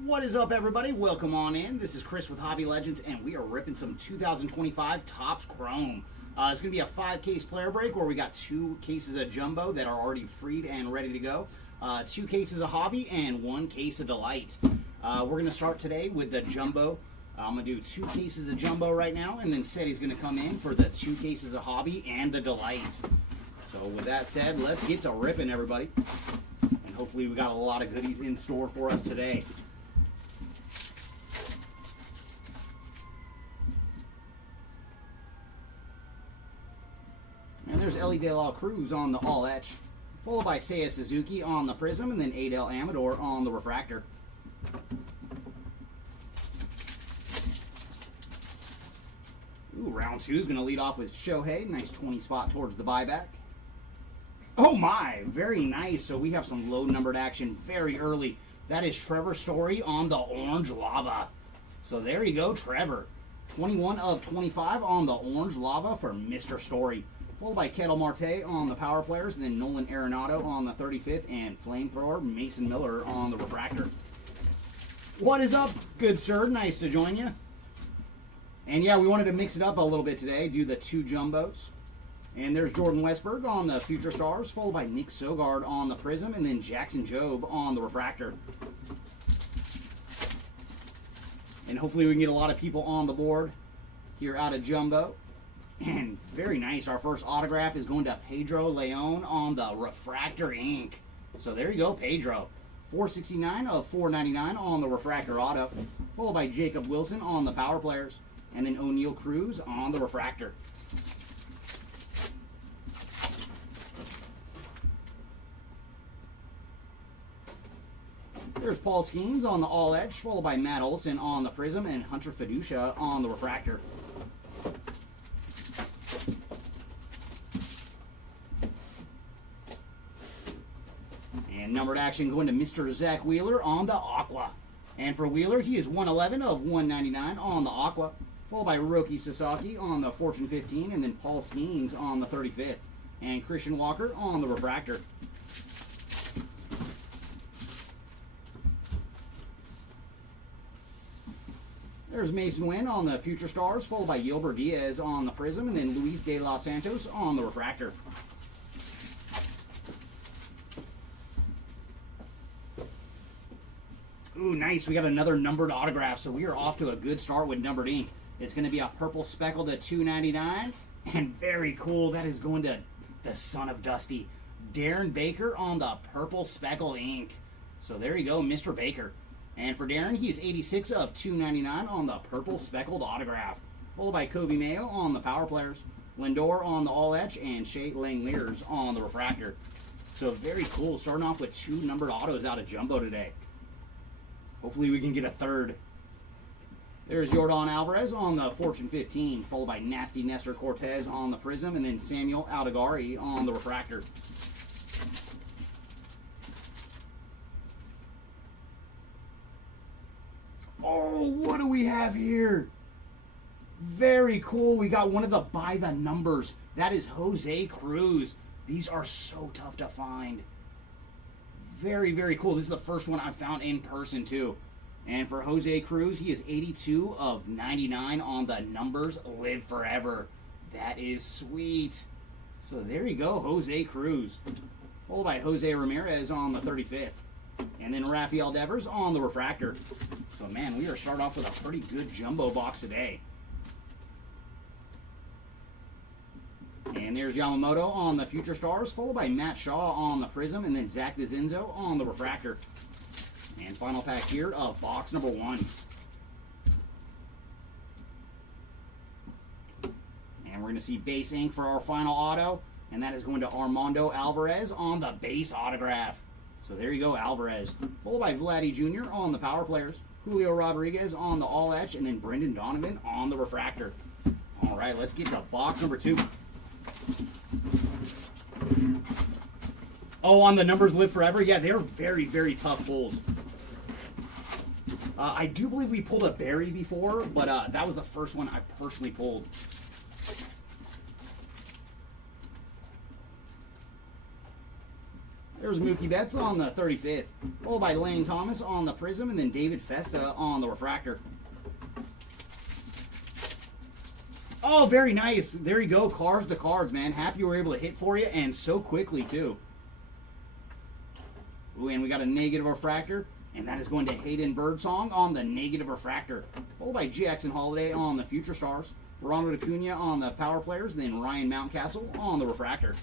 What is up, everybody? Welcome on in. This is Chris with Hobby Legends, and we are ripping some 2025 Topps Chrome. It's going to be a 5-case player break where we got 2 cases of Jumbo that are already freed and ready to go, 2 cases of Hobby, and 1 case of Delight. We're going to start today with the Jumbo. I'm going to do 2 cases of Jumbo right now, and then Seti's going to come in for the 2 cases of Hobby and the Delight. So with that said, let's get to ripping, everybody. And hopefully we got a lot of goodies in store for us today. And there's Ellie De La Cruz on the All Etch, followed by Seiya Suzuki on the Prism, and then Adel Amador on the Refractor. Ooh, round 2 is going to lead off with Shohei. Nice 20 spot towards the buyback. Oh my, very nice. So we have some low numbered action very early. That is Trevor Story on the Orange Lava. So there you go, Trevor. 21 of 25 on the Orange Lava for Mr. Story. Followed by Ketel Marte on the Power Players, and then Nolan Arenado on the 35th, and Flamethrower Mason Miller on the Refractor. What is up, good sir? Nice to join you. And yeah, we wanted to mix it up a little bit today, do the 2 Jumbos. And there's Jordan Westberg on the Future Stars, followed by Nick Sogard on the Prism, and then Jackson Jobe on the Refractor. And hopefully we can get a lot of people on the board here out of Jumbo. And very nice, our first autograph is going to Pedro Leon on the Refractor Ink. So there you go, Pedro. 469 of 499 on the Refractor Auto, followed by Jacob Wilson on the Power Players, and then O'Neal Cruz on the Refractor. There's Paul Skeens on the All Edge, followed by Matt Olson on the Prism, and Hunter Fiducia on the Refractor. And numbered action going to Mr. Zach Wheeler on the Aqua. And for Wheeler, he is 111 of 199 on the Aqua, followed by Roki Sasaki on the Fortune 15, and then Paul Skeens on the 35th, and Christian Walker on the Refractor. There's Mason Wynn on the Future Stars, followed by Yilber Diaz on the Prism, and then Luis de los Santos on the Refractor. Ooh, nice. We got another numbered autograph, so we are off to a good start with numbered ink. It's going to be a purple speckle to $2.99, and very cool. That is going to the son of Dusty, Darren Baker on the purple speckle ink. So there you go, Mr. Baker. And for Darren, he is 86 of 299 on the purple speckled autograph, followed by Kobe Mayo on the Power Players, Lindor on the All Etch, and Shea Langeliers on the Refractor. So very cool, starting off with 2 numbered autos out of Jumbo today. Hopefully we can get a third. There's Yordan Alvarez on the Fortune 15, followed by Nasty Nestor Cortez on the Prism, and then Samuel Aldagari on the Refractor. Oh, what do we have here? Very cool. We got one of the by the numbers. That is Jose Cruz. These are so tough to find. Very, very cool. This is the first one I found in person, too. And for Jose Cruz, he is 82 of 99 on the numbers live forever. That is sweet. So there you go, Jose Cruz. Followed by Jose Ramirez on the 35th. And then Rafael Devers on the Refractor. So, man, we are starting off with a pretty good Jumbo box today. And there's Yamamoto on the Future Stars, followed by Matt Shaw on the Prism, and then Zach DeZenzo on the Refractor. And final pack here of box number 1. And we're going to see base ink for our final auto, and that is going to Armando Alvarez on the base autograph. So there you go, Alvarez. Followed by Vladdy Jr. on the Power Players, Julio Rodriguez on the All Etch, and then Brendan Donovan on the Refractor. All right, let's get to box number 2. Oh, on the numbers live forever? Yeah, they're very, very tough pulls. I do believe we pulled a Barry before, but that was the first one I personally pulled. There's There's Mookie Betts on the 35th, followed by Lane Thomas on the Prism, and then David Festa on the Refractor. Oh, very nice. There you go. Cards to cards, man. Happy you were able to hit for you, and so quickly, too. Ooh, and we got a negative refractor, and that is going to Hayden Birdsong on the negative refractor, followed by Jackson Holiday on the Future Stars, Ronald Acuna on the Power Players, and then Ryan Mountcastle on the refractor.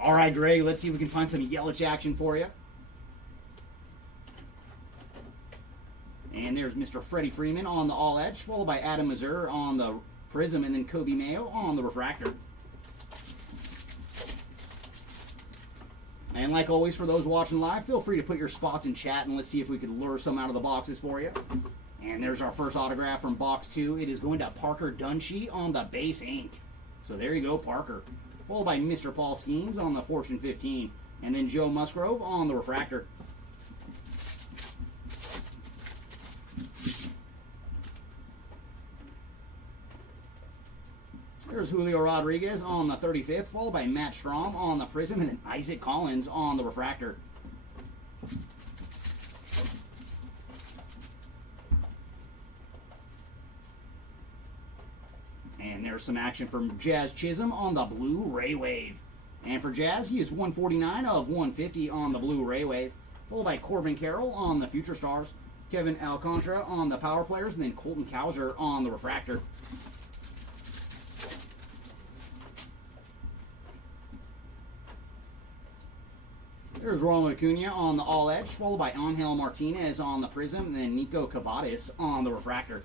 All right, Greg, let's see if we can find some Yelich action for you. And there's Mr. Freddie Freeman on the All Edge, followed by Adam Mazur on the Prism, and then Kobe Mayo on the refractor. And like always, for those watching live, feel free to put your spots in chat, and let's see if we can lure some out of the boxes for you. And there's our first autograph from box 2. It is going to Parker Dunshee on the base ink. So there you go, Parker. Followed by Mr. Paul Skeens on the Fortune 15. And then Joe Musgrove on the refractor. There's Julio Rodriguez on the 35th, followed by Matt Strahm on the Prism, and then Isaac Collins on the refractor. And there's some action from Jazz Chisholm on the Blu-ray Wave. And for Jazz, he is 149 of 150 on the Blu-ray Wave, followed by Corbin Carroll on the Future Stars, Kevin Alcantara on the Power Players, and then Colton Cowser on the refractor. There's Ronald Acuna on the All Edge, followed by Angel Martinez on the Prism, and then Nico Cavadas on the refractor.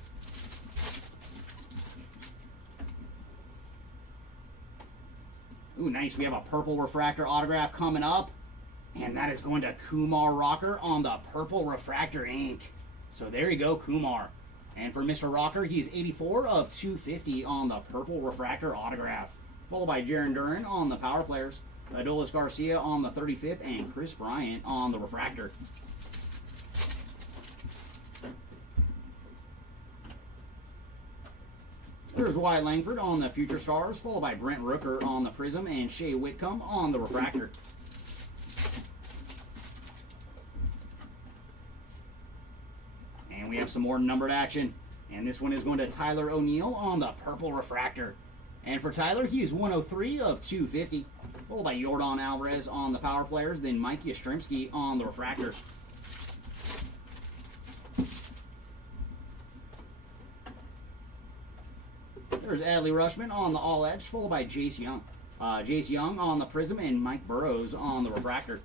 Ooh, nice. We have a purple refractor autograph coming up. And that is going to Kumar Rocker on the purple refractor ink. So there you go, Kumar. And for Mr. Rocker, he's 84 of 250 on the purple refractor autograph. Followed by Jaron Duran on the Power Players, Adolis Garcia on the 35th, and Chris Bryant on the refractor. There's Wyatt Langford on the Future Stars, followed by Brent Rooker on the Prism, and Shea Whitcomb on the refractor. And we have some more numbered action. And this one is going to Tyler O'Neill on the purple refractor. And for Tyler, he is 103 of 250. Followed by Yordan Alvarez on the Power Players, then Mike Yastrzemski on the refractor. There's Adley Rutschman on the All Edge, followed by Jace Young. Jace Young on the Prism, and Mike Burrows on the refractor.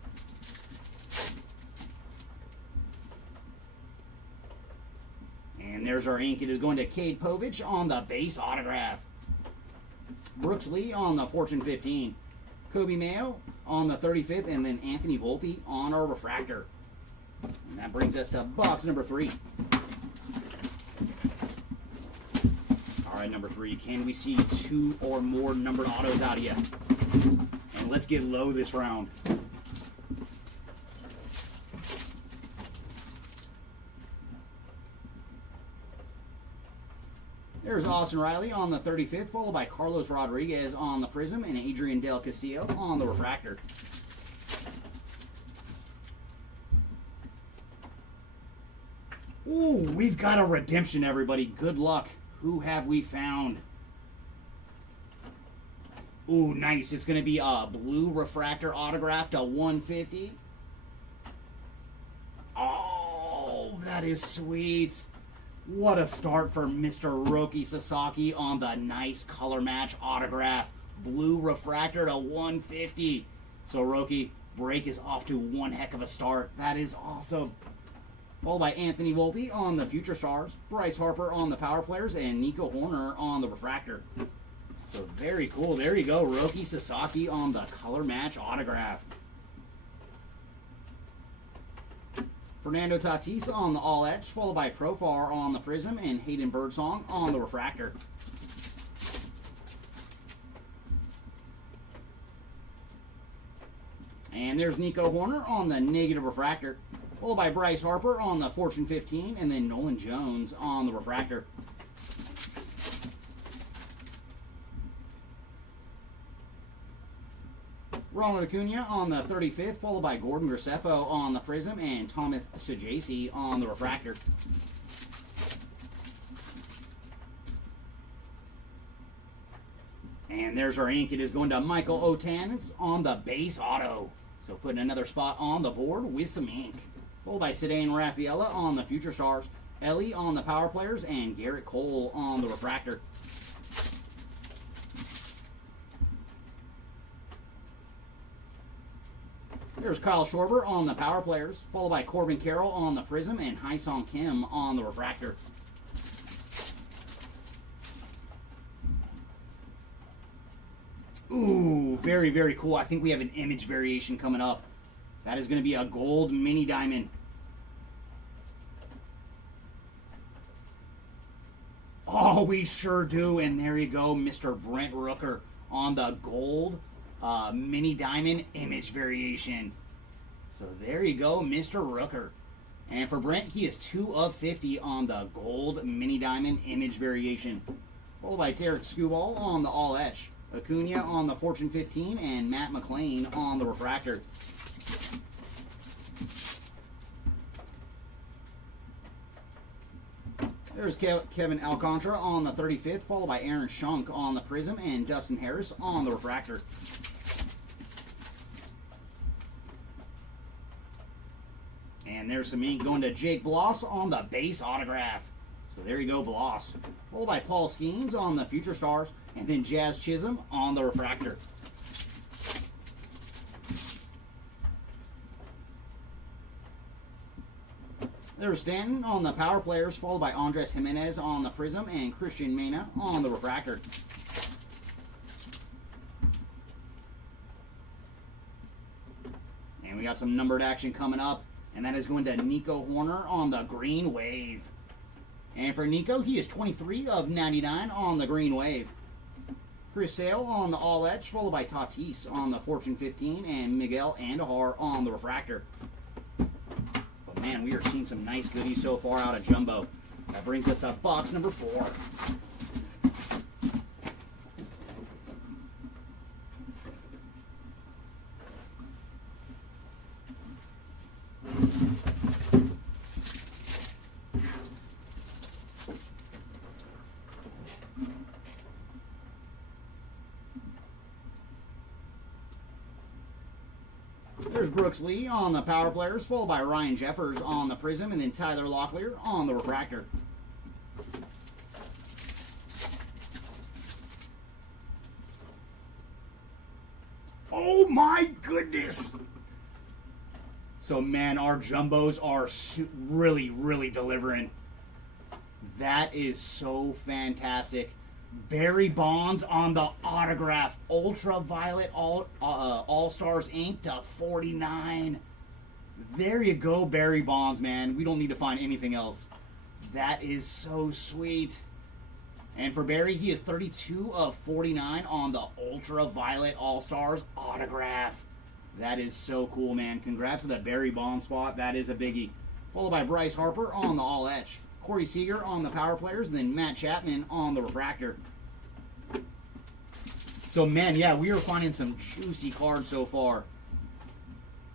And there's our ink. It is going to Cade Povich on the base autograph. Brooks Lee on the Fortune 15. Kobe Mayo on the 35th, and then Anthony Volpe on our refractor. And that brings us to box number 3. All right, number 3. Can we see 2 or more numbered autos out of you? And let's get low this round. There's Austin Riley on the 35th, followed by Carlos Rodriguez on the Prism, and Adrian Del Castillo on the refractor. Ooh, we've got a redemption, everybody. Good luck. Who have we found? Ooh, nice. It's going to be a blue refractor autograph to 150. Oh, that is sweet. What a start for Mr. Roki Sasaki on the nice color match autograph. Blue refractor to 150. So Roki, break is off to one heck of a start. That is awesome. Followed by Anthony Volpe on the Future Stars, Bryce Harper on the Power Players, and Nico Horner on the refractor. So very cool. There you go. Roki Sasaki on the color match autograph. Fernando Tatis on the All Edge, followed by Profar on the Prism, and Hayden Birdsong on the refractor. And there's Nico Horner on the negative refractor, followed by Bryce Harper on the Fortune 15, and then Nolan Jones on the refractor. Ronald Acuna on the 35th, followed by Gordon Graceffo on the Prism and Thomas Saggese on the Refractor. And there's our ink. It is going to Michael Otanez on the base auto. So putting another spot on the board with some ink. Followed by Ceddanne Rafaela on the Future Stars, Ellie on the Power Players, and Garrett Cole on the Refractor. There's Kyle Schwarber on the Power Players, followed by Corbin Carroll on the Prism and Hyesung Kim on the Refractor. Ooh, very, very cool. I think we have an image variation coming up. That is going to be a gold mini diamond. Oh, we sure do. And there you go, Mr. Brent Rooker on the gold mini diamond image variation. So there you go, Mr. Rooker. And for Brent, he is 2 of 50 on the gold mini diamond image variation. Followed by Tarek Skubal on the All Etch, Acuna on the Fortune 15, and Matt McLean on the Refractor. There's Kevin Alcantara on the 35th, followed by Aaron Schunk on the Prism and Dustin Harris on the Refractor. And there's some ink going to Jake Bloss on the base autograph. So there you go, Bloss. Followed by Paul Skeens on the Future Stars, and then Jazz Chisholm on the Refractor. There's Stanton on the Power Players, followed by Andres Jimenez on the Prism and Christian Mena on the Refractor. And we got some numbered action coming up, and that is going to Nico Horner on the Green Wave. And for Nico, he is 23 of 99 on the Green Wave. Chris Sale on the All Etch, followed by Tatis on the Fortune 15 and Miguel Andujar on the Refractor. But man, we are seeing some nice goodies so far out of Jumbo. That brings us to box number 4. There's Brooks Lee on the Power Players, followed by Ryan Jeffers on the Prism, and then Tyler Locklear on the Refractor. Oh my goodness! So man, our Jumbos are really, really delivering. That is so fantastic. Barry Bonds on the autograph, Ultraviolet All-Stars ink to 49. There you go, Barry Bonds, man. We don't need to find anything else. That is so sweet. And for Barry, he is 32 of 49 on the Ultraviolet All-Stars autograph. That is so cool, man. Congrats to the Barry Bonds spot. That is a biggie. Followed by Bryce Harper on the All Etch, Corey Seager on the Power Players, and then Matt Chapman on the Refractor. So, man, yeah, we are finding some juicy cards so far.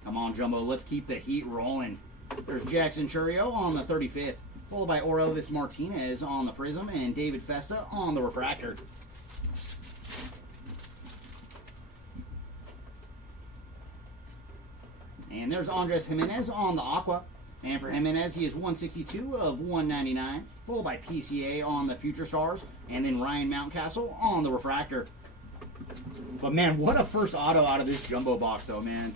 Come on, Jumbo, let's keep the heat rolling. There's Jackson Chourio on the 35th, followed by Orelvis Martinez on the Prism and David Festa on the Refractor. And there's Andres Jimenez on the Aqua. And for Jimenez, he is 162 of 199, followed by PCA on the Future Stars, and then Ryan Mountcastle on the Refractor. But man, what a first auto out of this Jumbo box, though, man.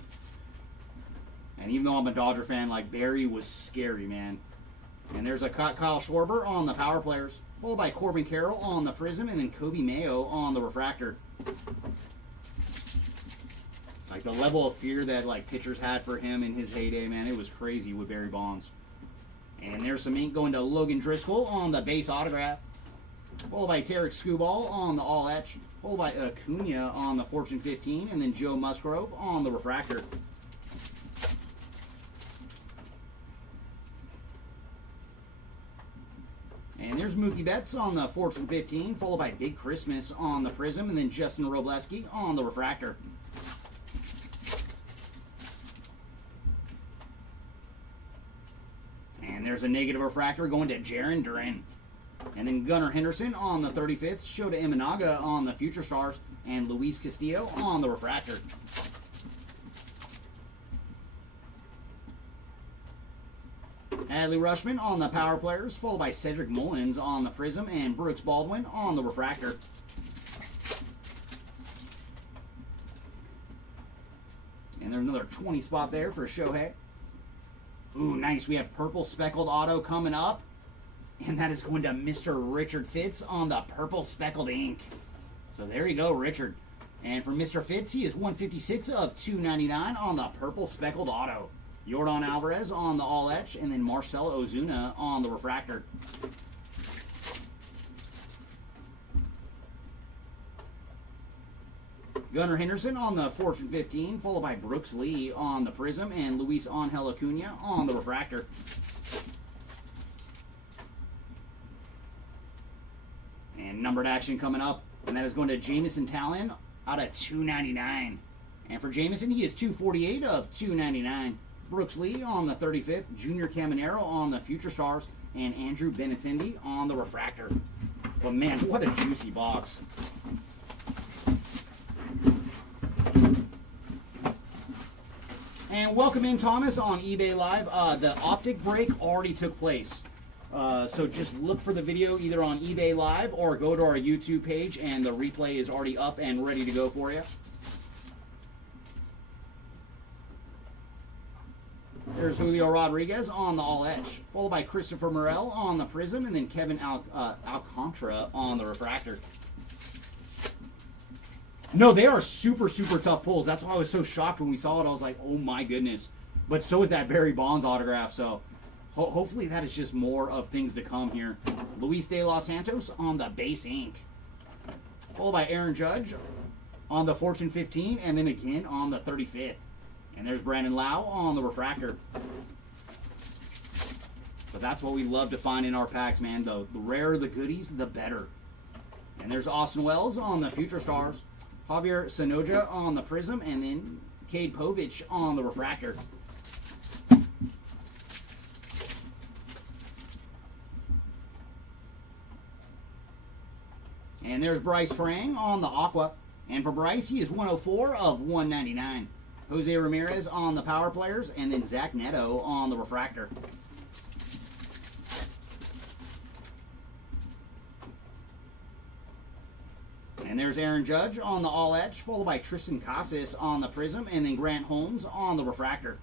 And even though I'm a Dodger fan, like, Barry was scary, man. And there's a Kyle Schwarber on the Power Players, followed by Corbin Carroll on the Prism, and then Kobe Mayo on the Refractor. Like, the level of fear that, like, pitchers had for him in his heyday, man, it was crazy with Barry Bonds. And there's some ink going to Logan Driscoll on the base autograph, followed by Tarek Skubal on the All Etch, followed by Acuna on the Fortune 15, and then Joe Musgrove on the Refractor. And there's Mookie Betts on the Fortune 15, followed by Big Christmas on the Prism, and then Justin Robleski on the Refractor. there's a negative refractor going to Jarren Duran. And then Gunnar Henderson on the 35th. Shota Imanaga on the Future Stars. And Luis Castillo on the refractor. Adley Rutschman on the Power Players, followed by Cedric Mullins on the Prism, and Brooks Baldwin on the refractor. And there's another 20 spot there for Shohei. Ooh, nice. We have purple speckled auto coming up. And that is going to Mr. Richard Fitz on the purple speckled ink. So there you go, Richard. And for Mr. Fitz, he is 156 of 299 on the purple speckled auto. Yordan Alvarez on the all etch, and then Marcelo Ozuna on the refractor. Gunnar Henderson on the Fortune 15, followed by Brooks Lee on the Prism, and Luis Angel Acuna on the refractor. And numbered action coming up, and that is going to Jamison Talon out of 299. And for Jamison, he is 248 of 299. Brooks Lee on the 35th, Junior Caminero on the Future Stars, and Andrew Benintendi on the refractor. But man, what a juicy box. And welcome in, Thomas, on eBay Live. The optic break already took place. So just look for the video either on eBay Live or go to our YouTube page, and the replay is already up and ready to go for you. There's Julio Rodriguez on the all etch, followed by Christopher Morel on the Prism, and then Kevin Alcantara on the refractor. No, they are super, super tough pulls. That's why I was so shocked when we saw it. I was like, oh my goodness. But so is that Barry Bonds autograph, so hopefully that is just more of things to come here. Luis De Los Santos on the base ink, followed by Aaron Judge on the Fortune 15, and then again on the 35th. And there's Brandon Lau on the refractor. But that's what we love to find in our packs, man. The rarer the goodies, the better. And there's Austin Wells on the Future Stars, Javier Sonoja on the Prism, and then Cade Povich on the refractor. And there's Bryce Trang on the Aqua. And for Bryce, he is 104 of 199. Jose Ramirez on the Power Players, and then Zach Neto on the refractor. And there's Aaron Judge on the all etch, followed by Tristan Casas on the Prism, and then Grant Holmes on the refractor.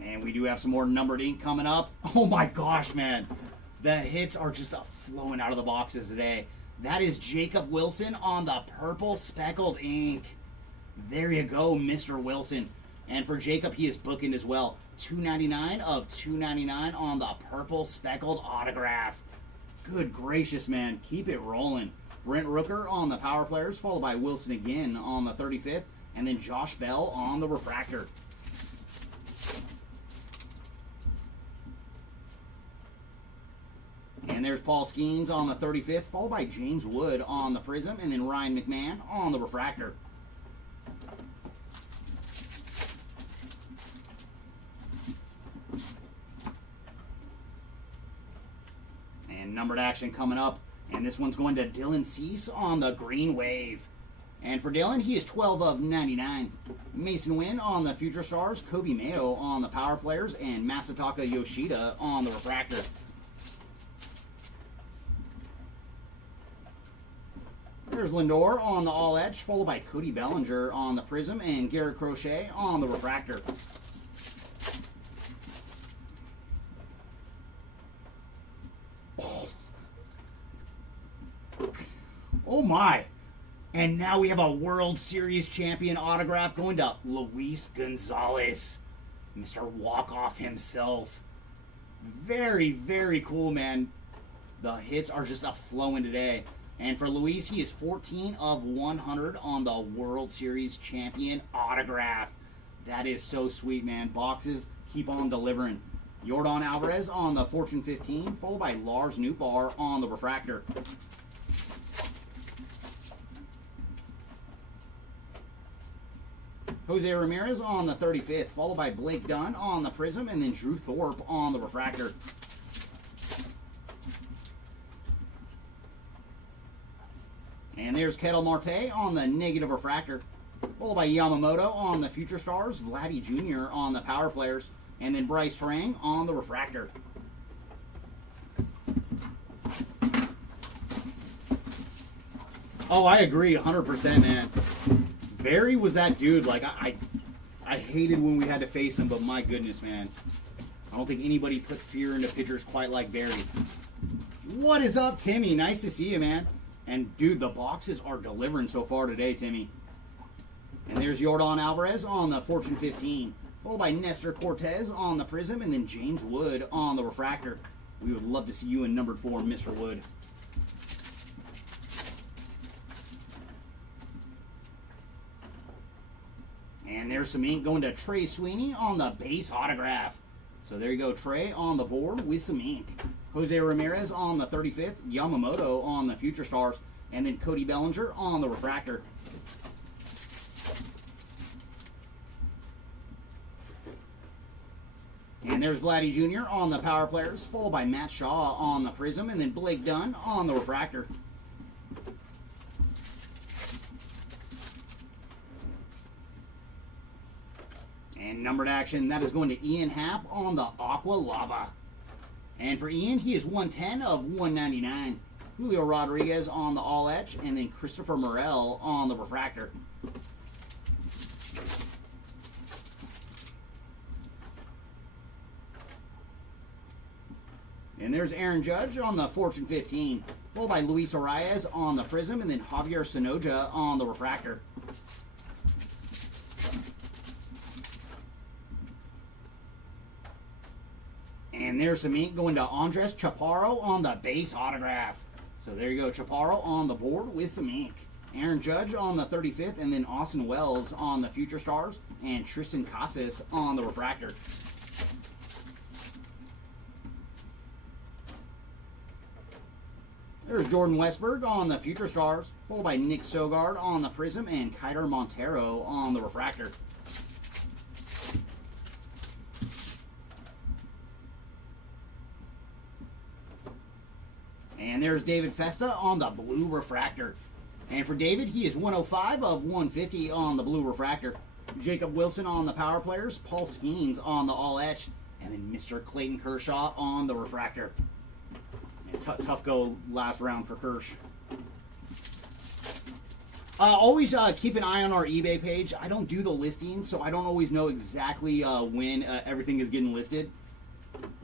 And we do have some more numbered ink coming up. Oh my gosh, man. The hits are just flowing out of the boxes today. That is Jacob Wilson on the purple speckled ink. There you go, Mr. Wilson. And for Jacob, he is bookend as well. 299 of 299 on the purple speckled autograph. Good gracious, man. Keep it rolling. Brent Rooker on the Power Players, followed by Wilson again on the 35th. And then Josh Bell on the refractor. And there's Paul Skeens on the 35th, followed by James Wood on the Prism, and then Ryan McMahon on the refractor. And numbered action coming up, and this one's going to Dylan Cease on the Green Wave. And for Dylan, he is 12 of 99. Mason Wynn on the Future Stars, Kobe Mayo on the Power Players, and Masataka Yoshida on the refractor. There's Lindor on the all etch, followed by Cody Bellinger on the Prism, and Garrett Crochet on the refractor. Oh my. And now we have a World Series champion autograph going to Luis Gonzalez, Mr. Walk-Off himself. Very, very cool, man. The hits are just flowing today. And for Luis, he is 14 of 100 on the World Series champion autograph. That is so sweet, man. Boxes keep on delivering. Yordan Alvarez on the Fortune 15, followed by Lars Nootbaar on the refractor. Jose Ramirez on the 35th, followed by Blake Dunn on the Prism, and then Drew Thorpe on the Refractor. And there's Ketel Marte on the negative refractor, followed by Yamamoto on the Future Stars, Vladdy Jr. on the Power Players, and then Bryce Terang on the refractor. Oh, I agree 100%, man. Barry was that dude. Like, I hated when we had to face him, but my goodness, man. I don't think anybody put fear into pitchers quite like Barry. What is up, Timmy? Nice to see you, man. And, dude, the boxes are delivering so far today, Timmy. And there's Yordan Alvarez on the Fortune 15, followed by Nestor Cortez on the Prism, and then James Wood on the Refractor. We would love to see you in numbered 4, Mr. Wood. And there's some ink going to Trey Sweeney on the base autograph. So there you go, Trey on the board with some ink. Jose Ramirez on the 35th, Yamamoto on the Future Stars, and then Cody Bellinger on the Refractor. And there's Vladdy Jr. on the Power Players, followed by Matt Shaw on the Prism, and then Blake Dunn on the Refractor. And numbered action, that is going to Ian Happ on the Aqua Lava. And for Ian, he is 110 of 199. Julio Rodriguez on the All Etch, and then Christopher Morel on the Refractor. And there's Aaron Judge on the Fortune 15, followed by Luis Arias on the Prism, and then Javier Sonoja on the Refractor. And there's some ink going to Andres Chaparro on the base autograph. So there you go, Chaparro on the board with some ink. Aaron Judge on the 35th, and then Austin Wells on the Future Stars, and Tristan Casas on the Refractor. There's Jordan Westberg on the Future Stars, followed by Nick Sogard on the Prism, and Kiter Montero on the Refractor. And there's David Festa on the blue refractor. And for David, he is 105 of 150 on the blue refractor. Jacob Wilson on the Power Players, Paul Skeens on the All Etch, and then Mr. Clayton Kershaw on the refractor. And tough go last round for Kersh. Always keep an eye on our eBay page. I don't do the listing, so I don't always know exactly when everything is getting listed.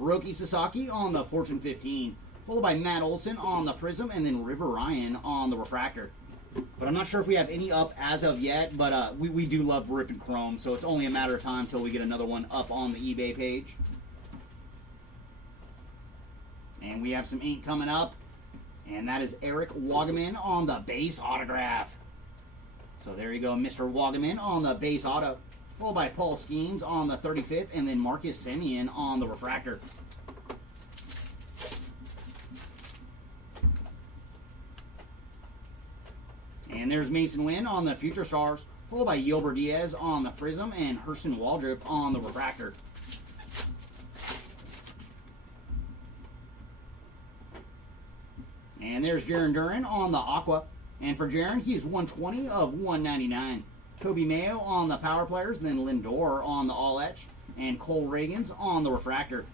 Roki Sasaki on the Fortune 15. Followed by Matt Olson on the Prism, and then River Ryan on the Refractor. But I'm not sure if we have any up as of yet, but we do love Rip and Chrome, so it's only a matter of time until we get another one up on the eBay page. And we have some ink coming up, and that is Eric Wagaman on the base autograph. So there you go, Mr. Wagaman on the base auto. Followed by Paul Skeens on the 35th, and then Marcus Semien on the Refractor. And there's Mason Wynn on the Future Stars, followed by Yolber Diaz on the Prism, and Hurston Waldrop on the Refractor. And there's Jarren Duran on the Aqua. And for Jarren, he is 120 of 199. Toby Mayo on the Power Players, then Lindor on the All Etch, and Cole Reagans on the Refractor.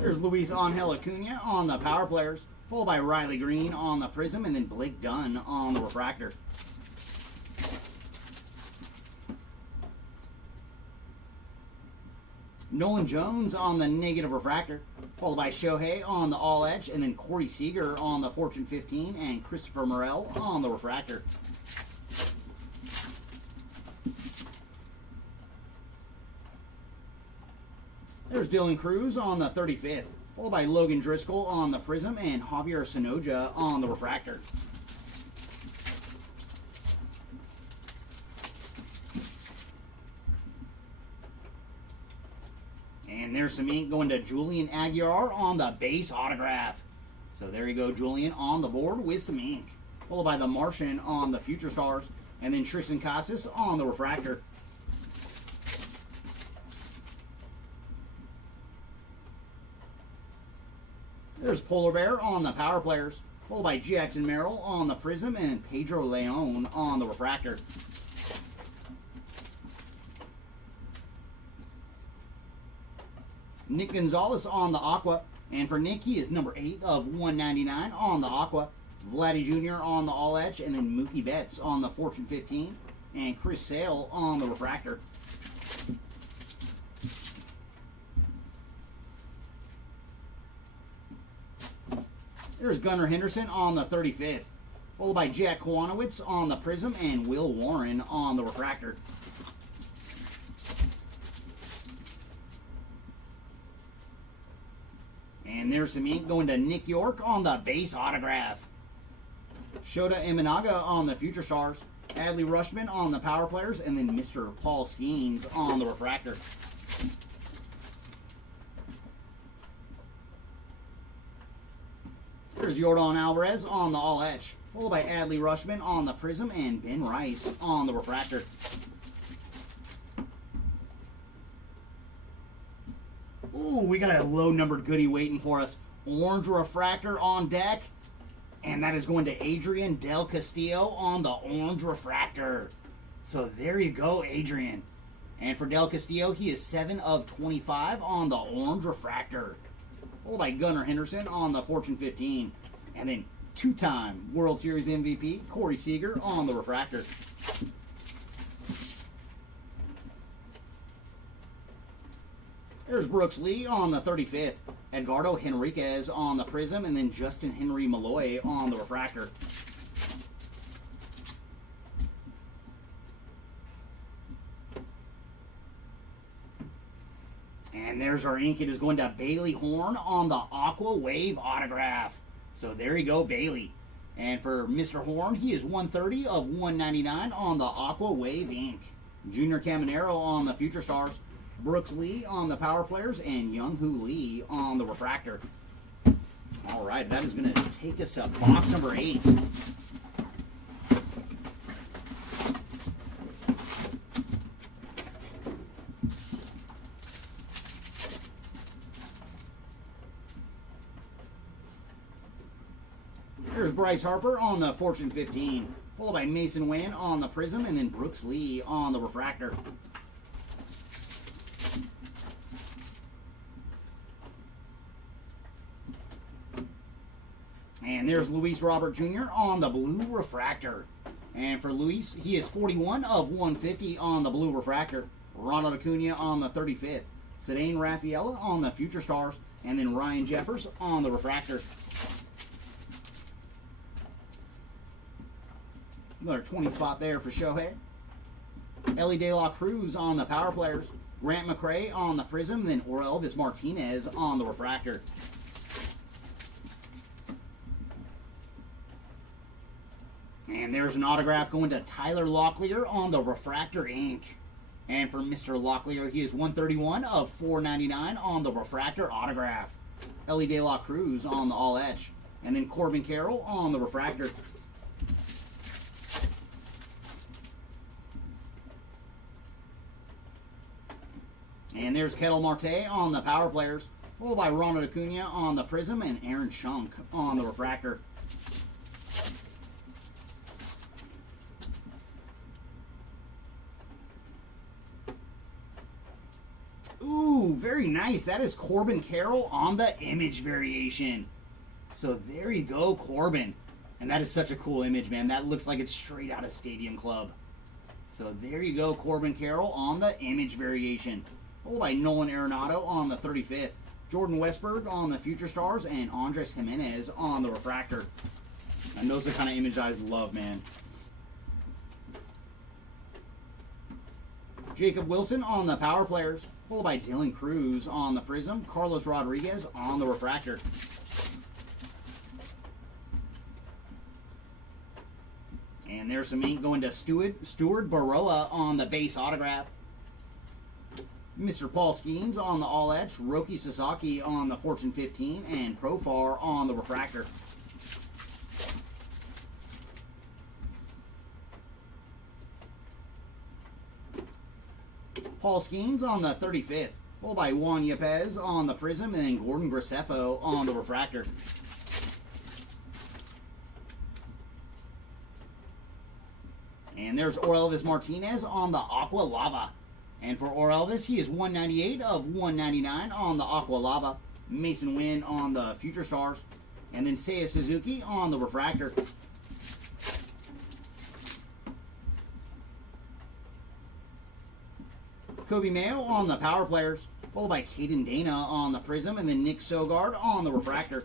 There's Luis Angel Acuna on the Power Players, followed by Riley Green on the Prism, and then Blake Dunn on the Refractor. Nolan Jones on the negative refractor, followed by Shohei on the All Edge, and then Corey Seager on the Fortune 15, and Christopher Morel on the refractor. There's Dylan Cruz on the 35th, followed by Logan Driscoll on the Prism and Javier Sonoja on the Refractor. And there's some ink going to Julian Aguilar on the base autograph. So there you go, Julian on the board with some ink. Followed by the Martian on the Future Stars. And then Tristan Casas on the Refractor. There's Polar Bear on the Power Players. Followed by Jackson Merrill on the Prism and Pedro Leon on the Refractor. Nick Gonzalez on the Aqua. And for Nick, he is number 8 of 199 on the Aqua. Vladdy Jr. on the All Etch. And then Mookie Betts on the Fortune 15. And Chris Sale on the Refractor. There's Gunnar Henderson on the 35th. Followed by Jack Kwanowitz on the Prism and Will Warren on the Refractor. And there's some ink going to Nick York on the base autograph. Shota Imanaga on the Future Stars. Adley Rutschman on the Power Players. And then Mr. Paul Skeens on the Refractor. There's Yordan Alvarez on the All Etch. Followed by Adley Rutschman on the Prism and Ben Rice on the Refractor. Ooh, we got a low-numbered goodie waiting for us. Orange Refractor on deck. And that is going to Adrian Del Castillo on the Orange Refractor. So there you go, Adrian. And for Del Castillo, he is 7 of 25 on the Orange Refractor. Followed by Gunnar Henderson on the Fortune 15. And then two-time World Series MVP, Corey Seager on the Refractor. There's Brooks Lee on the 35th. Edgardo Henriquez on the Prism. And then Justin Henry Malloy on the Refractor. And there's our ink. It is going to Bailey Horn on the Aqua Wave autograph. So there you go, Bailey. And for Mr. Horn, he is 130 of 199 on the Aqua Wave ink. Junior Caminero on the Future Stars. Brooks Lee on the Power Players. And Young-Hoo Lee on the Refractor. All right, that is going to take us to box number 8. Here's Bryce Harper on the Fortune 15, followed by Mason Wynn on the Prism, and then Brooks Lee on the Refractor. And there's Luis Robert Jr. on the Blue Refractor. And for Luis, he is 41 of 150 on the Blue Refractor. Ronald Acuna on the 35th. Cedane Rafaela on the Future Stars. And then Ryan Jeffers on the Refractor. Another 20 spot there for Shohei. Ellie De La Cruz on the Power Players. Grant McRae on the Prism. Then Orelvis Martinez on the Refractor. And there's an autograph going to Tyler Locklear on the Refractor ink. And for Mr. Locklear, he is 131 of 499 on the Refractor autograph. Ellie De La Cruz on the All Etch. And then Corbin Carroll on the Refractor. And there's Ketel Marte on the Power Players, followed by Ronald Acuna on the Prism and Aaron Schunk on the Refractor. Ooh, very nice. That is Corbin Carroll on the image variation. So there you go, Corbin. And that is such a cool image, man. That looks like it's straight out of Stadium Club. So there you go, Corbin Carroll on the image variation. Followed by Nolan Arenado on the 35th. Jordan Westberg on the Future Stars. And Andres Jimenez on the Refractor. And those are the kind of images I love, man. Jacob Wilson on the Power Players. followed by Dylan Cruz on the Prism, Carlos Rodriguez on the Refractor. And there's some ink going to Stuart Baroa on the base autograph. Mr. Paul Skeens on the All Etch, Roki Sasaki on the Fortune 15, and Profar on the Refractor. Paul Skeens on the 35th, followed by Juan Yepes on the Prism, and then Gordon Graceffo on the Refractor. And there's Orelvis Martinez on the Aqua Lava. And for Orelvis, he is 198 of 199 on the Aqua Lava. Mason Wynn on the Future Stars. And then Seiya Suzuki on the Refractor. Kobe Mayo on the Power Players. Followed by Caden Dana on the Prism. And then Nick Sogard on the Refractor.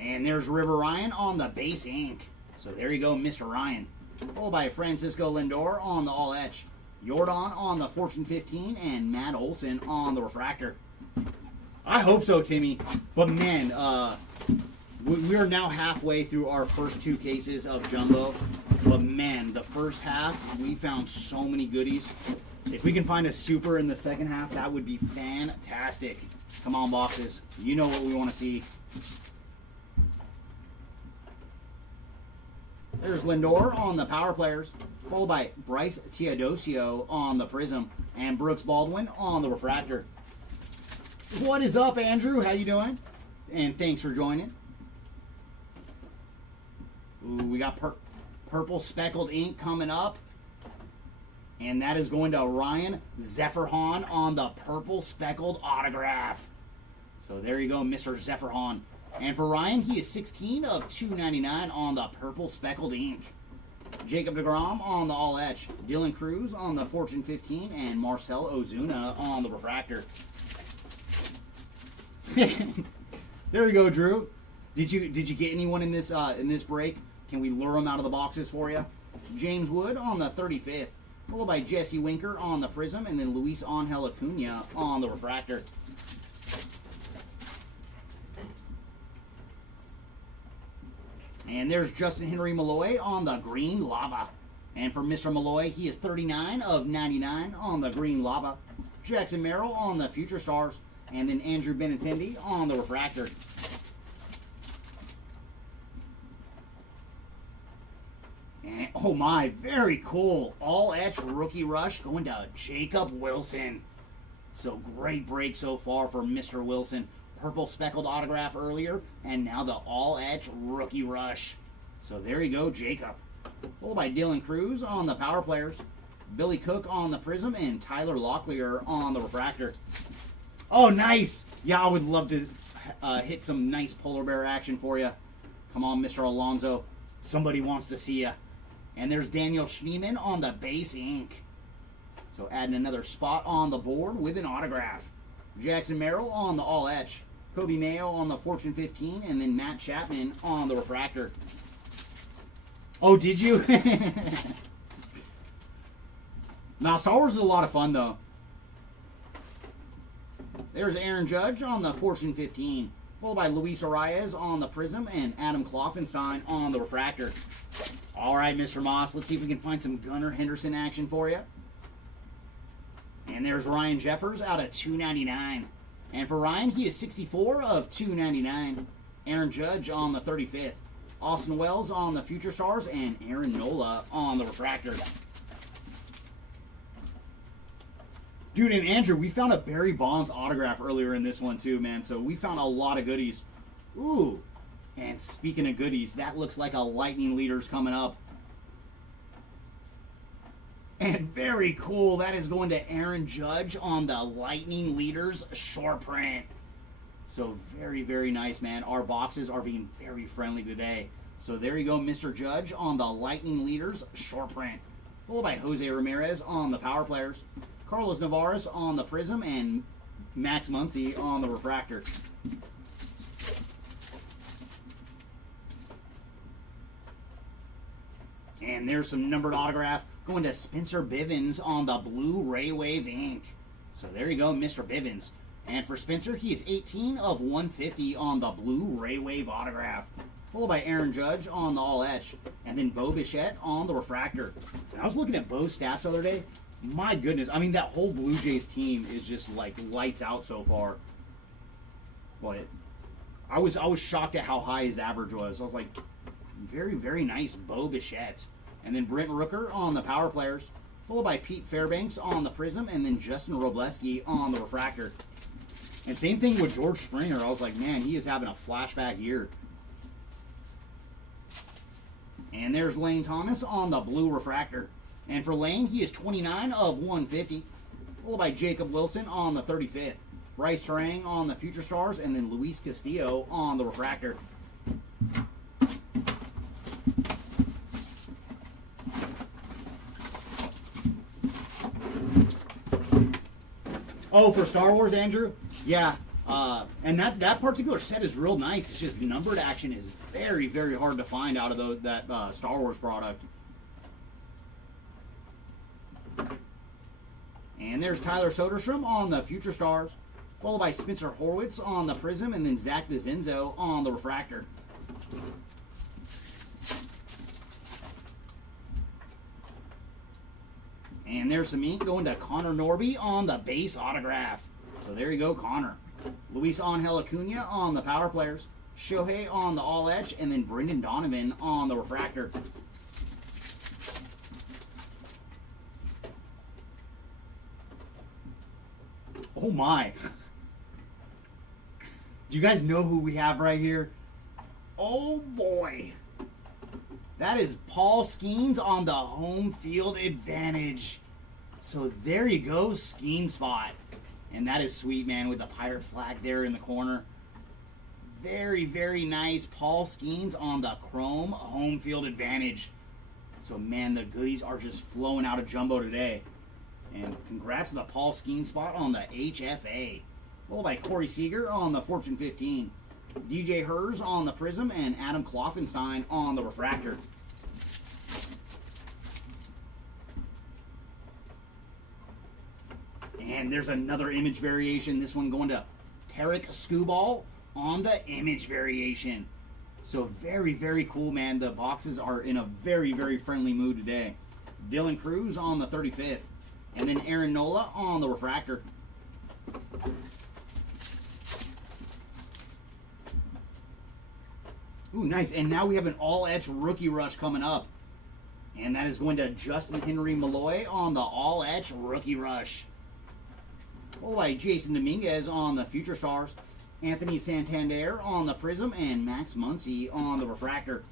And there's River Ryan on the base ink. So there you go, Mr. Ryan. Followed by Francisco Lindor on the All Etch. Jordan on the Fortune 15, and Matt Olson on the Refractor. I hope so, Timmy. But man, we are now halfway through our first 2 cases of Jumbo. But man, the first half, we found so many goodies. If we can find a super in the second half, that would be fantastic. Come on, boxes. You know what we want to see. There's Lindor on the Power Players, followed by Bryce Teodosio on the Prism, and Brooks Baldwin on the Refractor. What is up, Andrew? How you doing? And thanks for joining. Ooh, we got purple speckled ink coming up. And that is going to Ryan Zephyrhahn on the purple speckled autograph. So there you go, Mr. Zephyrhahn. And for Ryan, he is 16 of 299 on the purple speckled ink. Jacob deGrom on the All Etch. Dylan Cruz on the Fortune 15, and Marcell Ozuna on the Refractor. There you go, Drew. Did you get anyone in this break? Can we lure them out of the boxes for you? James Wood on the 35th, followed by Jesse Winker on the Prism, and then Luis Angel Acuna on the Refractor. And there's Justin Henry Malloy on the green lava. And for Mr. Malloy, he is 39 of 99 on the green lava. Jackson Merrill on the Future Stars. And then Andrew Benintendi on the Refractor. And, oh my, very cool. All Etch Rookie Rush going to Jacob Wilson. So great break so far for Mr. Wilson. Purple speckled autograph earlier, and now the All Etch Rookie Rush. So there you go, Jacob. Followed by Dylan Cruz on the Power Players, Billy Cook on the Prism, and Tyler Locklear on the Refractor. Oh, nice! Yeah, I would love to hit some nice polar bear action for you. Come on, Mr. Alonso. Somebody wants to see you. And there's Daniel Schneemann on the base ink. So adding another spot on the board with an autograph. Jackson Merrill on the All Etch. Kobe Mayo on the Fortune 15, and then Matt Chapman on the Refractor. Oh, did you? Now, Star Wars is a lot of fun, though. There's Aaron Judge on the Fortune 15, followed by Luis Arias on the Prism, and Adam Kloffenstein on the Refractor. All right, Mr. Moss, let's see if we can find some Gunnar Henderson action for you. And there's Ryan Jeffers out of 299. And for Ryan, he is 64 of 299. Aaron Judge on the 35th. Austin Wells on the Future Stars, and Aaron Nola on the Refractor. Dude, and Andrew, we found a Barry Bonds autograph earlier in this one too, man. So we found a lot of goodies. Ooh, and speaking of goodies, that looks like a Lightning Leaders coming up. And very cool, that is going to Aaron Judge on the Lightning Leaders short print. So very, very nice, man. Our boxes are being very friendly today. So there you go, Mr. Judge on the Lightning Leaders short print. Followed by Jose Ramirez on the Power Players. Carlos Navarez on the Prism, and Max Muncy on the Refractor. And there's some numbered autograph going to Spencer Bivens on the blue Ray Wave ink. So there you go, Mr. Bivens. And for Spencer, he is 18 of 150 on the blue Ray Wave autograph. Followed by Aaron Judge on the all etch. And then Bo Bichette on the refractor. And I was looking at Bo's stats the other day. My goodness, I mean, that whole Blue Jays team is just like lights out so far. But I was shocked at how high his average was. I was like, very, very nice Bo Bichette. And then Brent Rooker on the power players. Followed by Pete Fairbanks on the prism. And then Justin Robleski on the refractor. And same thing with George Springer. I was like, man, he is having a flashback year. And there's Lane Thomas on the blue refractor. And for Lane, he is 29 of 150. Followed by Jacob Wilson on the 35th. Bryce Terang on the Future Stars. And then Luis Castillo on the refractor. Oh, for Star Wars, Andrew? Yeah. And that particular set is real nice. It's just numbered action is very, very hard to find out of that Star Wars product. And there's Tyler Soderstrom on the Future Stars. Followed by Spencer Horwitz on the Prism. And then Zach DeZenzo on the refractor. And there's some ink going to Connor Norby on the base autograph. So there you go, Connor. Luis Angel Acuna on the power players. Shohei on the all etch. And then Brendan Donovan on the refractor. Oh my. Do you guys know who we have right here? Oh boy. That is Paul Skeens on the home field advantage. So there you go, Skeen spot. And that is sweet, man, with the pirate flag there in the corner. Very, very nice. Paul Skeens on the chrome home field advantage. So, man, the goodies are just flowing out of Jumbo today. And congrats to the Paul Skeens spot on the HFA. Followed by Corey Seager on the Fortune 15. DJ Hers on the Prism, and Adam Kloffenstein on the refractor. And there's another image variation. This one going to Tarek Skubal on the image variation. So very, very cool, man. The boxes are in a very, very friendly mood today. Dylan Cruz on the 35th. And then Aaron Nola on the refractor. Ooh, nice. And now we have an all-etch rookie rush coming up. And that is going to Justin Henry Malloy on the all-etch rookie rush. Followed by Jason Dominguez on the Future Stars. Anthony Santander on the Prism. And Max Muncy on the refractor.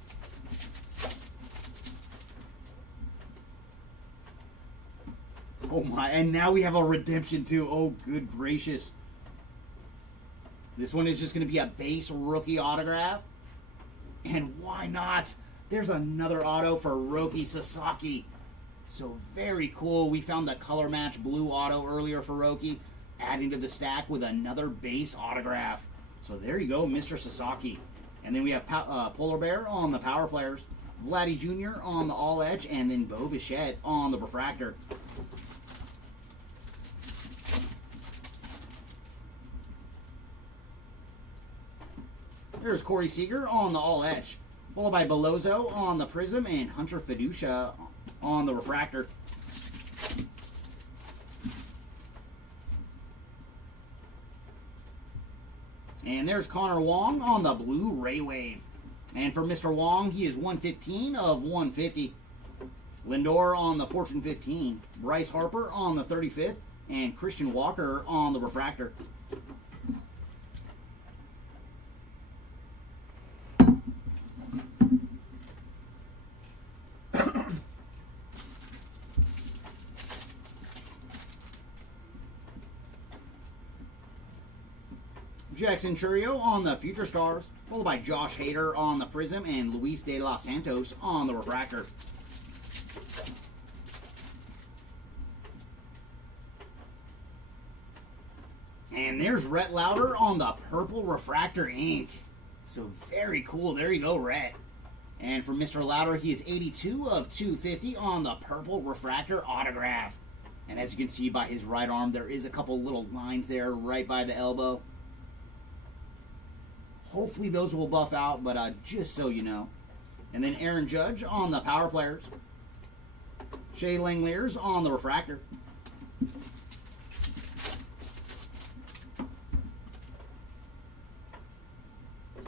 Oh my, and now we have a redemption too. Oh, good gracious. This one is just going to be a base rookie autograph. And why not? There's another auto for Roki Sasaki. So very cool. We found the color match blue auto earlier for Roki, adding to the stack with another base autograph. So there you go, Mr. Sasaki. And then we have Polar Bear on the power players, Vladdy Jr. on the all edge, and then Bo Bichette on the refractor. There's Corey Seager on the all edge, followed by Bellozo on the Prism and Hunter Fiducia on the refractor. And there's Connor Wong on the blue Ray Wave. And for Mr. Wong, he is 115 of 150. Lindor on the Fortune 15. Bryce Harper on the 35th. And Christian Walker on the refractor. Jackson Churio on the Future Stars, followed by Josh Hader on the Prism and Luis de los Santos on the refractor. And there's Rhett Lauder on the purple refractor ink. So very cool. There you go, Rhett. And for Mr. Louder, he is 82 of 250 on the purple refractor autograph. And as you can see by his right arm, there is a couple little lines there right by the elbow. Hopefully those will buff out, but just so you know. And then Aaron Judge on the power players. Shea Langeliers on the refractor.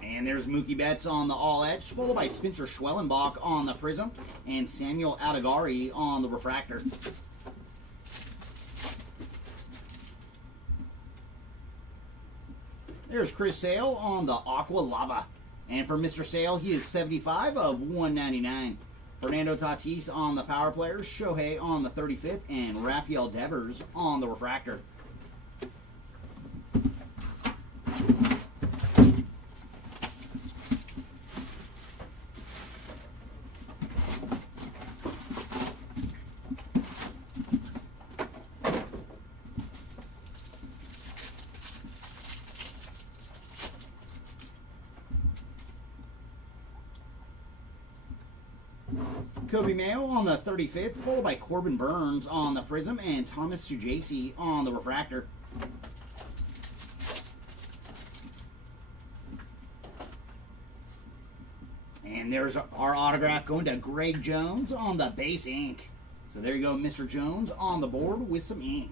And there's Mookie Betts on the all-edge, followed by Spencer Schwellenbach on the prism, and Samuel Adigari on the refractor. There's Chris Sale on the Aqua Lava. And for Mr. Sale, he is 75 of 199. Fernando Tatis on the power players, Shohei on the 35th, and Rafael Devers on the refractor. Kobe Mayo on the 35th, followed by Corbin Burns on the prism, and Thomas Sujasi on the refractor. And there's our autograph going to Greg Jones on the base ink. So there you go, Mr. Jones on the board with some ink.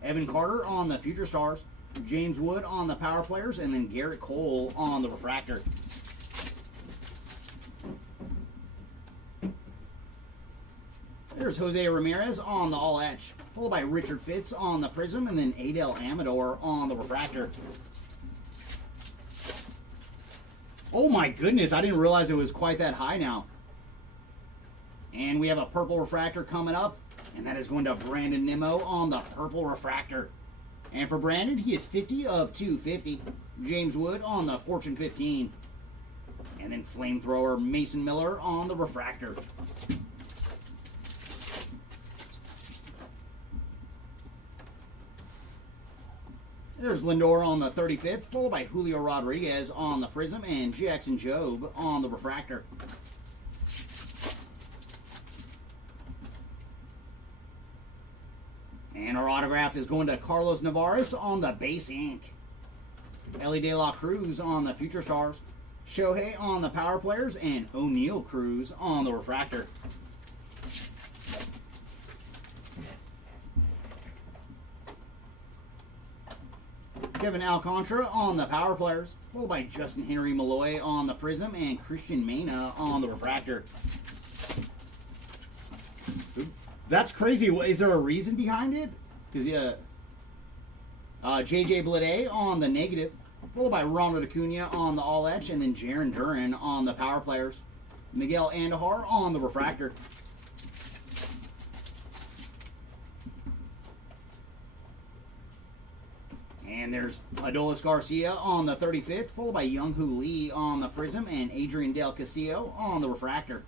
Evan Carter on the Future Stars. James Wood on the power players, and then Garrett Cole on the refractor. There's Jose Ramirez on the all-etch, followed by Richard Fitz on the prism, and then Adel Amador on the refractor. Oh my goodness, I didn't realize it was quite that high now. And we have a purple refractor coming up, and that is going to Brandon Nimmo on the purple refractor. And for Brandon, he is 50 of 250. James Wood on the Fortune 15. And then Flamethrower Mason Miller on the refractor. There's Lindor on the 35th, followed by Julio Rodriguez on the prism, and Jackson Jobe on the refractor. And our autograph is going to Carlos Navarez on the base ink. Ellie De La Cruz on the Future Stars. Shohei on the power players, and O'Neal Cruz on the refractor. Kevin Alcantara on the power players, followed by Justin Henry Malloy on the prism, and Christian Mena on the refractor. That's crazy. Is there a reason behind it? Because JJ Bleday on the negative, followed by Ronald Acuna on the all-etch, and then Jarren Duran on the power players. Miguel Andujar on the refractor. And there's Adolis Garcia on the 35th, followed by Young-Hoo Lee on the prism, and Adrian Del Castillo on the refractor.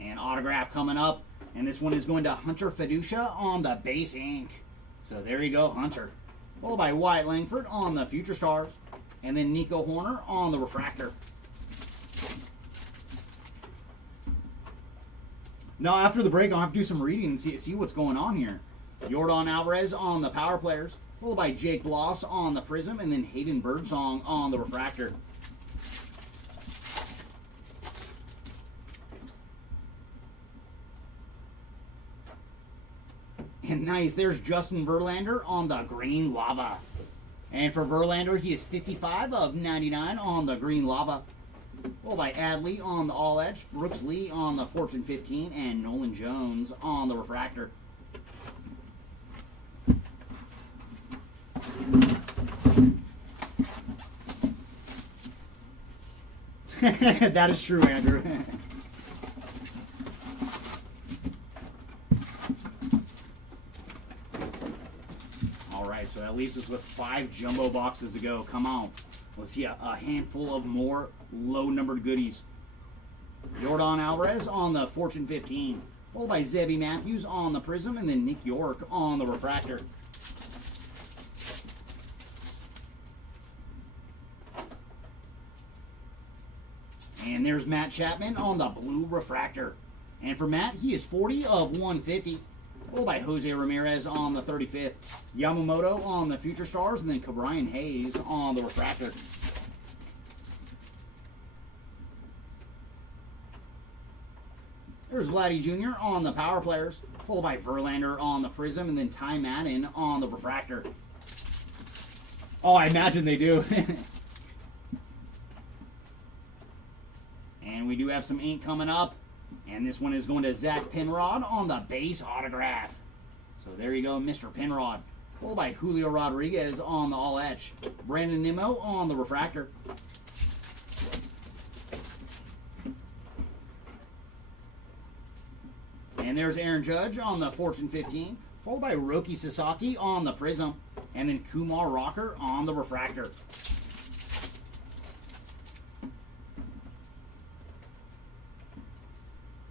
And autograph coming up, and this one is going to Hunter Fiducia on the base ink. So there you go, Hunter. Followed by Wyatt Langford on the Future Stars, and then Nico Horner on the refractor. Now, after the break, I'll have to do some reading and see what's going on here. Yordan Alvarez on the power players, followed by Jake Bloss on the prism, and then Hayden Birdsong on the refractor. And nice, there's Justin Verlander on the green lava. And for Verlander, he is 55 of 99 on the green lava. Followed by Adley on the all-edge, Brooks Lee on the Fortune 15, and Nolan Jones on the refractor. That is true, Andrew. All right, so that leaves us with 5 jumbo boxes to go. Come on. Let's see a handful of more low-numbered goodies. Yordan Alvarez on the Fortune 15, followed by Zebby Matthews on the prism, and then Nick York on the refractor. And there's Matt Chapman on the blue refractor. And for Matt, he is 40 of 150. Followed by Jose Ramirez on the 35th. Yamamoto on the Future Stars. And then Cabrian Hayes on the refractor. There's Vladdy Jr. on the Power Players. Followed by Verlander on the Prism. And then Ty Madden on the refractor. Oh, I imagine they do. And we do have some ink coming up. And this one is going to Zach Penrod on the base autograph. So there you go, Mr. Penrod. Followed by Julio Rodriguez on the all etch. Brandon Nimmo on the refractor. And there's Aaron Judge on the Fortune 15. Followed by Roki Sasaki on the Prism. And then Kumar Rocker on the refractor.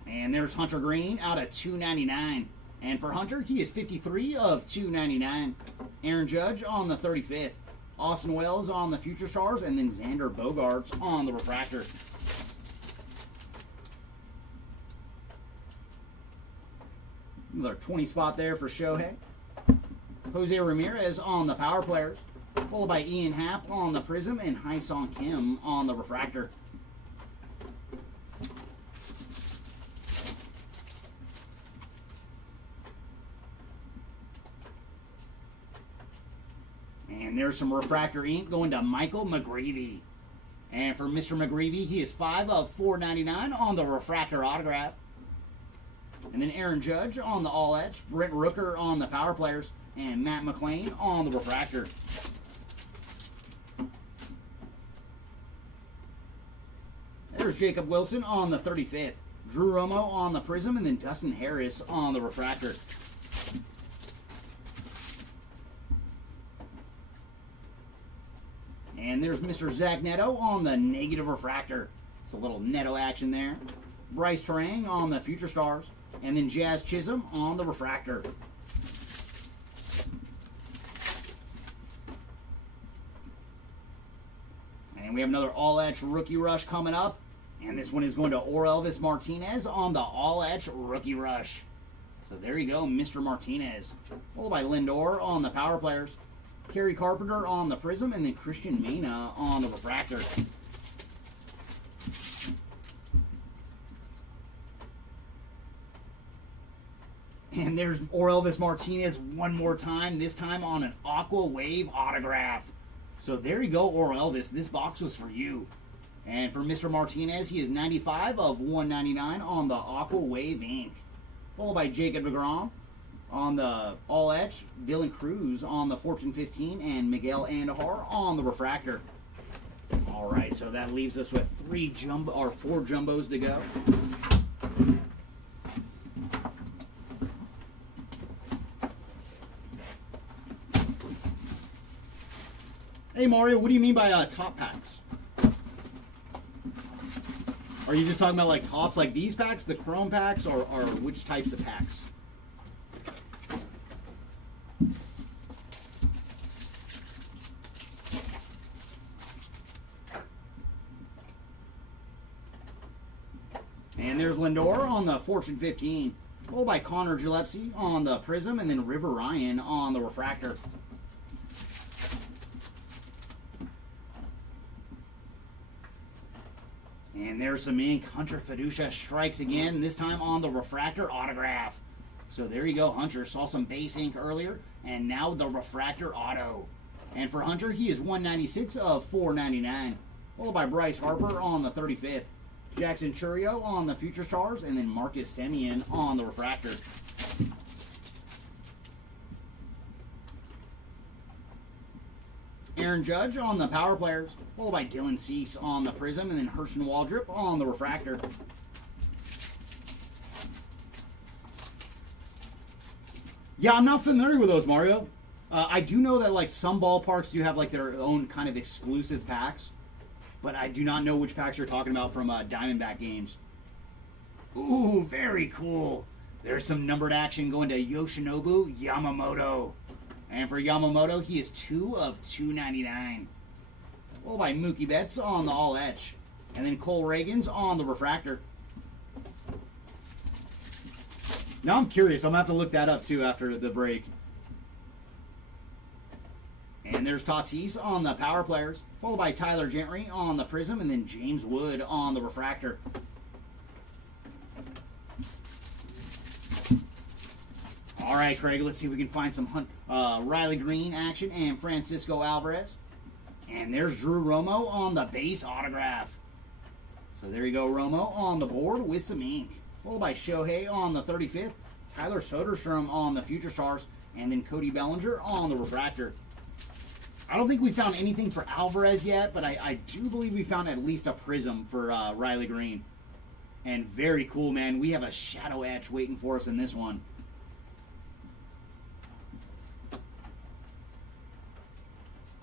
And there's Hunter Green out of 299. And for Hunter, he is 53 of 299. Aaron Judge on the 35th. Austin Wells on the Future Stars. And then Xander Bogaerts on the refractor. Another 20 spot there for Shohei. Jose Ramirez on the Power Players. Followed by Ian Happ on the Prism. And Hai-Song Kim on the refractor. And there's some refractor ink going to Michael McGreevy. And for Mr. McGreevy, he is 5 of 499 on the refractor autograph. And then Aaron Judge on the all etch, Brent Rooker on the Power Players, and Matt McLean on the refractor. There's Jacob Wilson on the 35th, Drew Romo on the Prism, and then Dustin Harris on the refractor. And there's Mr. Zach Neto on the negative refractor. It's a little Neto action there. Bryce Terang on the Future Stars. And then Jazz Chisholm on the refractor. And we have another all-etch rookie rush coming up. And this one is going to Orelvis Martinez on the all-etch rookie rush. So there you go, Mr. Martinez. Followed by Lindor on the Power Players. Kerry Carpenter on the Prism, and then Christian Mena on the refractor. And there's Orelvis Martinez one more time, this time on an Aqua Wave autograph. So there you go, Orelvis. This box was for you. And for Mr. Martinez, he is 95 of 199 on the Aqua Wave ink. Followed by Jacob deGrom on the all etch, Dylan Cruz on the Fortune 15, and Miguel Andujar on the refractor. All right, so that leaves us with 4 jumbos to go. Hey Mario, what do you mean by top packs? Are you just talking about like tops like these packs, the chrome packs, or which types of packs? And there's Lindor on the Fortune 15. Followed by Connor Gillespie on the Prism, and then River Ryan on the refractor. And there's some ink. Hunter Fiducia strikes again, this time on the refractor autograph. So there you go, Hunter. Saw some base ink earlier, and now the refractor auto. And for Hunter, he is 196 of 499. Followed by Bryce Harper on the 35th. Jackson Chourio on the Future Stars, and then Marcus Semien on the refractor. Aaron Judge on the Power Players, followed by Dylan Cease on the Prism, and then Herschel Waldrop on the refractor. Yeah, I'm not familiar with those, Mario. I do know that like some ballparks do have like their own kind of exclusive packs, but I do not know which packs you're talking about from Diamondback games. Ooh, very cool. There's some numbered action going to Yoshinobu Yamamoto. And for Yamamoto, he is 2 of 299. Followed by Mookie Betts on the all etch. And then Cole Reagan's on the refractor. Now I'm curious. I'm going to have to look that up too after the break. And there's Tatis on the power players, followed by Tyler Gentry on the prism, and then James Wood on the refractor. All right, Craig, let's see if we can find some Riley Green action and Francisco Alvarez. And there's Drew Romo on the base autograph. So there you go, Romo on the board with some ink. Followed by Shohei on the 35th, Tyler Soderstrom on the Future Stars, and then Cody Bellinger on the refractor. I don't think we found anything for Alvarez yet, but I do believe we found at least a prism for Riley Green. And very cool, man. We have a shadow etch waiting for us in this one.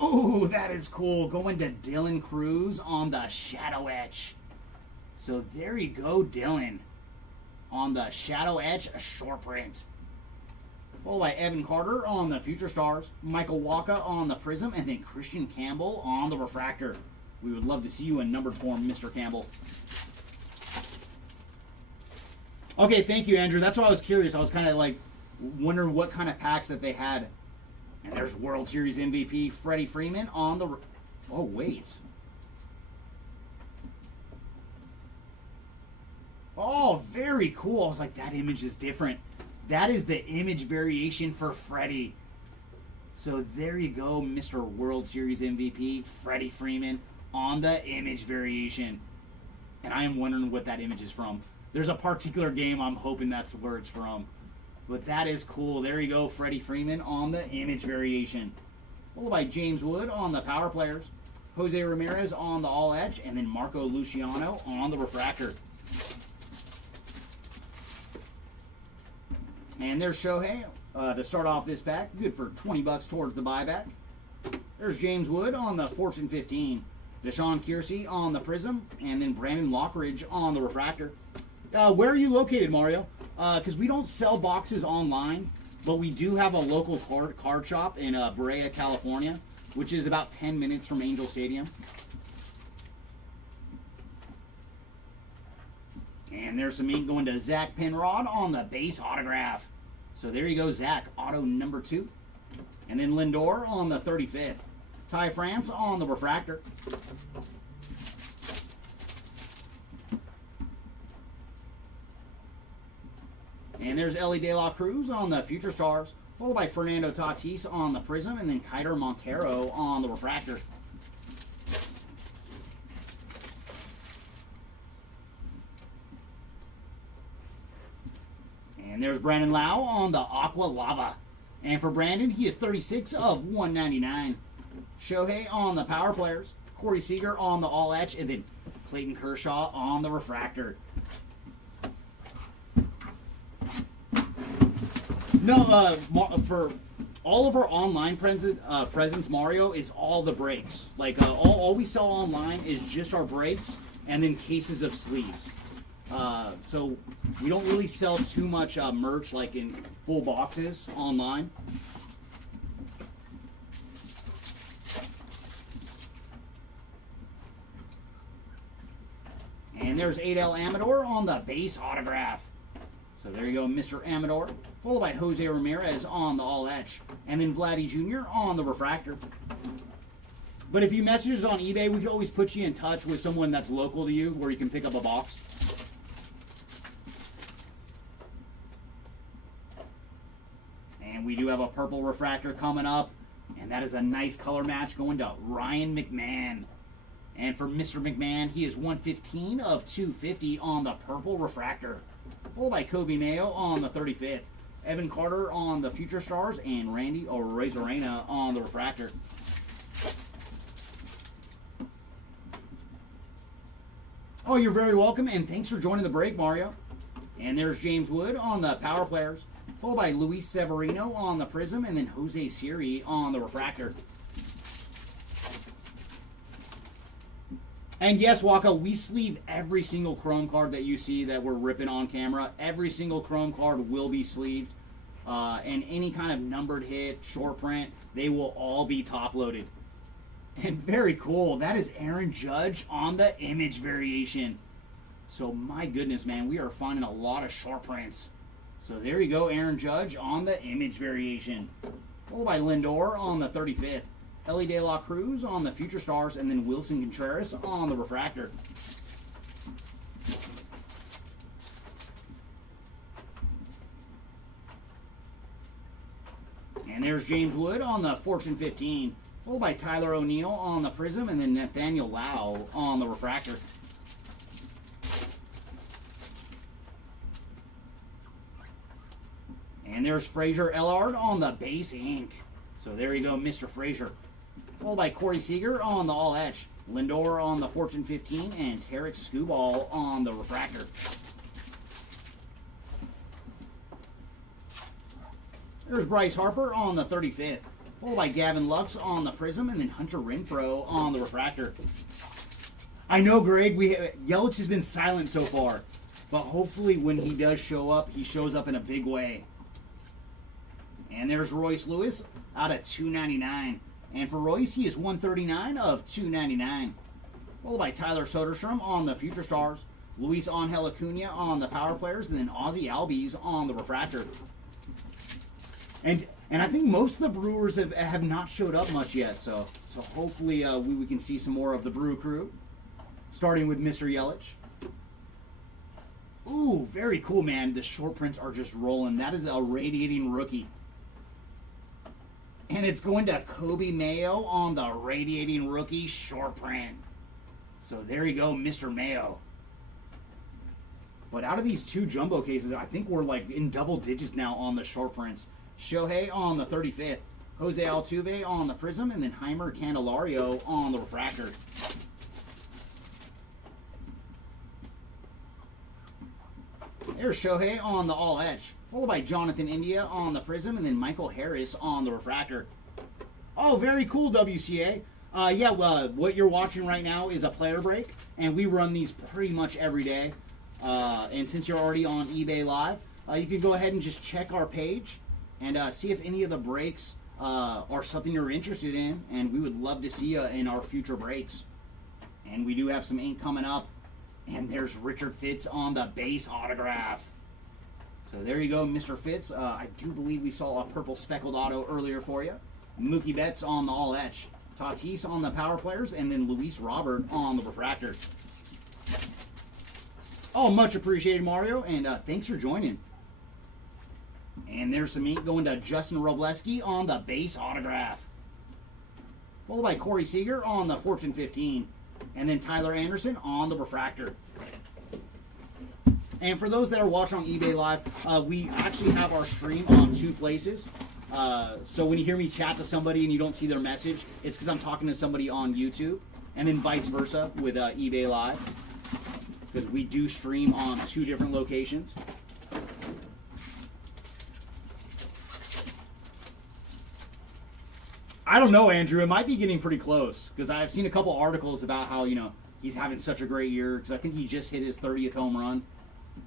Oh, that is cool. Going to Dylan Cruz on the shadow etch. So there you go, Dylan. On the shadow etch, a short print. Followed by Evan Carter on the Future Stars, Michael Wacha on the Prism, and then Christian Campbell on the Refractor. We would love to see you in numbered form, Mr. Campbell. Okay, thank you, Andrew. That's why I was curious. I was kind of like wondering what kind of packs that they had. And there's World Series MVP Freddie Freeman on the... Oh, wait. Oh, very cool. I was like, that image is different. That is the image variation for Freddie. So there you go, Mr. World Series MVP, Freddie Freeman, on the image variation. And I am wondering what that image is from. There's a particular game I'm hoping that's where it's from. But that is cool. There you go, Freddie Freeman on the image variation. Followed by James Wood on the power players, Jose Ramirez on the all edge, and then Marco Luciano on the refractor. And there's Shohei to start off this pack. Good for 20 bucks towards the buyback. There's James Wood on the Fortune 15. Deshaun Kiersey on the Prism. And then Brandon Lockridge on the refractor. Where are you located, Mario? Because we don't sell boxes online, but we do have a local card shop in Brea, California, which is about 10 minutes from Angel Stadium. And there's some ink going to Zach Penrod on the base autograph. So there you go, Zach, auto number 2. And then Lindor on the 35th. Ty France on the refractor. And there's Ellie De La Cruz on the Future Stars, followed by Fernando Tatis on the Prism, and then Kiter Montero on the refractor. And there's Brandon Lau on the Aqua Lava. And for Brandon, he is 36 of 199. Shohei on the power players, Corey Seager on the all etch, and then Clayton Kershaw on the refractor. No, for all of our online presents, Mario, is all the breaks. Like, all we sell online is just our breaks and then cases of sleeves. So we don't really sell too much merch, like in full boxes, online. And there's Adel Amador on the base autograph. So there you go, Mr. Amador, followed by Jose Ramirez on the all etch, and then Vladdy Jr. on the refractor. But if you message us on eBay, we can always put you in touch with someone that's local to you where you can pick up a box. And we do have a purple refractor coming up, and that is a nice color match going to Ryan McMahon. And for Mr. McMahon, he is 115 of 250 on the purple refractor. Followed by Kobe Mayo on the 35th. Evan Carter on the Future Stars, and Randy Arozarena on the refractor. Oh, you're very welcome, and thanks for joining the break, Mario. And there's James Wood on the power players, followed by Luis Severino on the Prism, and then Jose Siri on the refractor. And yes, Waka, we sleeve every single Chrome card that you see that we're ripping on camera. Every single Chrome card will be sleeved. And any kind of numbered hit, short print, they will all be top loaded. And very cool. That is Aaron Judge on the image variation. So my goodness, man, we are finding a lot of short prints. So there you go, Aaron Judge on the image variation. Followed by Lindor on the 35th. Ellie De La Cruz on the Future Stars, and then Wilson Contreras on the refractor. And there's James Wood on the Fortune 15. Followed by Tyler O'Neill on the Prism, and then Nathaniel Lau on the refractor. And there's Frazier Ellard on the base ink. So there you go, Mr. Frazier. Followed by Corey Seager on the all etch. Lindor on the Fortune 15, and Tarek Skubal on the refractor. There's Bryce Harper on the 35th. Followed by Gavin Lux on the Prism, and then Hunter Renfroe on the refractor. I know, Greg, Yelich has been silent so far, but hopefully when he does show up, he shows up in a big way. And there's Royce Lewis out of 299. And for Royce, he is 139 of 299. Followed by Tyler Soderstrom on the Future Stars. Luis Angel Acuna on the Power Players. And then Ozzie Albies on the refractor. And I think most of the Brewers have not showed up much yet. So hopefully we can see some more of the Brew Crew. Starting with Mr. Yelich. Ooh, very cool, man. The short prints are just rolling. That is a radiating rookie. And it's going to Kobe Mayo on the radiating rookie short print. So there you go, Mr. Mayo. But out of these two jumbo cases, I think we're like in double digits now on the short prints. Shohei on the 35th. Jose Altuve on the Prism. And then Heimer Candelario on the refractor. There's Shohei on the all etch. Followed by Jonathan India on the Prism, and then Michael Harris on the refractor. Oh, very cool, WCA. What you're watching right now is a player break, and we run these pretty much every day. And since you're already on eBay Live, you can go ahead and just check our page and see if any of the breaks are something you're interested in, and we would love to see you in our future breaks. And we do have some ink coming up, and there's Richard Fitz on the base autograph. So there you go, Mr. Fitz. I do believe we saw a purple speckled auto earlier for you. Mookie Betts on the all etch. Tatis on the Power Players, and then Luis Robert on the refractor. Oh, much appreciated, Mario, and thanks for joining. And there's some ink going to Justin Robleski on the base autograph. Followed by Corey Seager on the Fortune 15, and then Tyler Anderson on the refractor. And for those that are watching on eBay Live, we actually have our stream on two places. So when you hear me chat to somebody and you don't see their message, it's because I'm talking to somebody on YouTube, and then vice versa with eBay Live, because we do stream on two different locations. I don't know, Andrew. It might be getting pretty close, because I've seen a couple articles about how, he's having such a great year, because I think he just hit his 30th home run.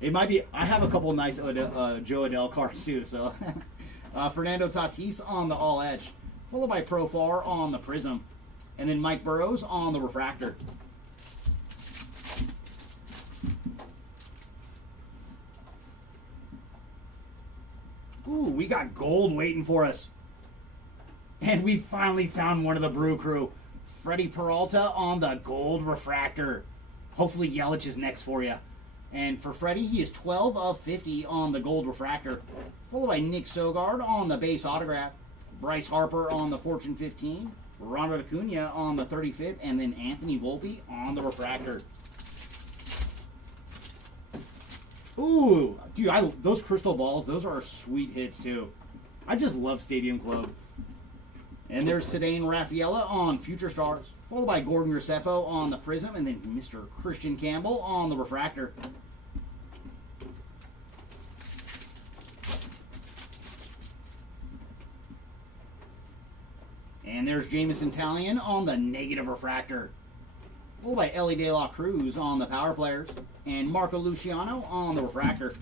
It might be. I have a couple of nice Joe Adell cards too. So Fernando Tatis on the all edge, followed by Profar on the Prism, and then Mike Burrows on the refractor. Ooh, we got gold waiting for us, and we finally found one of the Brew Crew. Freddie Peralta on the gold refractor. Hopefully Yelich is next for you. And for Freddie, he is 12 of 50 on the gold refractor. Followed by Nick Sogard on the base autograph. Bryce Harper on the Fortune 15. Ronald Acuna on the 35th. And then Anthony Volpe on the refractor. Ooh, dude, those crystal balls, those are sweet hits too. I just love Stadium Club. And there's Cedane Rafaela on Future Stars. Followed by Gordon Graceffo on the Prism. And then Mr. Christian Campbell on the refractor. And there's Jameson Taillon on the negative refractor. Followed by Ellie De La Cruz on the Power Players. And Marco Luciano on the refractor.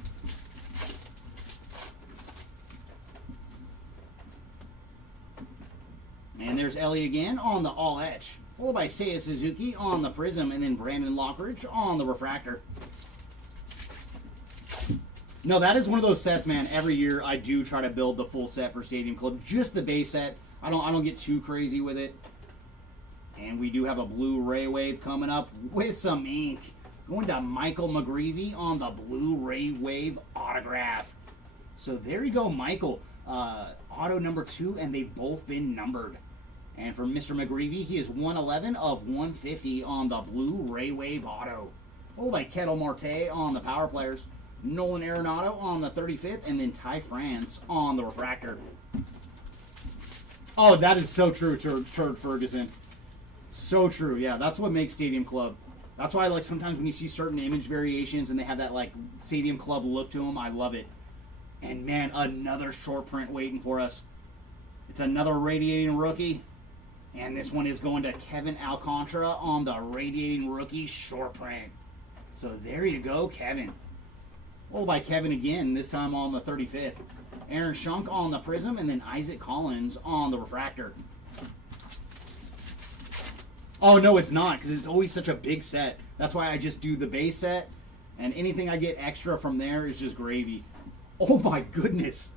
And there's Ellie again on the all etch. Followed by Seiya Suzuki on the Prism, and then Brandon Lockridge on the Refractor. No, that is one of those sets, man. Every year I do try to build the full set for Stadium Club. Just the base set. I don't get too crazy with it. And we do have a blue Ray Wave coming up with some ink. Going to Michael McGreevy on the blue Ray Wave autograph. So there you go, Michael. Auto number 2, and they've both been numbered. And for Mr. McGreevy, he is 111 of 150 on the blue Ray Wave auto. Followed by Kettle Marte on the Power Players. Nolan Arenado on the 35th, and then Ty France on the Refractor. Oh, that is so true, Turd Ferguson. So true, yeah. That's what makes Stadium Club. That's why, like, sometimes when you see certain image variations and they have that, like, Stadium Club look to them, I love it. And, man, another short print waiting for us. It's another Radiating Rookie. And this one is going to Kevin Alcantara on the Radiating Rookie short print. So there you go, Kevin. Followed by Kevin again, this time on the 35th. Aaron Schunk on the Prism, and then Isaac Collins on the Refractor. Oh, no, it's not, because it's always such a big set. That's why I just do the base set, and anything I get extra from there is just gravy. Oh, my goodness.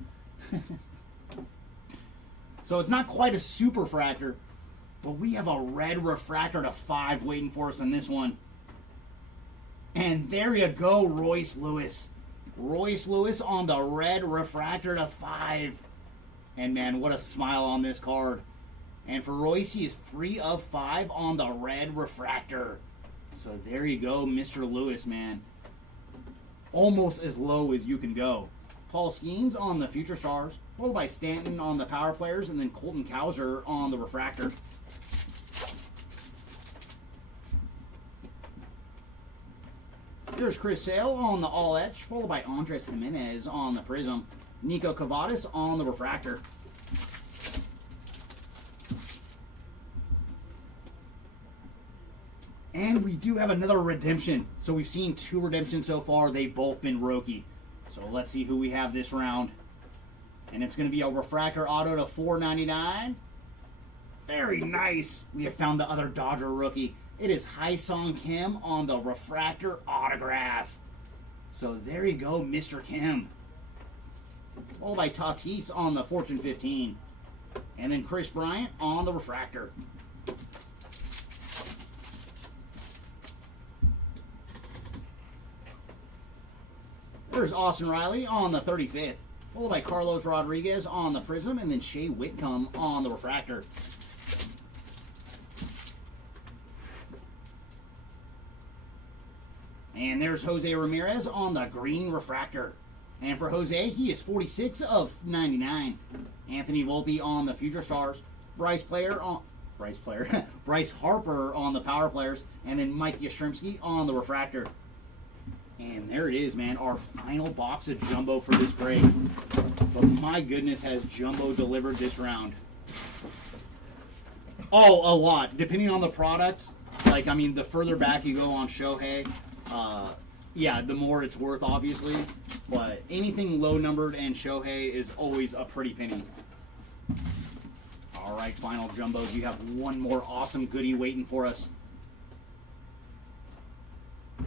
So it's not quite a super fractor, but we have a red Refractor to 5 waiting for us in this one. And there you go, Royce Lewis. Royce Lewis on the red Refractor to 5. And, man, what a smile on this card. And for Royce, he is 3 of 5 on the red Refractor. So there you go, Mr. Lewis, man. Almost as low as you can go. Paul Skeens on the Future Stars, followed by Stanton on the Power Players, and then Colton Cowser on the Refractor. Here's Chris Sale on the All Etch, followed by Andres Jimenez on the Prism. Nico Cavadas on the Refractor. And we do have another redemption. So we've seen 2 redemptions so far. They've both been rookie. So let's see who we have this round. And it's going to be a Refractor auto to $4.99. Very nice. We have found the other Dodger rookie. It is Hai-Song Kim on the Refractor autograph. So there you go, Mr. Kim. Followed by Tatis on the Fortune 15. And then Chris Bryant on the Refractor. There's Austin Riley on the 35th. Followed by Carlos Rodriguez on the Prism. And then Shea Whitcomb on the Refractor. And there's Jose Ramirez on the green Refractor. And for Jose, he is 46 of 99. Anthony Volpe on the Future Stars. Bryce Harper on the Power Players. And then Mike Yastrzemski on the Refractor. And there it is, man. Our final box of Jumbo for this break. But my goodness, has Jumbo delivered this round. Oh, a lot. Depending on the product. Like, I mean, the further back you go on Shohei, yeah, the more it's worth, obviously. But anything low numbered and Shohei is always a pretty penny. All right, final Jumbos. You have one more awesome goodie waiting for us.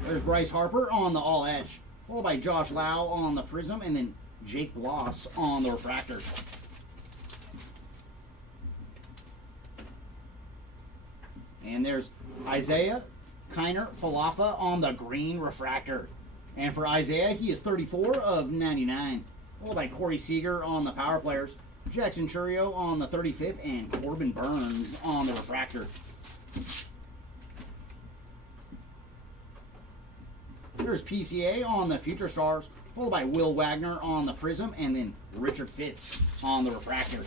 There's Bryce Harper on the All Edge, followed by Josh Lau on the Prism, and then Jake Bloss on the Refractor. And there's Isaiah Kiner Falafa on the green Refractor. And for Isaiah, he is 34 of 99. Followed by Corey Seager on the Power Players, Jackson Churio on the 35th, and Corbin Burns on the Refractor. There's PCA on the Future Stars, followed by Will Wagner on the Prism, and then Richard Fitz on the Refractor.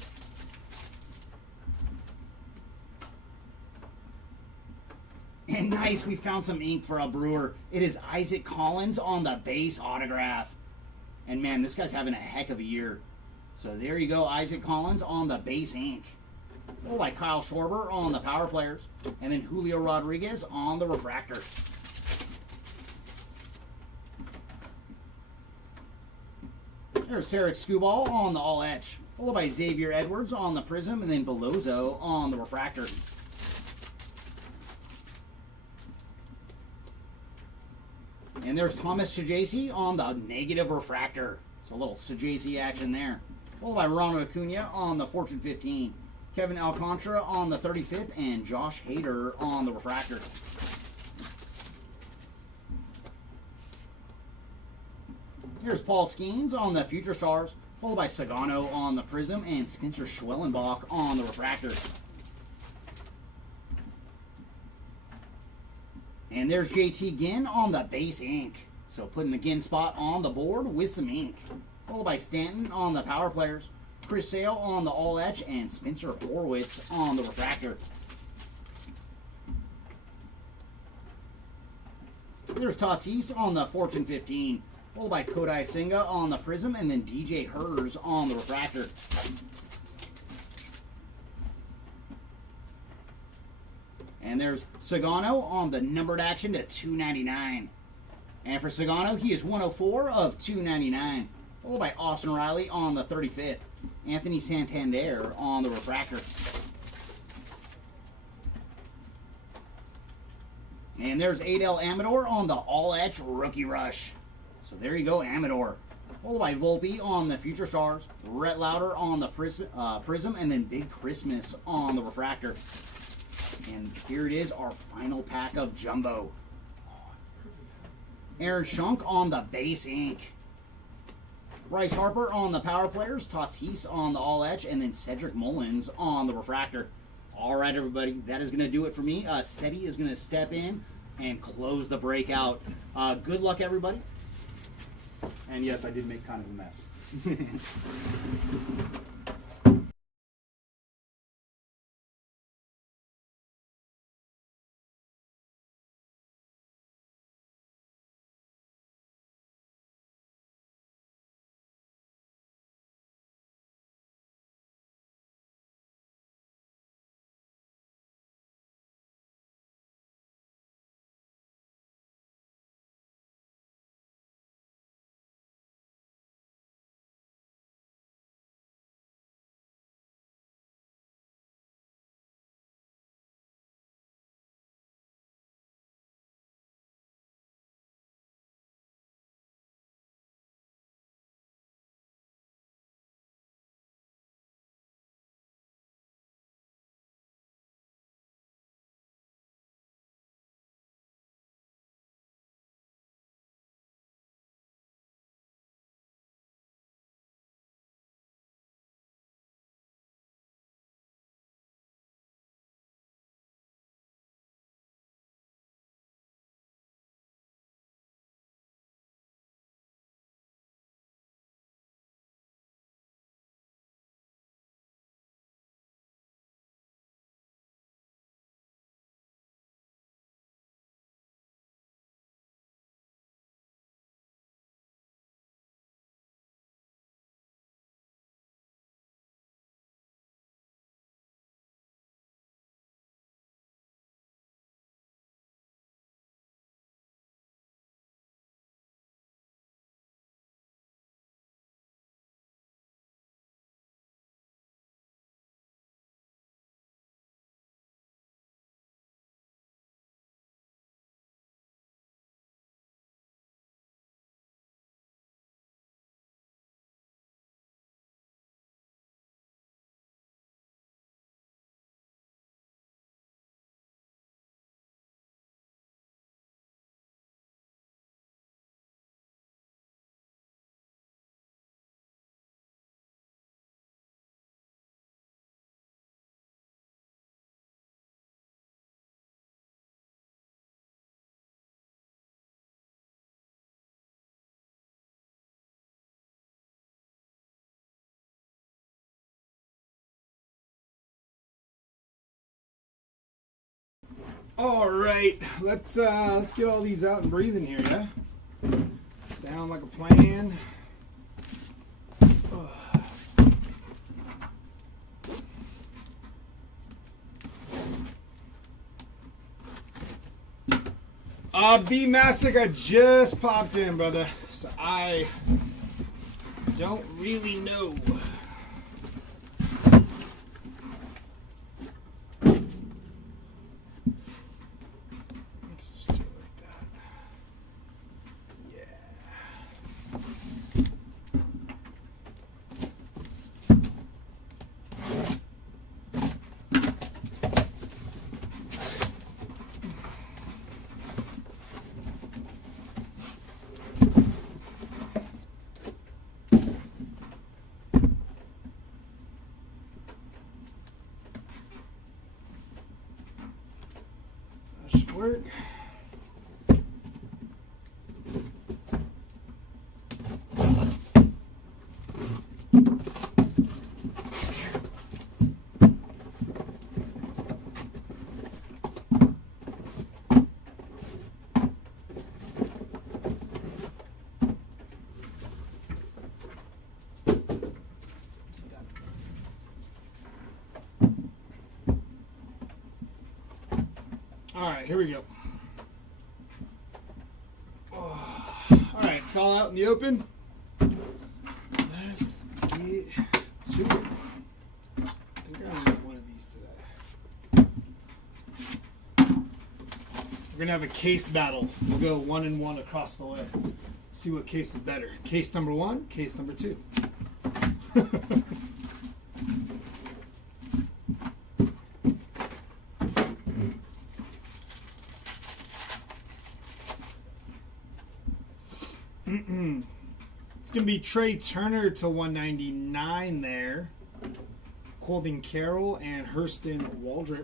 And nice, we found some ink for a Brewer. It is Isaac Collins on the base autograph. And man, this guy's having a heck of a year. So there you go, Isaac Collins on the base ink. Followed by Kyle Schwarber on the Power Players, and then Julio Rodriguez on the Refractor. There's Tarek Skubal on the All Etch, followed by Xavier Edwards on the Prism, and then Bellozo on the Refractor. And there's Thomas Saggese on the negative Refractor. So a little Saggese action there. Followed by Ronald Acuna on the Fortune 15. Kevin Alcantara on the 35th, and Josh Hader on the Refractor. Here's Paul Skeens on the Future Stars, followed by Sagano on the Prism, and Spencer Schwellenbach on the Refractor. And there's JT Ginn on the base ink. So putting the Ginn spot on the board with some ink. Followed by Stanton on the Power Players, Chris Sale on the All Etch, and Spencer Horwitz on the Refractor. There's Tatis on the Fortune 15, followed by Kodai Senga on the Prism, and then DJ Hers on the Refractor. And there's Sagano on the numbered action to 299. And for Sagano, he is 104 of 299. Followed by Austin Riley on the 35th. Anthony Santander on the Refractor. And there's Adel Amador on the All Etch Rookie Rush. So there you go, Amador. Followed by Volpe on the Future Stars. Rhett Lauder on the Prism. And then Big Christmas on the Refractor. And here it is, our final pack of Jumbo. Aaron Schunk on the base ink. Bryce Harper on the Power Players. Tatis on the All Etch. And then Cedric Mullins on the Refractor. All right, everybody. That is going to do it for me. Seti is going to step in and close the breakout. Good luck, everybody. And yes, I did make kind of a mess. All right, let's get all these out and breathing here, yeah? Sound like a plan. B-Massic, I just popped in, brother, so I don't really know here we go. Oh. All right, it's all out in the open. Let's get to it. I think I only have one of these today. We're gonna have a case battle. We'll go 1 and 1 across the way. See what case is better. Case number 1, case number 2. It's going to be Trey Turner to 199 there. Colvin Carroll and Hurston Waldrop.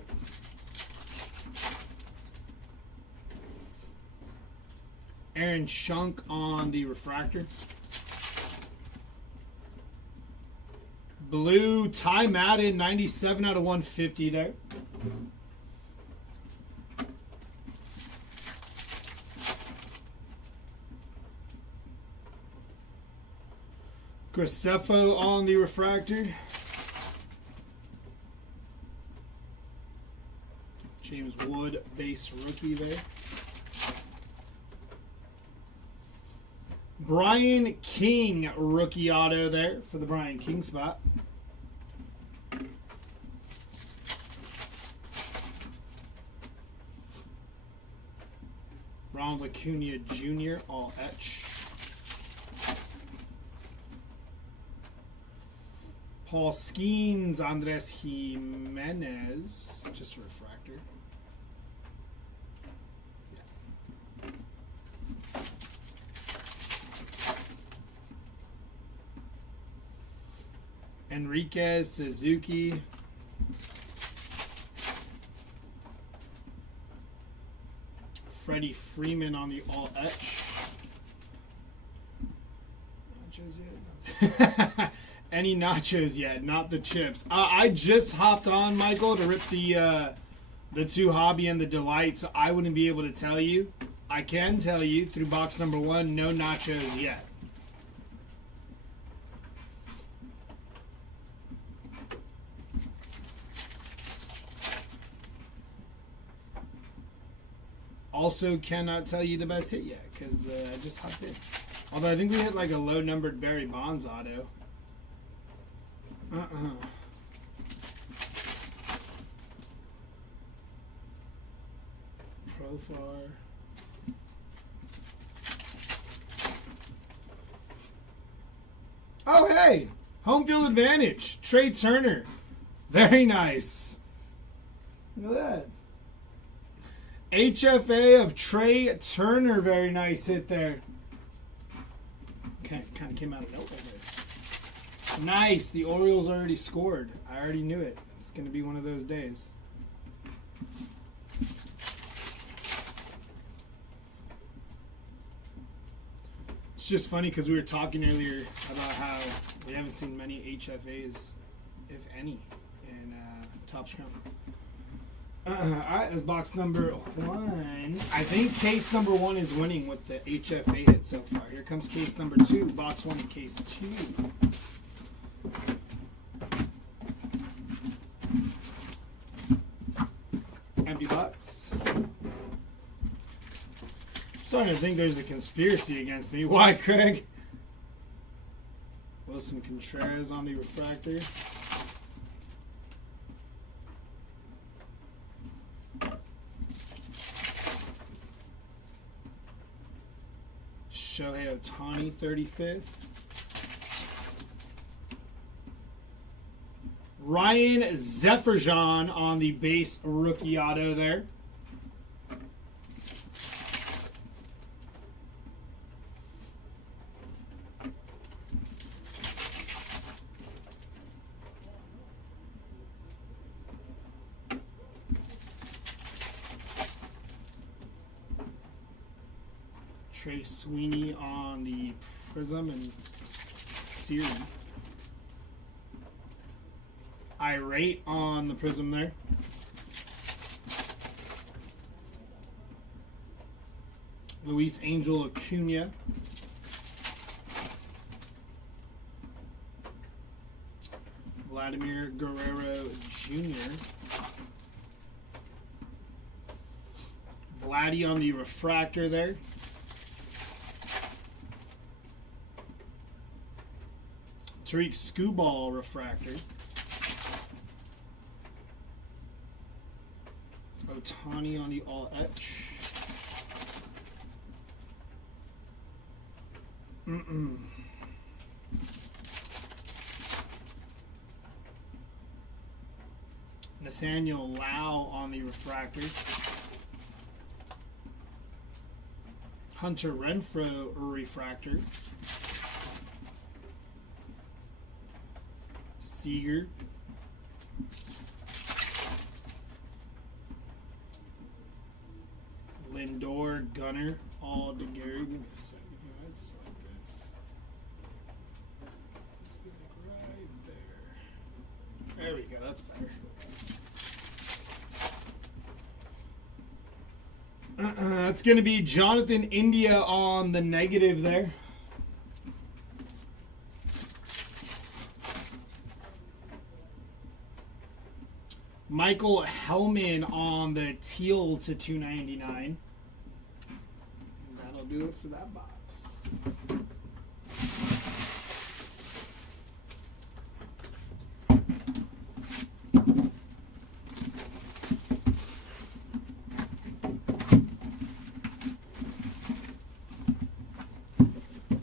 Aaron Shunk on the refractor. Blue Ty Madden 97 out of 150 there. Graceffo on the refractor. James Wood base rookie there. Brian King rookie auto there for the Brian King spot. Ronald Acuna Jr. all etch. Paul Skeens, Andres Jimenez, just a refractor. Enriquez, Suzuki. Freddie Freeman on the all etch. Nachos yet? Any nachos yet? Not the chips. I just hopped on, Michael, to rip the 2 Hobby and the Delight, so I wouldn't be able to tell you. I can tell you through box number 1, no nachos yet. Also cannot tell you the best hit yet because I just hopped in. Although I think we hit like a low numbered Barry Bonds auto. Profar. Oh hey! Home field advantage. Trey Turner. Very nice. Look at that. HFA of Trey Turner. Very nice hit there. Kind of came out of nowhere there. Nice. The Orioles already scored. I already knew it. It's going to be one of those days. It's just funny because we were talking earlier about how we haven't seen many HFAs, if any, in Topps Chrome. Alright, that's box number 1. I think case number 1 is winning with the HFA hit so far. Here comes case number 2. Box 1 and case 2. Empty box. I'm starting to think there's a conspiracy against me. Why, Craig? Wilson Contreras on the refractor. Shohei Ohtani, 35th. Ryan Zefferjan on the base rookie auto there. Trey Sweeney on the Prism and Siri. Irate on the Prism there. Luis Angel Acuna. Vladimir Guerrero Jr. Vladdy on the refractor there. Tariq Skubal refractor. Otani on the all etch. Nathaniel Lau on the refractor. Hunter Renfroe refractor. Seager. Lindor, Gunner, all to Gary. Give me a second here. Why is this like this? Let's get it right there. There we go. That's better. That's going to be Jonathan India on the negative there. Michael Hellman on the teal to 299. That'll do it for that box.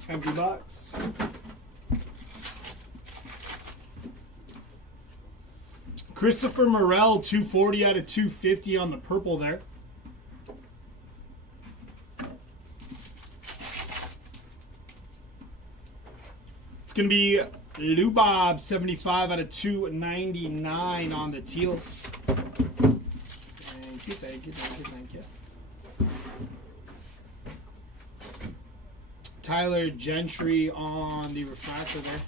Empty box. Christopher Morel, 240 out of 250 on the purple there. It's going to be Lubob, 75 out of 299 on the teal. Thank you, thank you, thank you, thank you. Tyler Gentry on the refractor there.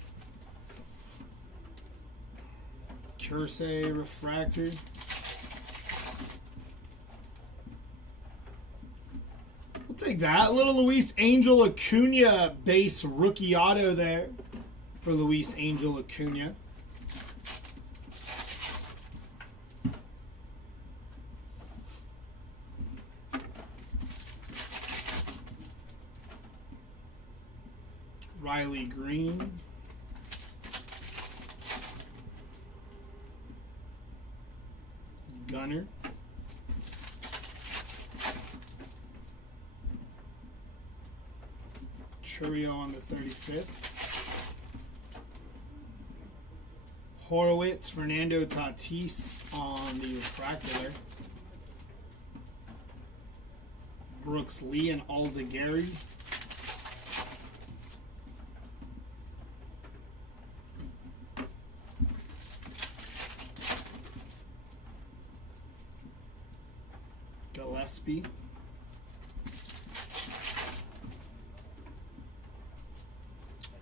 Kersey refractor. We'll take that. Little Luis Angel Acuna base rookie auto there for Luis Angel Acuna. Riley Green. Gunner. Churio on the 35th. Horowitz, Fernando Tatis on the refractor there. Brooks Lee and Alda Gary. Gillespie.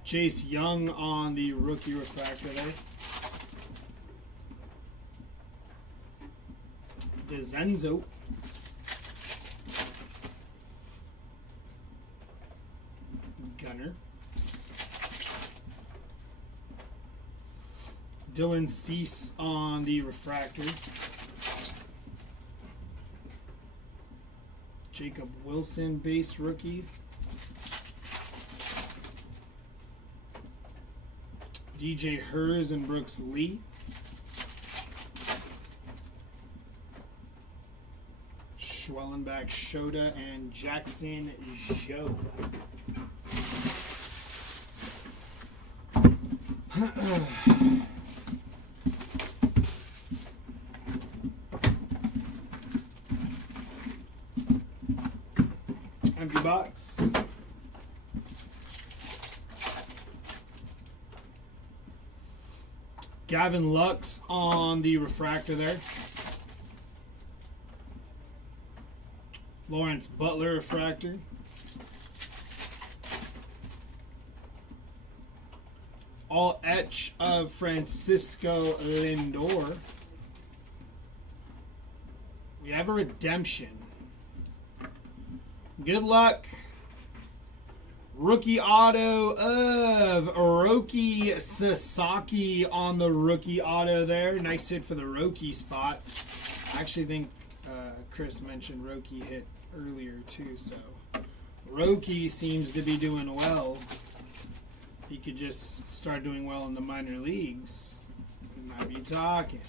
Chase Young on the rookie refractor there. DeZenzo. Gunner. Dylan Cease on the refractor. Jacob Wilson, base rookie. DJ Hers and Brooks Lee. Schwellenbach, Shota, and Jackson Joe. Empty box. Gavin Lux on the refractor there. Lawrence Butler refractor. All etch of Francisco Lindor. We have a redemption. Good luck. Rookie auto of Roki Sasaki on the rookie auto there. Nice hit for the Roki spot. I actually think Chris mentioned Roki hit earlier too, so Roki seems to be doing well. He could just start doing well in the minor leagues. We might be talking.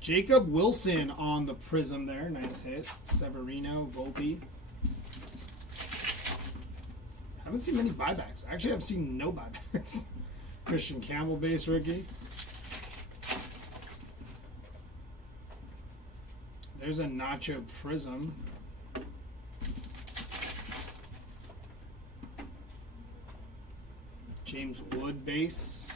Jacob Wilson on the prism there. Nice hit. Severino, Volpe. Haven't seen many buybacks. Actually, I've seen no buybacks. Christian Campbell base rookie. There's a Nacho prism. James Wood base.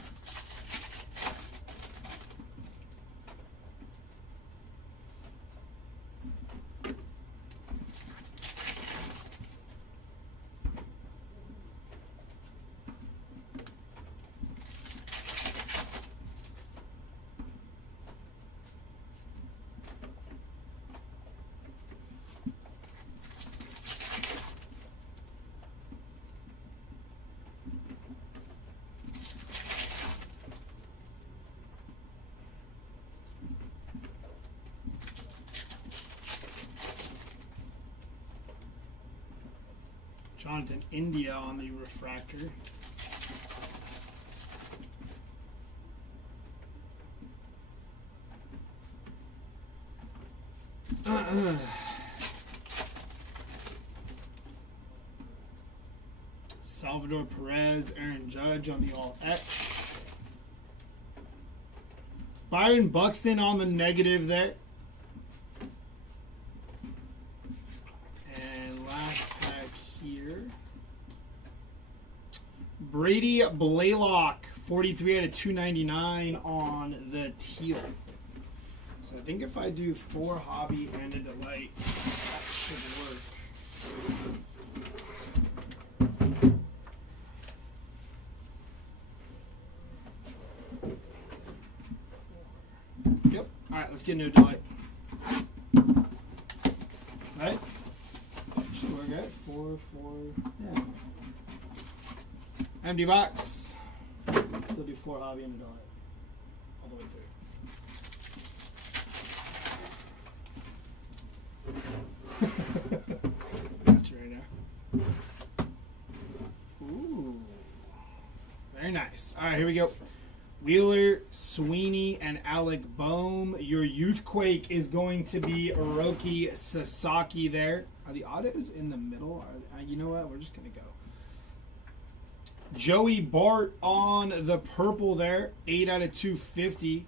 Jonathan India on the refractor. Salvador Perez, Aaron Judge on the all etch. Byron Buxton on the negative there. Brady Blaylock, 43 out of 299 on the teal. So I think if I do 4 hobby and a delight, that should work. Yep. All right, let's get into a delight. Right? Should work out. 4, 4. Yeah. Empty box. We'll do 4 hobby and a dollar. All the way through. Got you right now. Ooh. Very nice. Alright, here we go. Wheeler, Sweeney, and Alec Boehm. Your Youthquake is going to be Hiroki Sasaki there. Are the autos in the middle? You know what? We're just going to go. Joey Bart on the purple there, 8 out of 250.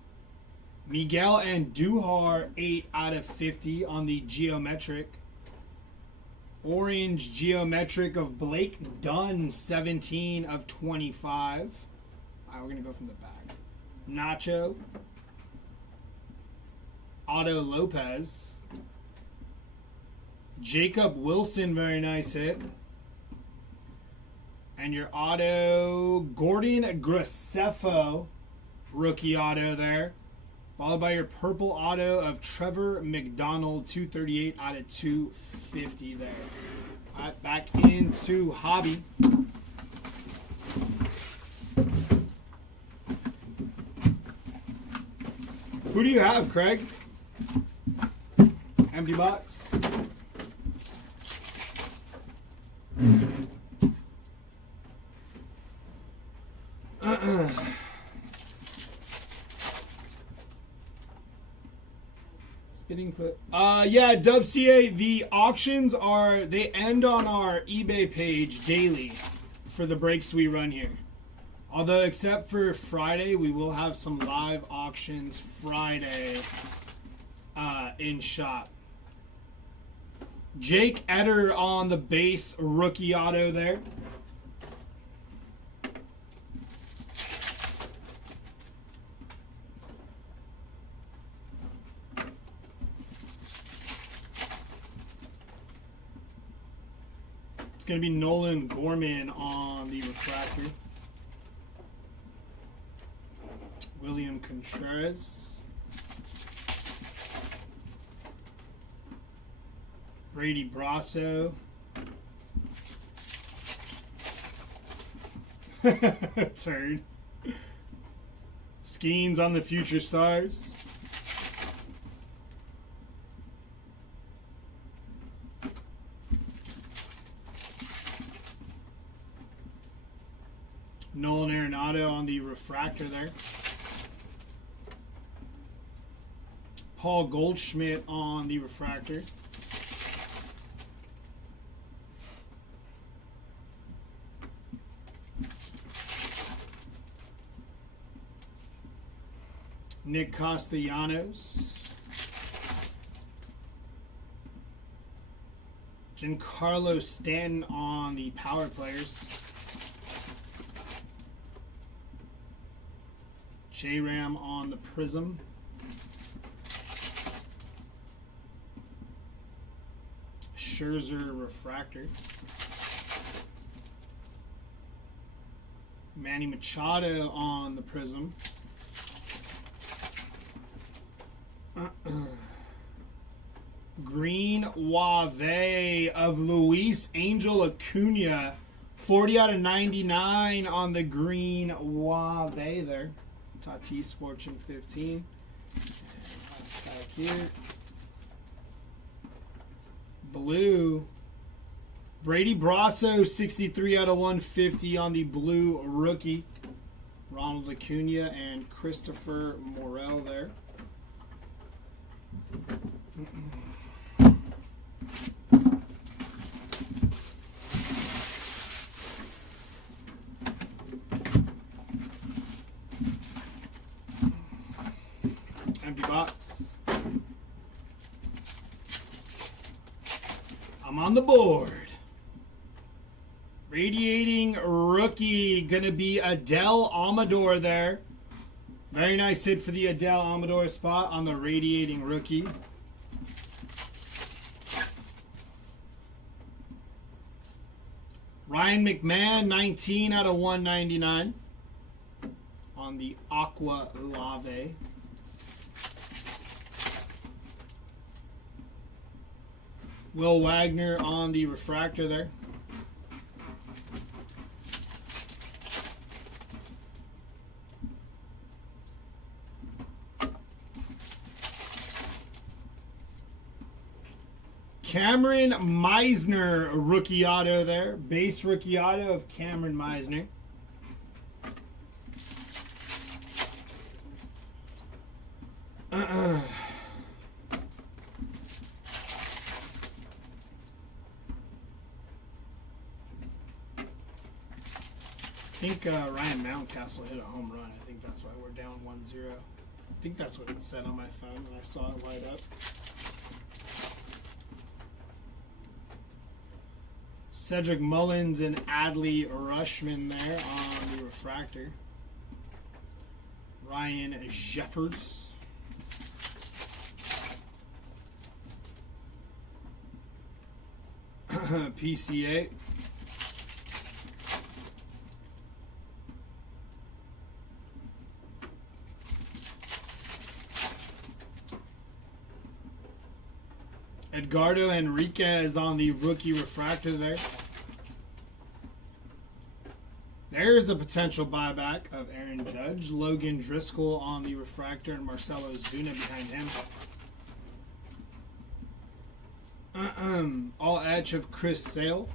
Miguel Andujar, 8 out of 50 on the geometric. Orange geometric of Blake Dunn, 17 of 25. All right, we're going to go from the back. Nacho. Otto Lopez. Jacob Wilson, very nice hit. And your auto, Gordon Graceffo, rookie auto there. Followed by your purple auto of Trevor McDonald, 238 out of 250 there. All right, back into hobby. Who do you have, Craig? Empty box. Spinning clip. Yeah, WCA, the auctions they end on our eBay page daily for the breaks we run here. Although, except for Friday, we will have some live auctions Friday in shop. Jake Eder on the base rookie auto there. It's going to be Nolan Gorman on the refractor. William Contreras. Brady Brasso. Turd. Skeens on the Future Stars. Nolan Arenado on the refractor there. Paul Goldschmidt on the refractor. Nick Castellanos. Giancarlo Stanton on the power players. J-Ram on the prism. Scherzer refractor. Manny Machado on the prism. Green Wave of Luis Angel Acuna. 40 out of 99 on the green Wave there. Tatis Fortune 15. And last pack here. Blue. Brady Brasso, 63 out of 150 on the blue rookie. Ronald Acuna and Christopher Morel there. Empty box. I'm on the board. Radiating rookie, gonna be Adele Amador there. Very nice hit for the Adele Amador spot on the radiating rookie. Ryan McMahon, 19 out of 199 on the Aqua Lave. Will Wagner on the refractor there. Cameron Meisner rookie auto there. Base rookie auto of Cameron Meisner. I think Ryan Mountcastle hit a home run. I think that's why we're down 1-0. I think that's what it said on my phone when I saw it light up. Cedric Mullins and Adley Rushman there on the refractor. Ryan Jeffers. PCA. Edgardo Enriquez on the rookie refractor there. There's a potential buyback of Aaron Judge. Logan Driscoll on the refractor and Marcelo Zuna behind him. All etch of Chris Sale.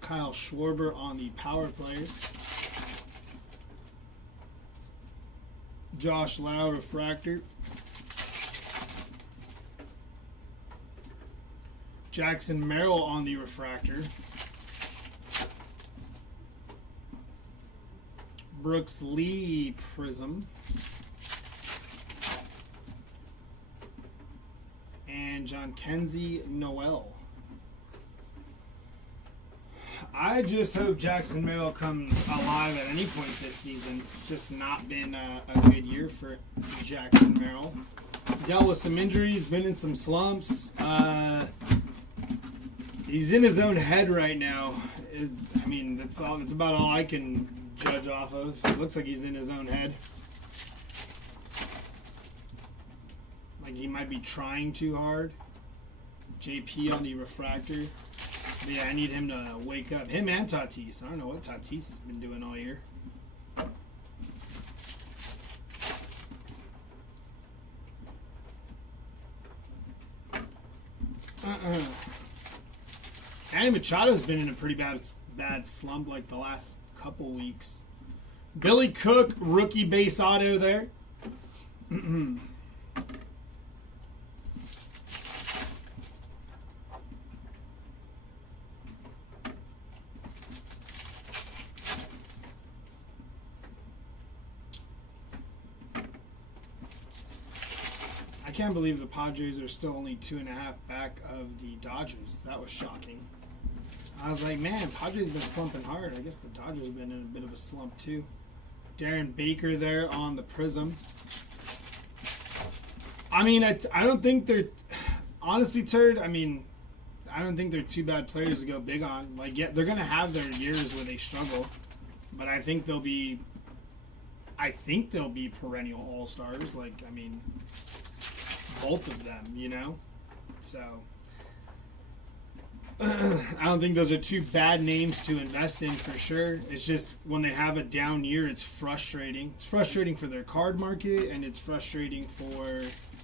Kyle Schwarber on the power players. Josh Lau refractor. Jackson Merrill on the refractor. Brooks Lee prism. And John Kenzie Noel. I just hope Jackson Merrill comes alive at any point this season. It's just not been a good year for Jackson Merrill. Dealt with some injuries, been in some slumps. He's in his own head right now. I mean, that's about all I can judge off of. It looks like he's in his own head. Like he might be trying too hard. JP on the refractor. But yeah, I need him to wake up. Him and Tatis. I don't know what Tatis has been doing all year. Manny Machado's been in a pretty bad slump like the last couple weeks. Billy Cook, rookie base auto there. I can't believe the Padres are still only 2.5 back of the Dodgers. That was shocking. I was like, man, Padres been slumping hard. I guess the Dodgers have been in a bit of a slump too. Darren Baker there on the Prism. I mean, I don't think they're... Honestly, Turd, I mean, I don't think they're too bad players to go big on. Like, yeah, they're going to have their years where they struggle. But I think they'll be... perennial all-stars. Like, I mean, both of them, you know? So... I don't think those are two bad names to invest in for sure. It's just when they have a down year, it's frustrating. It's frustrating for their card market, and it's frustrating for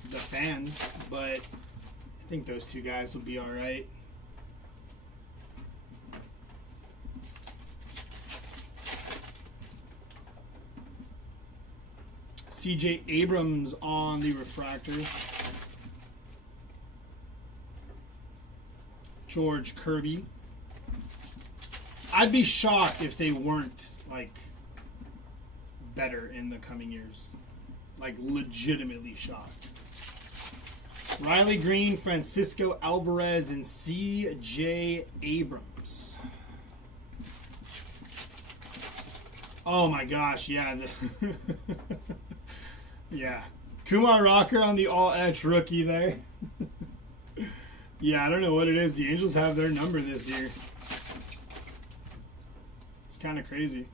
the fans. But I think those two guys will be all right. CJ Abrams on the refractor. George Kirby. I'd be shocked if they weren't, like, better in the coming years. Like, legitimately shocked. Riley Green, Francisco Alvarez, and C.J. Abrams. Oh my gosh, yeah. Yeah. Kumar Rocker on the all-edge rookie there. Yeah, I don't know what it is. The Angels have their number this year. It's kind of crazy.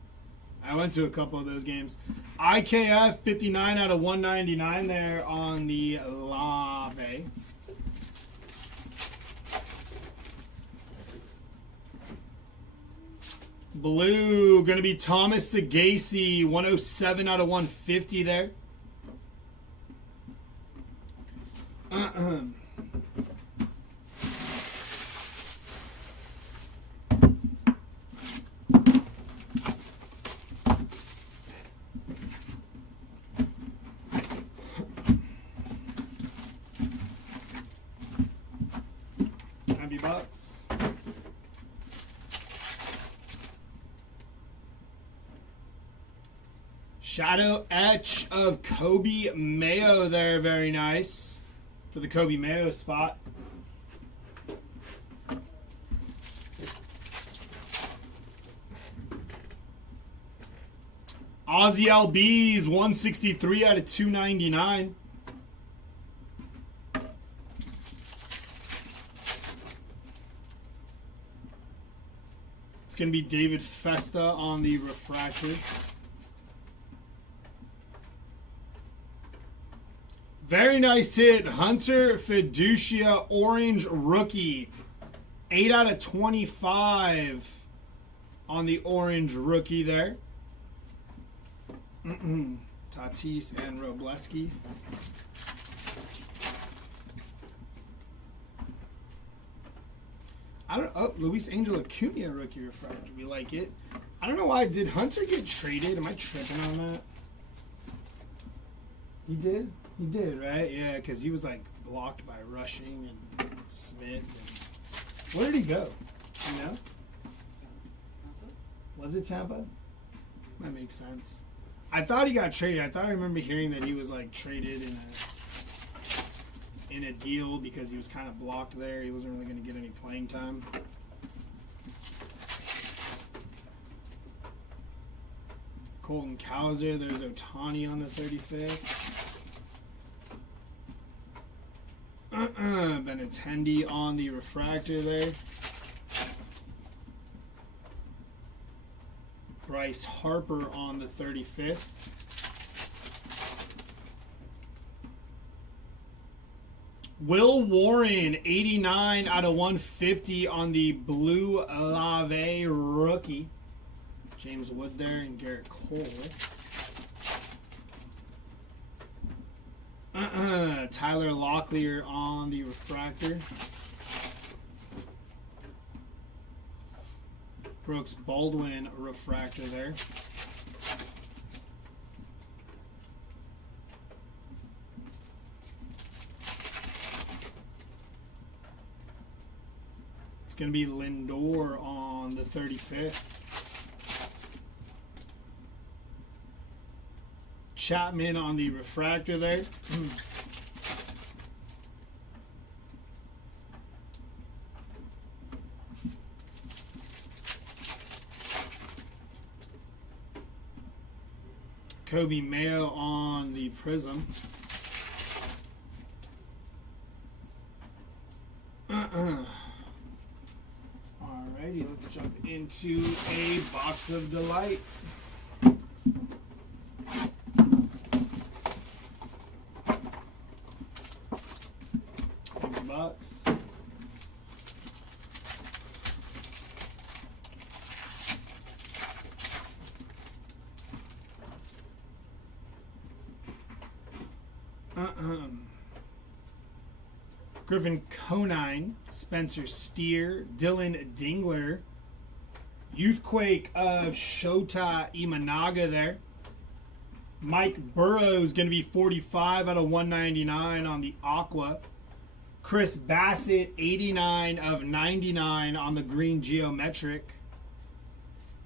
I went to a couple of those games. IKF 59 out of 199 there on the Lave. Blue, going to be Thomas Sagasi, 107 out of 150 there. Bucks. Shadow etch of Kobe Mayo there, very nice for the Kobe Mayo spot. Ozzy LB's 163 out of 299. It's going to be David Festa on the refractor. Very nice hit. Hunter Fiducia Orange Rookie. 8 out of 25 on the Orange Rookie there. Tatis and Robleski. Luis Angel Acuna rookie refractor. We like it. I don't know why. Did Hunter get traded? Am I tripping on that? He did? He did, right? Yeah, because he was like blocked by Rushing and Smith. And... Where did he go? You know? Was it Tampa? That makes sense. I thought he got traded. I thought I remember hearing that he was like traded in a deal because he was kind of blocked there. He wasn't really going to get any playing time. Colton Cowser. There's Ohtani on the 35th. Benintendi on the refractor there. Bryce Harper on the 35th. Will Warren, 89 out of 150 on the Blue Lave rookie. James Wood there and Garrett Cole. Tyler Locklear on the refractor. Brooks Baldwin refractor there. It's going to be Lindor on the 35th. Chapman on the refractor there. Kobe Mayo on the prism. Alrighty, let's jump into a box of delight. Empty box. Griffin Conine, Spencer Steer, Dylan Dingler, Youthquake of Shota Imanaga there. Mike Burrows going to be 45 out of 199 on the Aqua. Chris Bassett, 89 of 99 on the Green Geometric.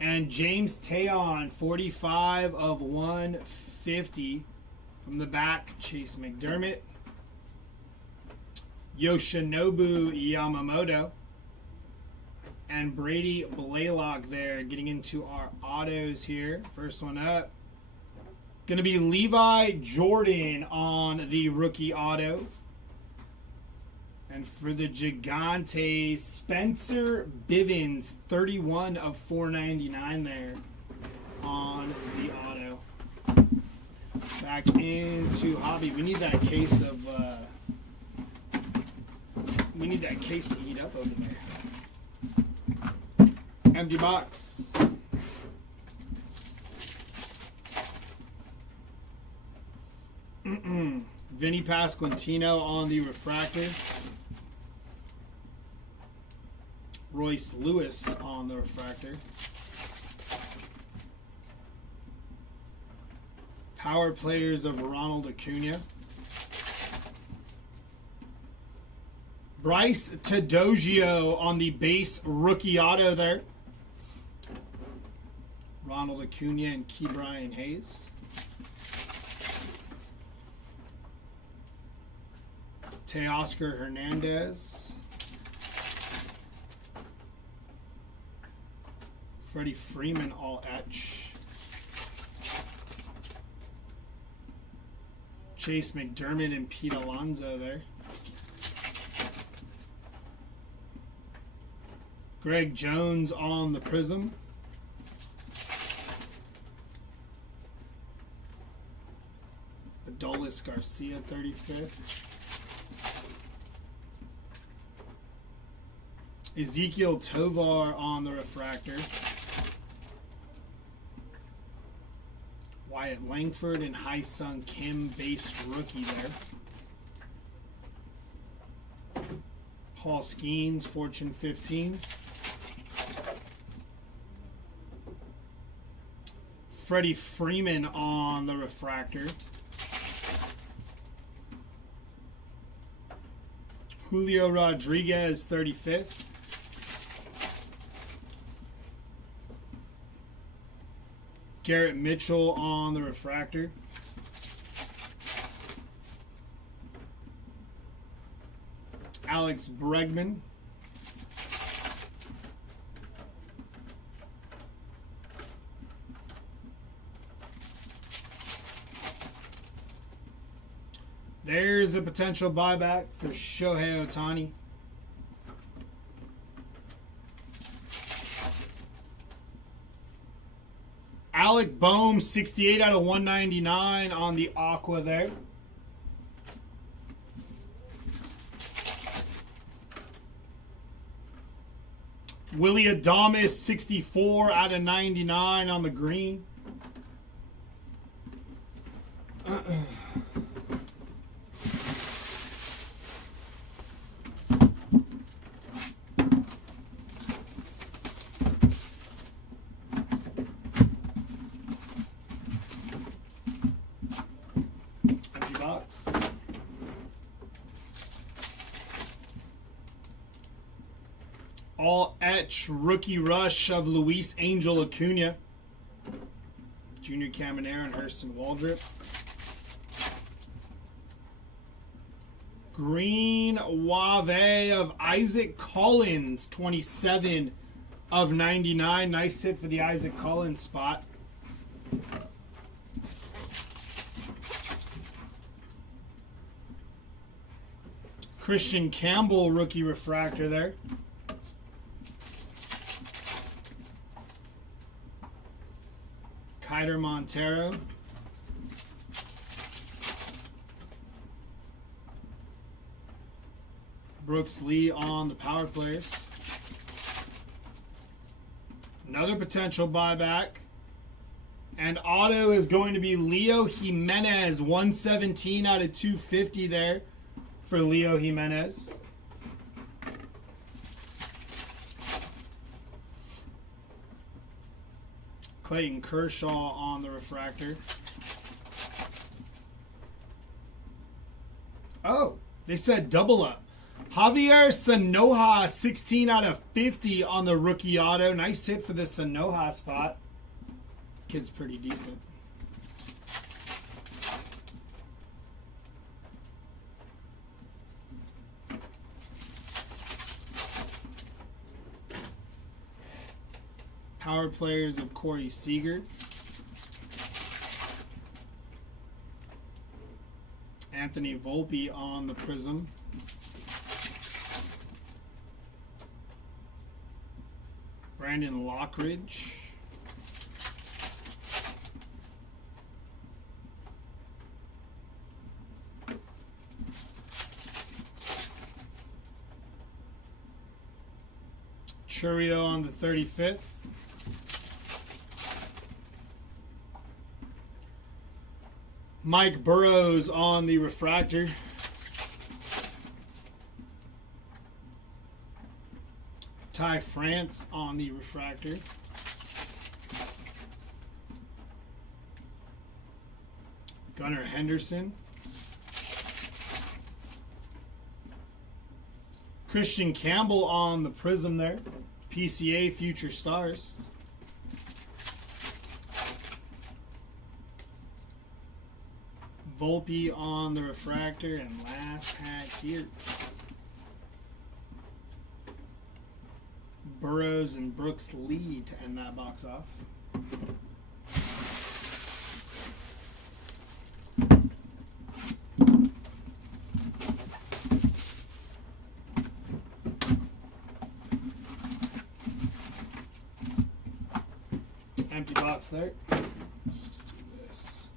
And James Tayon, 45 of 150 from the back, Chase McDermott. Yoshinobu Yamamoto and Brady Blaylock there, getting into our autos here. First one up, going to be Levi Jordan on the rookie auto. And for the Gigantes, Spencer Bivens, 31 of 499 there on the auto. Back into hobby. We need that case of we need that case to heat up over there. Empty box. Vinny Pasquantino on the refractor. Royce Lewis on the refractor. Power players of Ronald Acuna. Bryce Tadogio on the base rookie auto there. Ronald Acuna and Ke'Bryan Hayes. Teoscar Hernandez. Freddie Freeman all etch. Chase McDermott and Pete Alonso there. Greg Jones on the prism. Adolis Garcia, 35th. Ezekiel Tovar on the refractor. Wyatt Langford and Hai-Sung Kim, base rookie there. Paul Skeens, Fortune 15. Freddie Freeman on the refractor. Julio Rodriguez, 35th. Garrett Mitchell on the refractor. Alex Bregman. There's a potential buyback for Shohei Ohtani. Alec Boehm, 68 out of 199 on the Aqua there. Willie Adames, 64 out of 99 on the green. All etch rookie rush of Luis Angel Acuna. Junior Caminero and Hurston Waldrop. Green Wave of Isaac Collins, 27 of 99. Nice hit for the Isaac Collins spot. Christian Campbell rookie refractor there. Kiter Montero. Brooks Lee on the power players. Another potential buyback. And auto is going to be Leo Jimenez, 117 out of 250 there for Leo Jimenez. Clayton Kershaw on the refractor. Oh, they said double up. Javier Sanoja, 16 out of 50 on the rookie auto. Nice hit for the Sanoja spot. Kid's pretty decent. Power players of Corey Seager. Anthony Volpe on the Prism. Brandon Lockridge. Churio on the 35th. Mike Burrows on the refractor. Ty France on the refractor. Gunnar Henderson. Christian Campbell on the Prism there. PCA Future Stars. Volpe on the refractor, and last pack here. Burrows and Brooks Lee to end that box off. Empty box there. Let's just do this.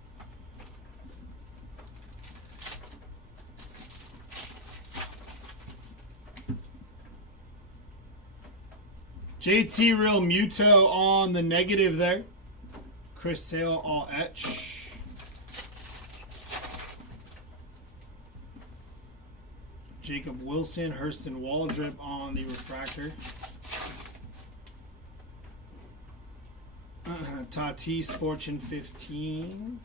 JT Real Muto on the negative there. Chris Sale all etch. Jacob Wilson, Hurston Waldrop on the refractor. Tatis Fortune 15.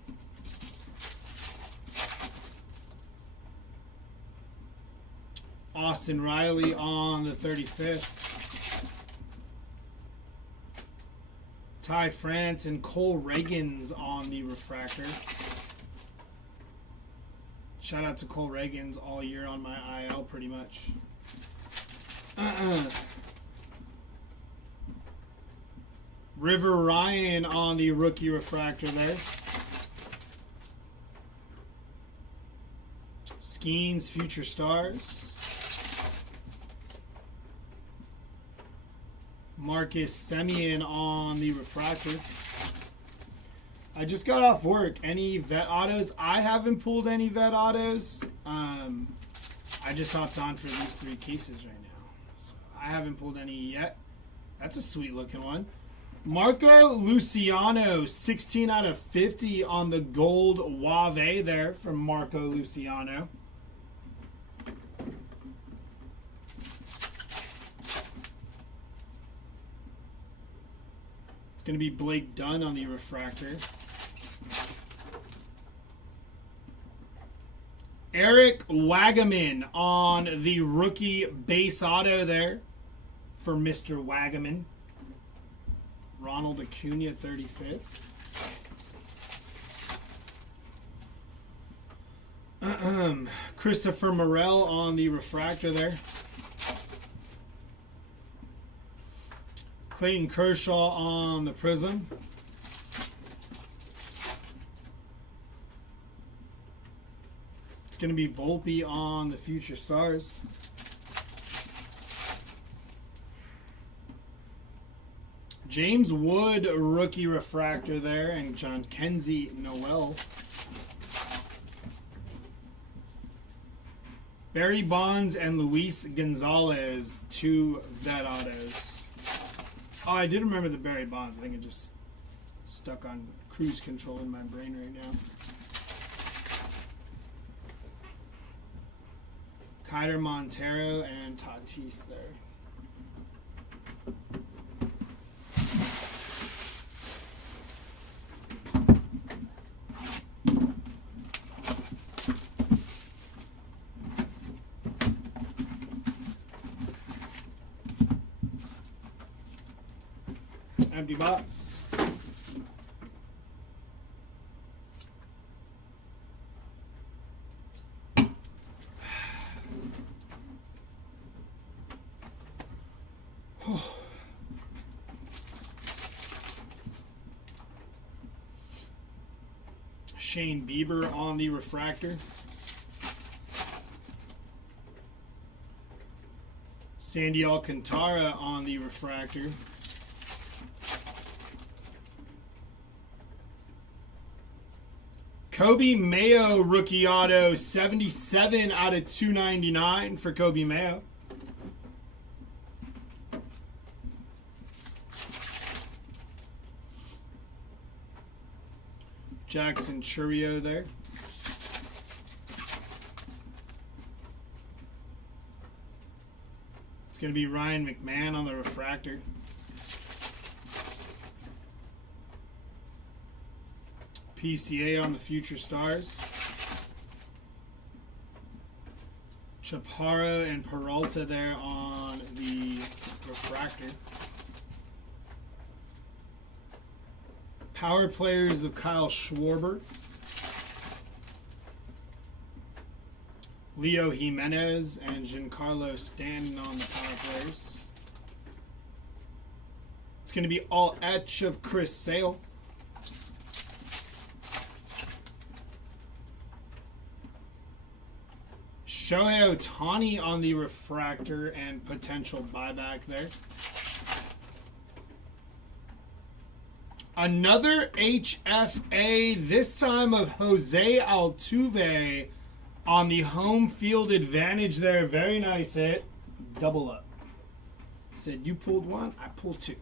Austin Riley on the 35th. Ty France and Cole Reagans on the refractor. Shout out to Cole Reagans all year on my IL pretty much. River Ryan on the rookie refractor there. Skeens Future Stars. Marcus Semien on the refractor. I just got off work. Any vet autos? I haven't pulled any vet autos. I just hopped on for these 3 cases right now. So I haven't pulled any yet. That's a sweet looking one. Marco Luciano, 16 out of 50 on the gold Wave there from Marco Luciano. It's going to be Blake Dunn on the refractor. Eric Wagaman on the rookie base auto there for Mr. Wagaman. Ronald Acuna, 35th. Christopher Morel on the refractor there. Clayton Kershaw on the prism. It's going to be Volpe on the Future Stars. James Wood, rookie refractor there, and John Kenzie Noel. Barry Bonds and Luis Gonzalez, 2 vet autos. Oh, I did remember the Barry Bonds. I think it just stuck on cruise control in my brain right now. Kiter Montero and Tatis there. Empty box. Shane Bieber on the refractor. Sandy Alcantara on the refractor. Kobe Mayo rookie auto, 77 out of 299 for Kobe Mayo. Jackson Churio there. It's going to be Ryan McMahon on the refractor. PCA on the Future Stars. Chaparro and Peralta there on the refractor. Power players of Kyle Schwarber. Leo Jimenez and Giancarlo Stanton on the power players. It's going to be all etch of Chris Sale. Shohei Ohtani on the refractor and potential buyback there. Another HFA, this time of Jose Altuve on the home field advantage there. Very nice hit. Double up. Said you pulled one, I pulled two.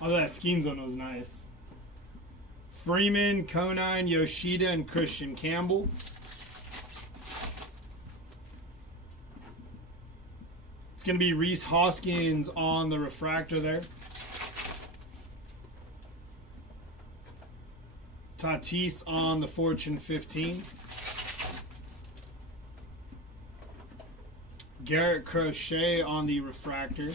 Although that Skeens one was nice. Freeman, Konine, Yoshida, and Christian Campbell. It's going to be Rhys Hoskins on the refractor there. Tatis on the Fortune 15. Garrett Crochet on the refractor.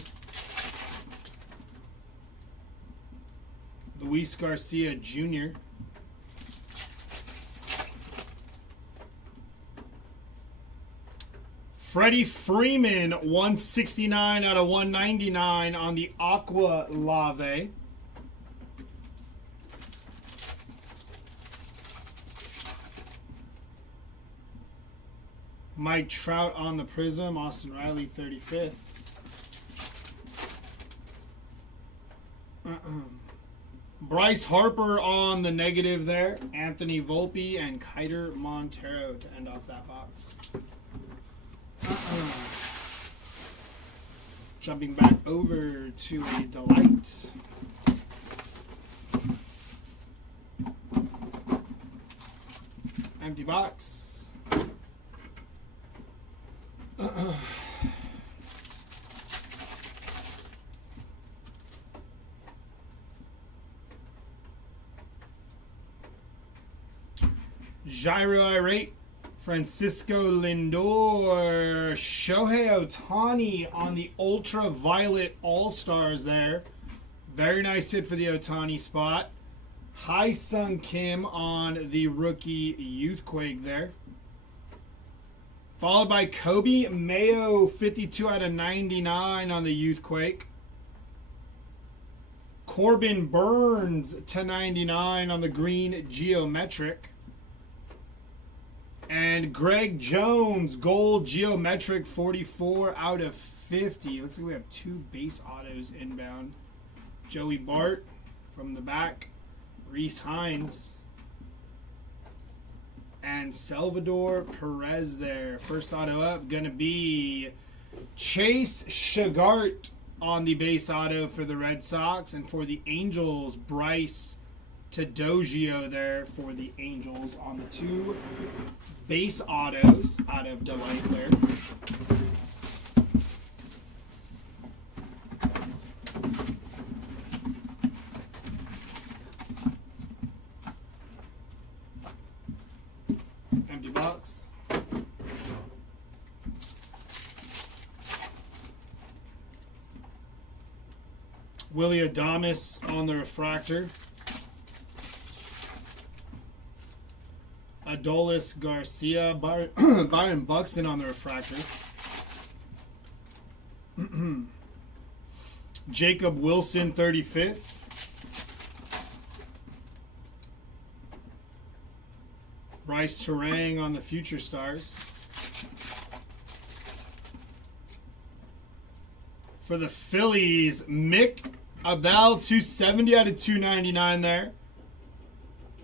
Luis Garcia Jr. Freddie Freeman, 169 out of 199 on the Aqua Lave. Mike Trout on the Prism, Austin Riley, 35th. Bryce Harper on the negative there. Anthony Volpe and Kiter Montero to end off that box. Jumping back over to a Delight. Empty box. Gyro Irate Francisco Lindor, Shohei Ohtani on the Ultraviolet All-Stars there. Very nice hit for the Ohtani spot. Hai-Sung Kim on the rookie Youthquake there. Followed by Kobe Mayo, 52 out of 99 on the Youthquake. Corbin Burns to 99 on the green Geometric. And Greg Jones, gold Geometric, 44 out of 50. Looks like we have 2 base autos inbound. Joey Bart from the back. Reese Hines. And Salvador Perez there. First auto up, going to be Chase Shagart on the base auto for the Red Sox. And for the Angels, Bryce Tadogio there for the Angels on the 2 base autos out of Delight there. Empty box. Willie Adames on the refractor. Adolis Garcia, Byron Buxton on the refractor. Jacob Wilson, 35th. Bryce Terang on the Future Stars. For the Phillies, Mick Abel, 270 out of 299 there.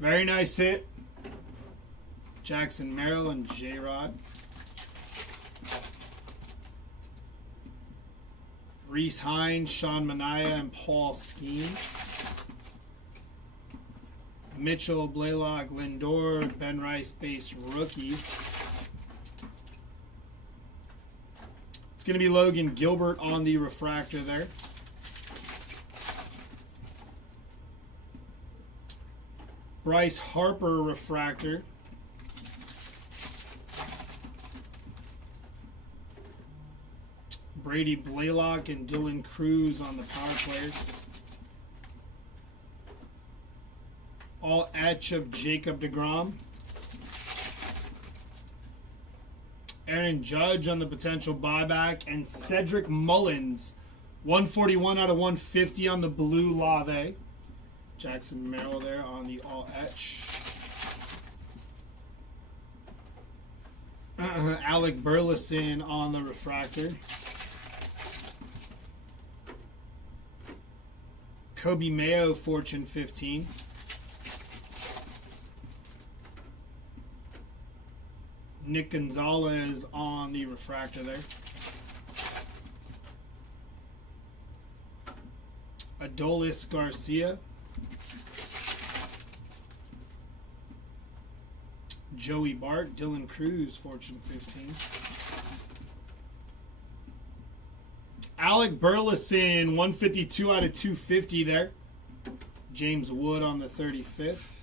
Very nice hit. Jackson Merrill and J-Rod. Reese Hines, Sean Manaea, and Paul Skeens. Mitchell, Blaylock, Lindor, Ben Rice, base rookie. It's going to be Logan Gilbert on the refractor there. Bryce Harper refractor. Brady Blaylock and Dylan Cruz on the power players. All etch of Jacob deGrom. Aaron Judge on the potential buyback. And Cedric Mullins, 141 out of 150 on the blue Lave. Jackson Merrill there on the all etch. Alec Burleson on the refractor. Kobe Mayo, Fortune 15. Nick Gonzalez on the refractor there. Adolis Garcia. Joey Bart, Dylan Cruz, Fortune 15. Alec Burleson, 152 out of 250 there. James Wood on the 35th.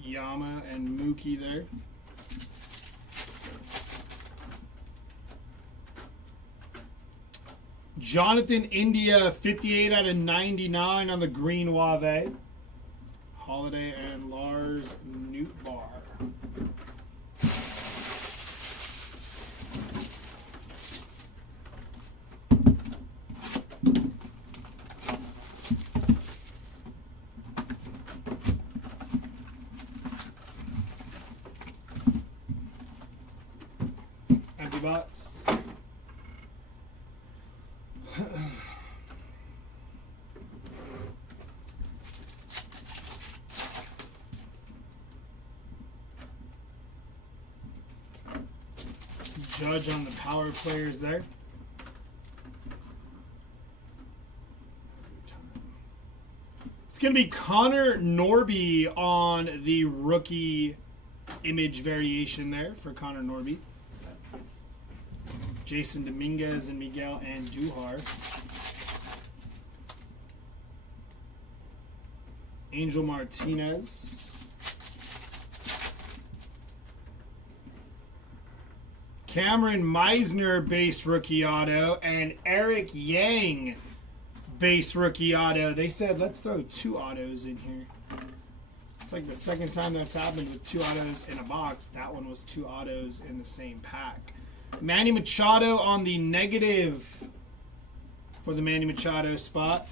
Yama and Mookie there. Jonathan India, 58 out of 99 on the green Wave. Holiday and Lars Nootbaar. Empty box. Judge on the power players there. It's going to be Connor Norby on the rookie image variation there for Connor Norby. Jason Dominguez and Miguel Andujar. Angel Martinez. Cameron Meisner base rookie auto. And Eric Yang base rookie auto. They said let's throw 2 autos in here. It's like the second time that's happened with 2 autos in a box. That one was 2 autos in the same pack. Manny Machado on the negative for the Manny Machado spot.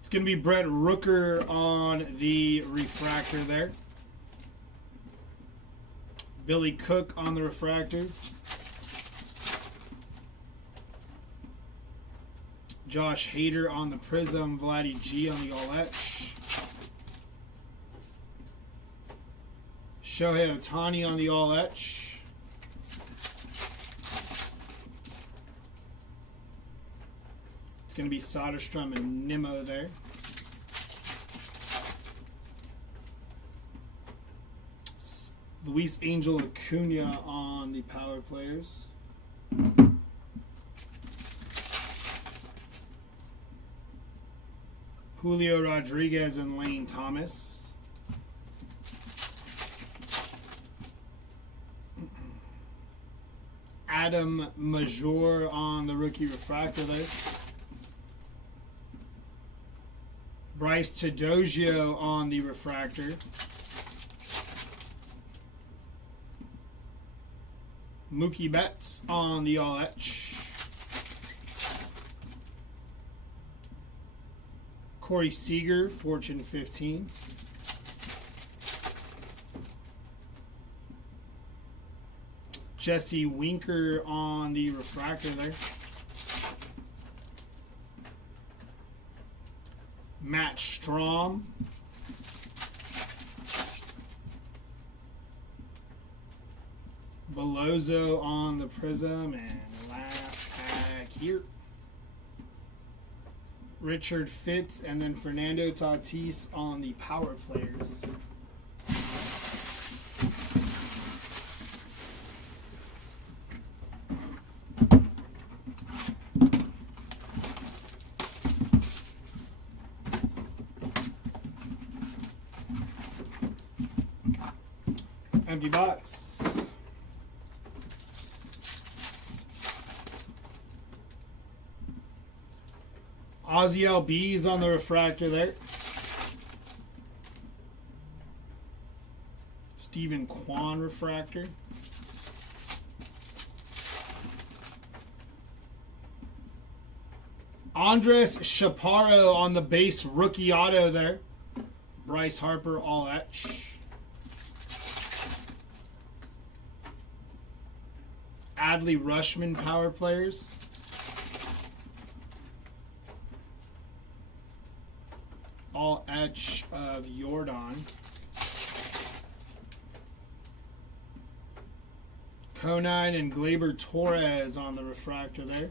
It's going to be Brent Rooker on the refractor there. Billy Cook on the refractor. Josh Hader on the Prism. Vladdy G on the All-Etch. Shohei Ohtani on the All-Etch. It's going to be Soderstrom and Nimmo there. Luis Angel Acuna on the power players. Julio Rodriguez and Lane Thomas. Adam Major on the rookie refractor there. Bryce Tadogio on the refractor. Mookie Betts on the All-Etch. Corey Seager, Fortune 15. Jesse Winker on the refractor there. Matt Strom. Belozo on the Prism, and last pack here. Richard Fitz, and then Fernando Tatis on the power players. Empty box. Ozzy LB's on the refractor there. Stephen Kwan refractor. Andres Chaparro on the base rookie auto there. Bryce Harper All-Etch. Adley Rushman power players. All-Etch of Jordan. Conine and Gleyber Torres on the refractor there.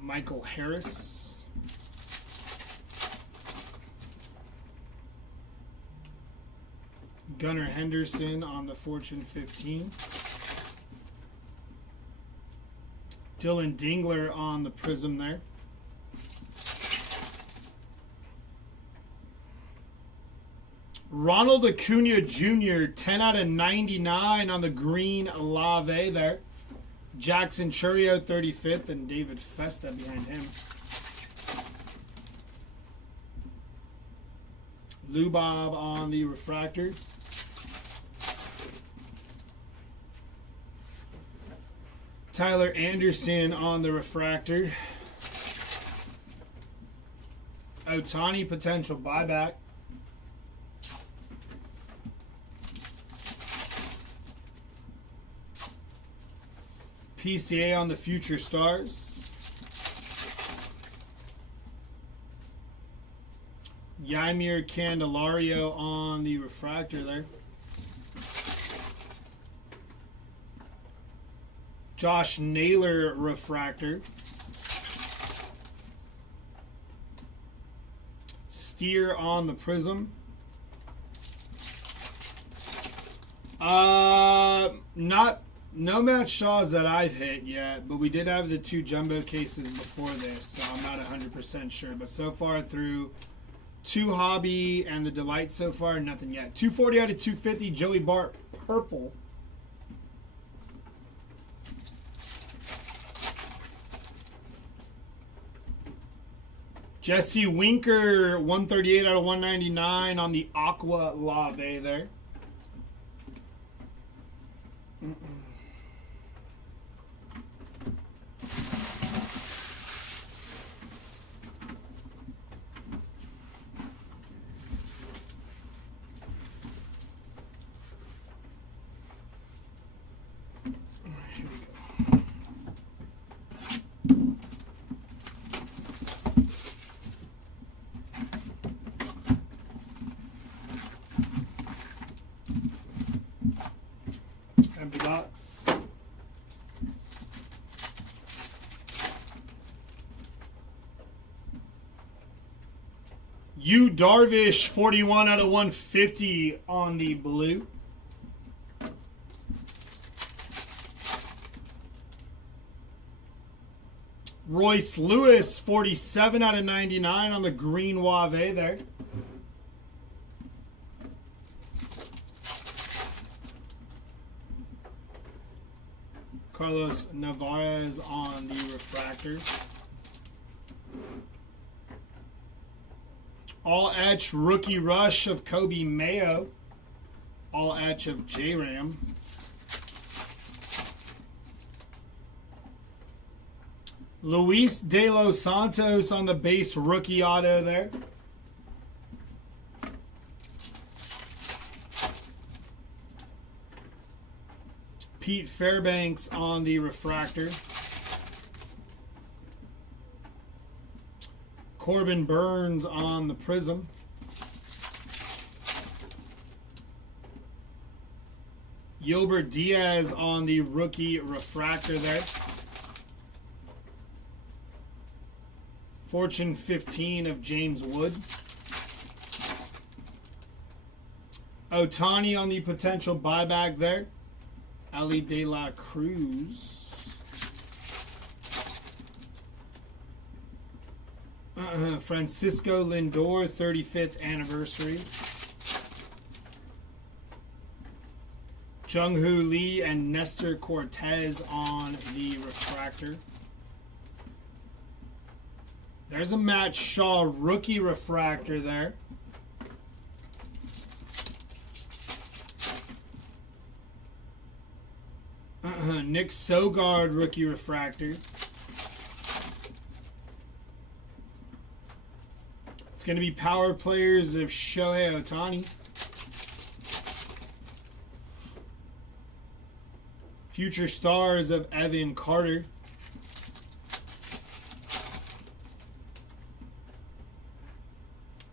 Michael Harris. Gunnar Henderson on the Fortune 15. Dylan Dingler on the Prism there. Ronald Acuna Jr., 10 out of 99 on the green Lave there. Jackson Churio, 35th, and David Festa behind him. Lou Bob on the refractor. Tyler Anderson on the refractor. Ohtani potential buyback. PCA on the future stars. Yamir Candelario on the refractor there. Josh Naylor refractor. Steer on the Prism. Not No Matt Shaws that I've hit yet, but we did have the 2 jumbo cases before this, so I'm not 100% sure. But so far through 2 hobby and the Delight so far, nothing yet. 240 out of 250, Joey Bart, purple. Jesse Winker, 138 out of 199 on the Aqua Lave there. Here we go. Empty box. Yu Darvish, 41 out of 150 on the blue. Royce Lewis, 47 out of 99 on the green Wave there. Carlos Navarez on the refractor. All etch rookie rush of Kobe Mayo. All etch of J-Ram. Luis De Los Santos on the base rookie auto there. Pete Fairbanks on the refractor. Corbin Burns on the prism. Gilbert Diaz on the rookie refractor there. Fortune 15 of James Wood. Ohtani on the potential buyback there. Ali De La Cruz. Francisco Lindor, 35th anniversary. Jung-Hoo Lee and Nestor Cortez on the refractor. There's a Matt Shaw rookie refractor there. Nick Sogard rookie refractor. It's going to be power players of Shohei Ohtani. Future stars of Evan Carter.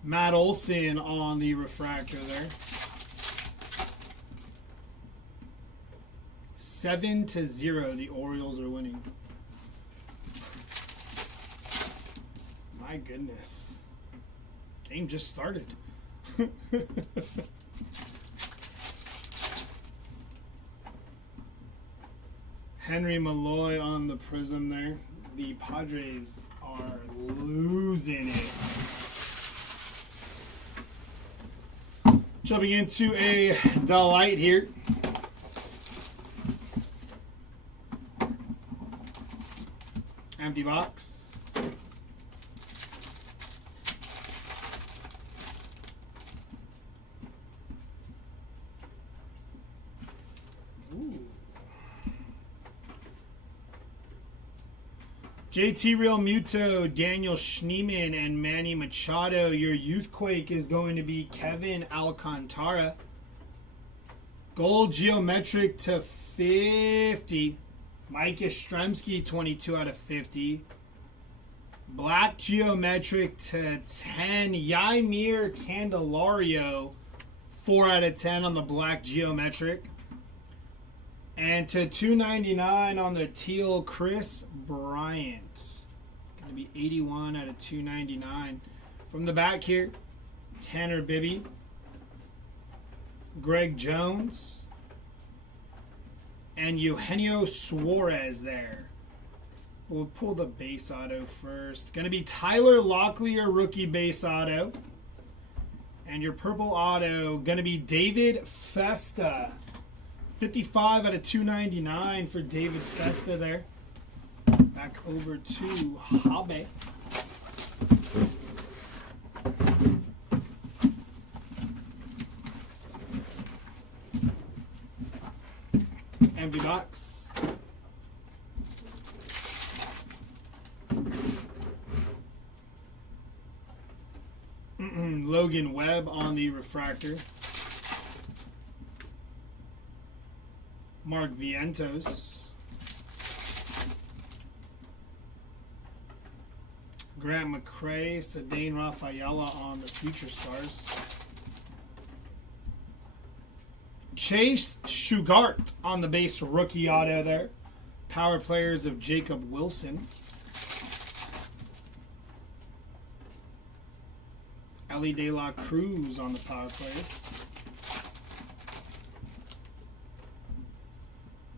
Matt Olson on the refractor there. 7-0, the Orioles are winning. My goodness. Game just started. Henry Malloy on the prism there. The Padres are losing it. Jumping into a Delight here. Empty box. Ooh. JT Real Muto, Daniel Schneemann, and Manny Machado. Your Youthquake is going to be Kevin Alcantara. Gold Geometric to 50. Mike Yastrzemski, 22 out of 50. Black Geometric to 10. Yaimir Candelario, 4 out of 10 on the Black Geometric. And to 299 on the teal, Chris Bryant. Going to be 81 out of 299. From the back here, Tanner Bibby. Greg Jones. And Eugenio Suarez there. We'll pull the base auto first. Going to be Tyler Locklear, rookie base auto. And your purple auto, going to be David Festa. 55 out of 299 for David Festa there. Back over to Habe. Empty box. Logan Webb on the refractor. Mark Vientos. Grant McCray, Cedane Rafaela on the Future Stars. Chase Shugart on the base rookie auto there. Power players of Jacob Wilson. Ellie De La Cruz on the power players.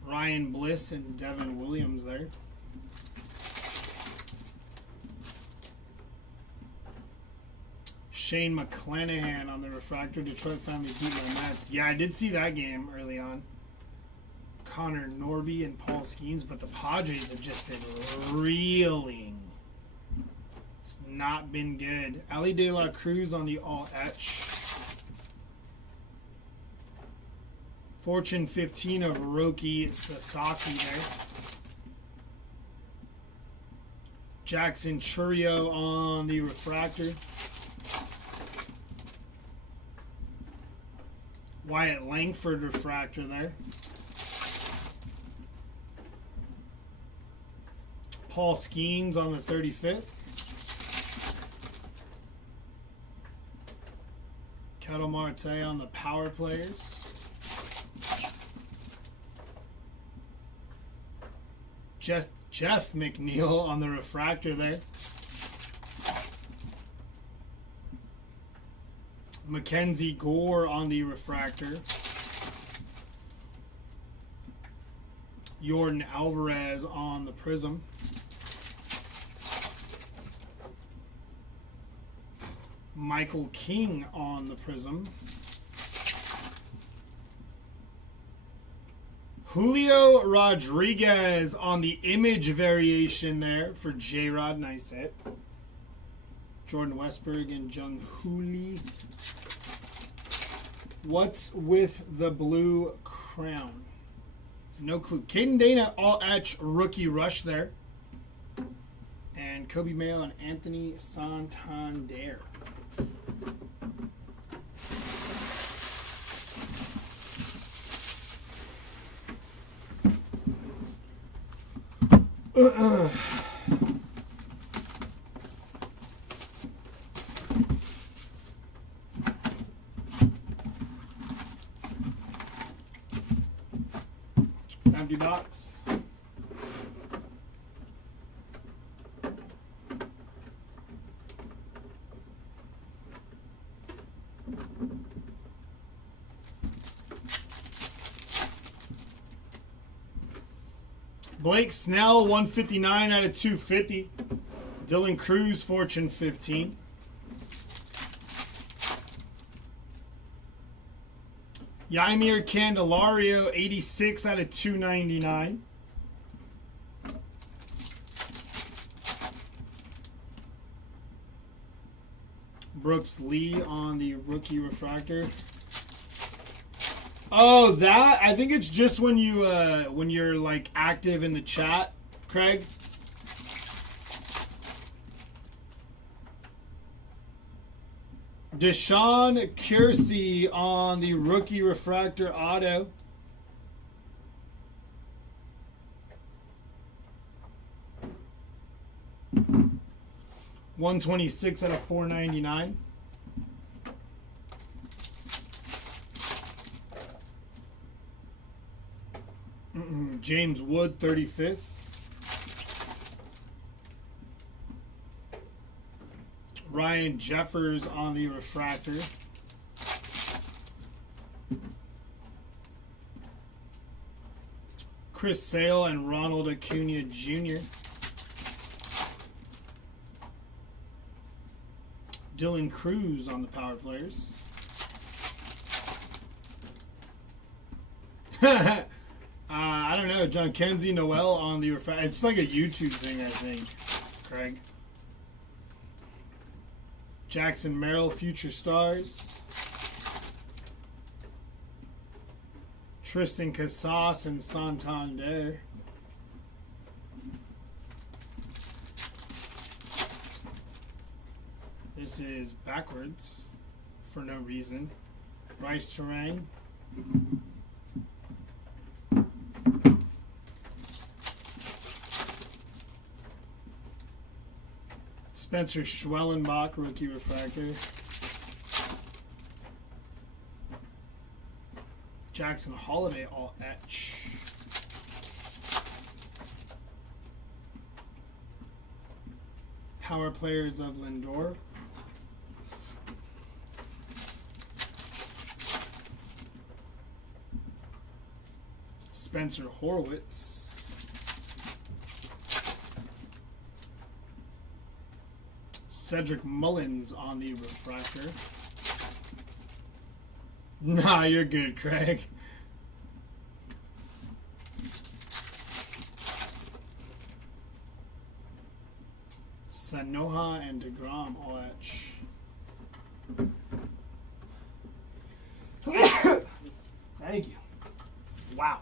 Ryan Bliss and Devin Williams there. Shane McClanahan on the refractor. Detroit finally beat my Mets. Yeah, I did see that game early on. Connor Norby and Paul Skeens, but the Padres have just been reeling. It's not been good. Ali De La Cruz on the all etch. Fortune 15 of Roki Sasaki there. Jackson Churio on the refractor. Wyatt Langford refractor there. Paul Skeens on the 35th. Ketel Marte on the power players. Jeff McNeil on the refractor there. Mackenzie Gore on the refractor. Jordan Alvarez on the prism. Michael King on the prism. Julio Rodriguez on the image variation there for J-Rod. Nice hit. Jordan Westberg and Jung Hoo Lee. What's with the blue crown? No clue. Caden Dana, all etch rookie rush there. And Kobe Mayo and Anthony Santander. Empty box. Blake Snell, 159 out of 250. Dylan Cruz, Fortune 15. Yaimir Candelario, 86 out of 299. Brooks Lee on the rookie refractor. Oh, that, I think it's just when you when you're like active in the chat, Craig. Deshaun Kiersey on the rookie refractor auto. $126 out of $499. James Wood, 35th. Ryan Jeffers on the refractor. Chris Sale and Ronald Acuna Jr. Dylan Cruz on the power players. I don't know. John Kenzie Noel on the refractor. It's like a YouTube thing, I think. Craig. Jackson Merrill, Future Stars. Tristan Casas and Santander. This is backwards for no reason. Rice Terang. Spencer Schwellenbach, rookie refractor. Jackson Holiday, all etch. Power players of Lindor. Spencer Horwitz. Cedric Mullins on the refractor. Nah, you're good, Craig. Sanoha and DeGrom, all etch. Thank you. Wow.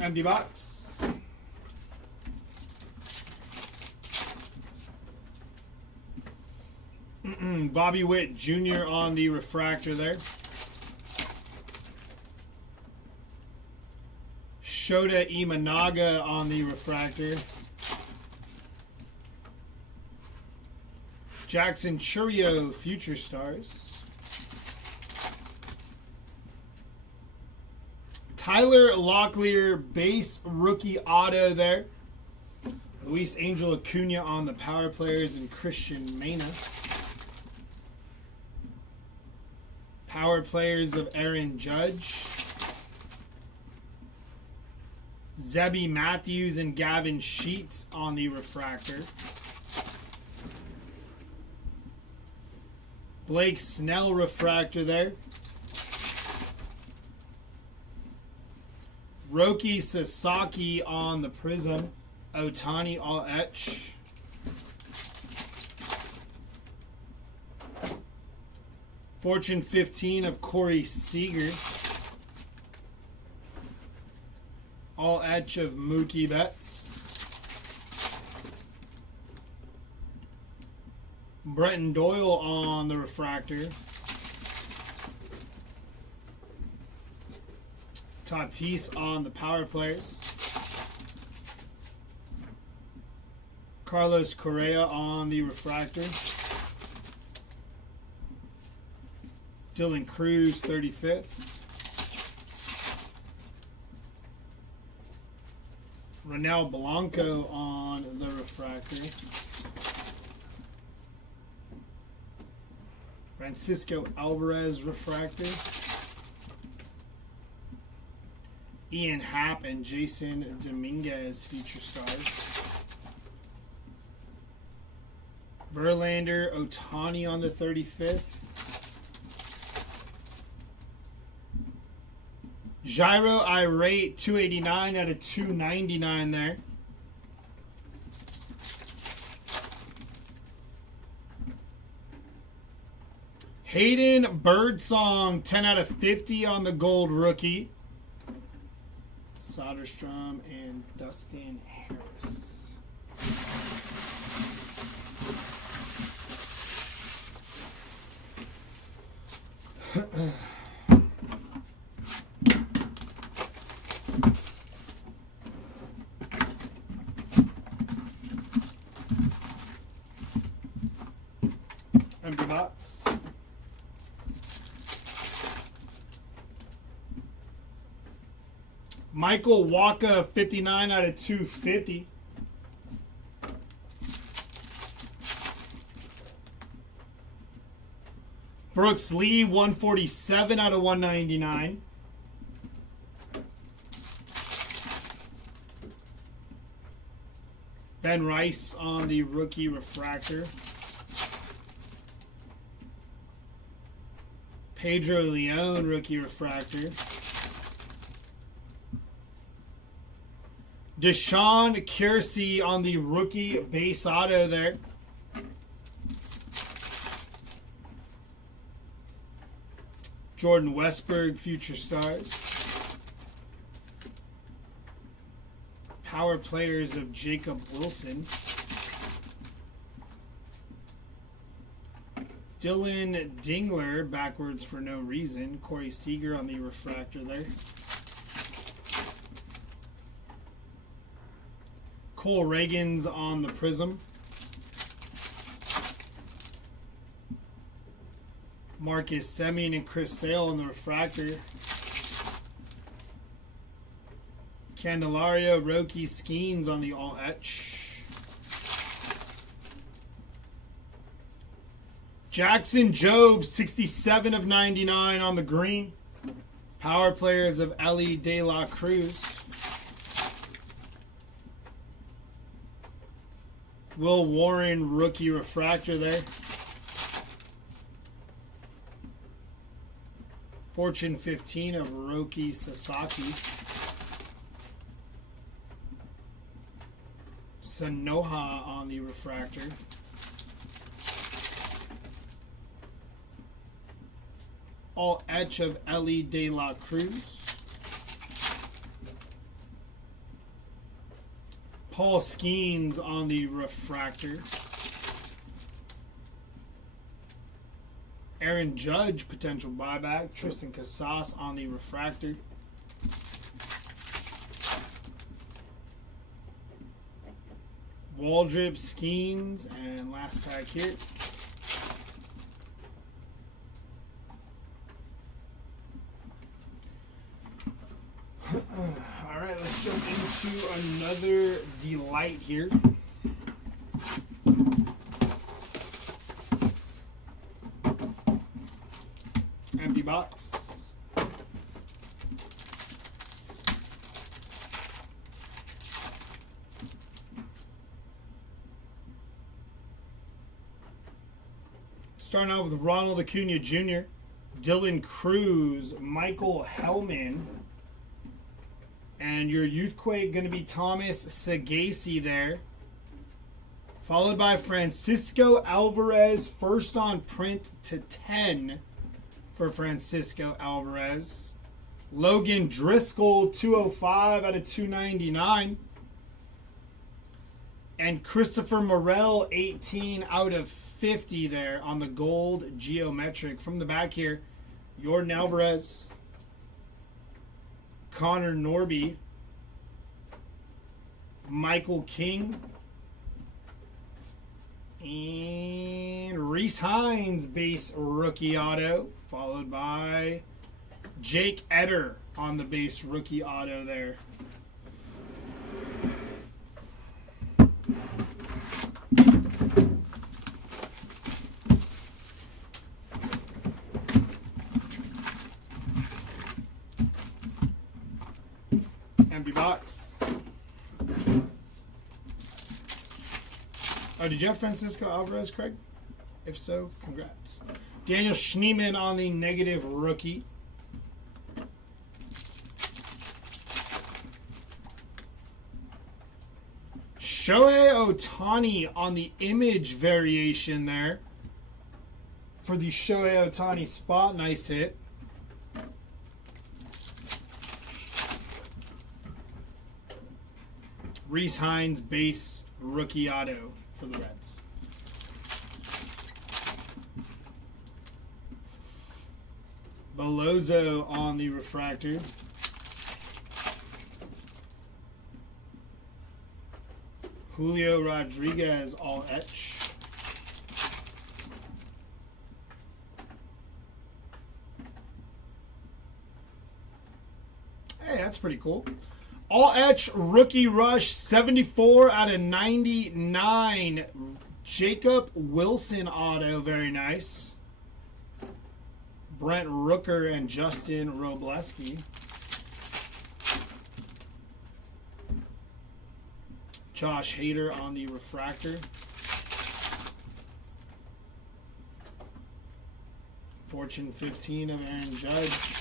Empty box. Bobby Witt Jr. on the refractor there. Shota Imanaga on the refractor. Jackson Churio, Future Stars. Tyler Locklear, base rookie auto there. Luis Angel Acuna on the power players and Christian Mena. Power players of Aaron Judge. Zebby Matthews and Gavin Sheets on the refractor. Blake Snell refractor there. Roki Sasaki on the prism. Otani all etch. Fortune 15 of Corey Seager. All etch of Mookie Betts. Bretton Doyle on the refractor. Tatis on the power players. Carlos Correa on the refractor. Dylan Cruz, 35th. Ronel Blanco on the refractor. Francisco Alvarez refractor. Ian Happ and Jason Dominguez, Future Stars. Verlander, Otani on the 35th. Gyro Irate, 289 out of 299 there. Hayden Birdsong, 10 out of 50 on the gold rookie. Soderstrom and Dustin Harris. Empty box. Michael Waka, 59 out of 250. Brooks Lee, 147 out of 199. Ben Rice on the rookie refractor. Pedro Leon, rookie refractor. Deshaun Kelsey on the rookie base auto there. Jordan Westberg, Future Stars. Power players of Jacob Wilson. Dylan Dingler, backwards for no reason. Corey Seager on the refractor there. Cole Reagan's on the prism. Marcus Semien and Chris Sale on the refractor. Candelario, Roki Skeens on the all etch. Jackson Jobe, 67 of 99 on the green. Power players of Ellie De La Cruz. Will Warren, rookie refractor there. Fortune 15 of Roki Sasaki. Sanoha on the refractor. All etch of Ellie De La Cruz. Paul Skeens on the refractor. Aaron Judge, potential buyback. Tristan Casas on the refractor. Waldrip, Skeens, and last pack here. All right, let's jump into another delight here. Empty box. Starting out with Ronald Acuna Jr., Dylan Cruz, Michael Hellman, and your Youthquake going to be Thomas Sagasi there. Followed by Francisco Alvarez, first on print to 10 for Francisco Alvarez. Logan Driscoll, 205 out of 299. And Christopher Morel, 18 out of 50 there on the gold geometric. From the back here, Jordan Alvarez, Connor Norby, Michael King, and Reese Hines base rookie auto, followed by Jake Eder on the base rookie auto there. Empty box. Oh, did you have Francisco Alvarez, Craig? If so, congrats. Daniel Schneemann on the negative rookie. Shohei Ohtani on the image variation there. For the Shohei Ohtani spot, nice hit. Reese Hines base rookie auto for the Reds. Belozo on the refractor. Julio Rodriguez all etch. That's pretty cool. All etch rookie rush 74 out of 99. Jacob Wilson auto, very nice. Brent Rooker and Justin Robleski. Josh Hader on the refractor. Fortune 15 of Aaron Judge.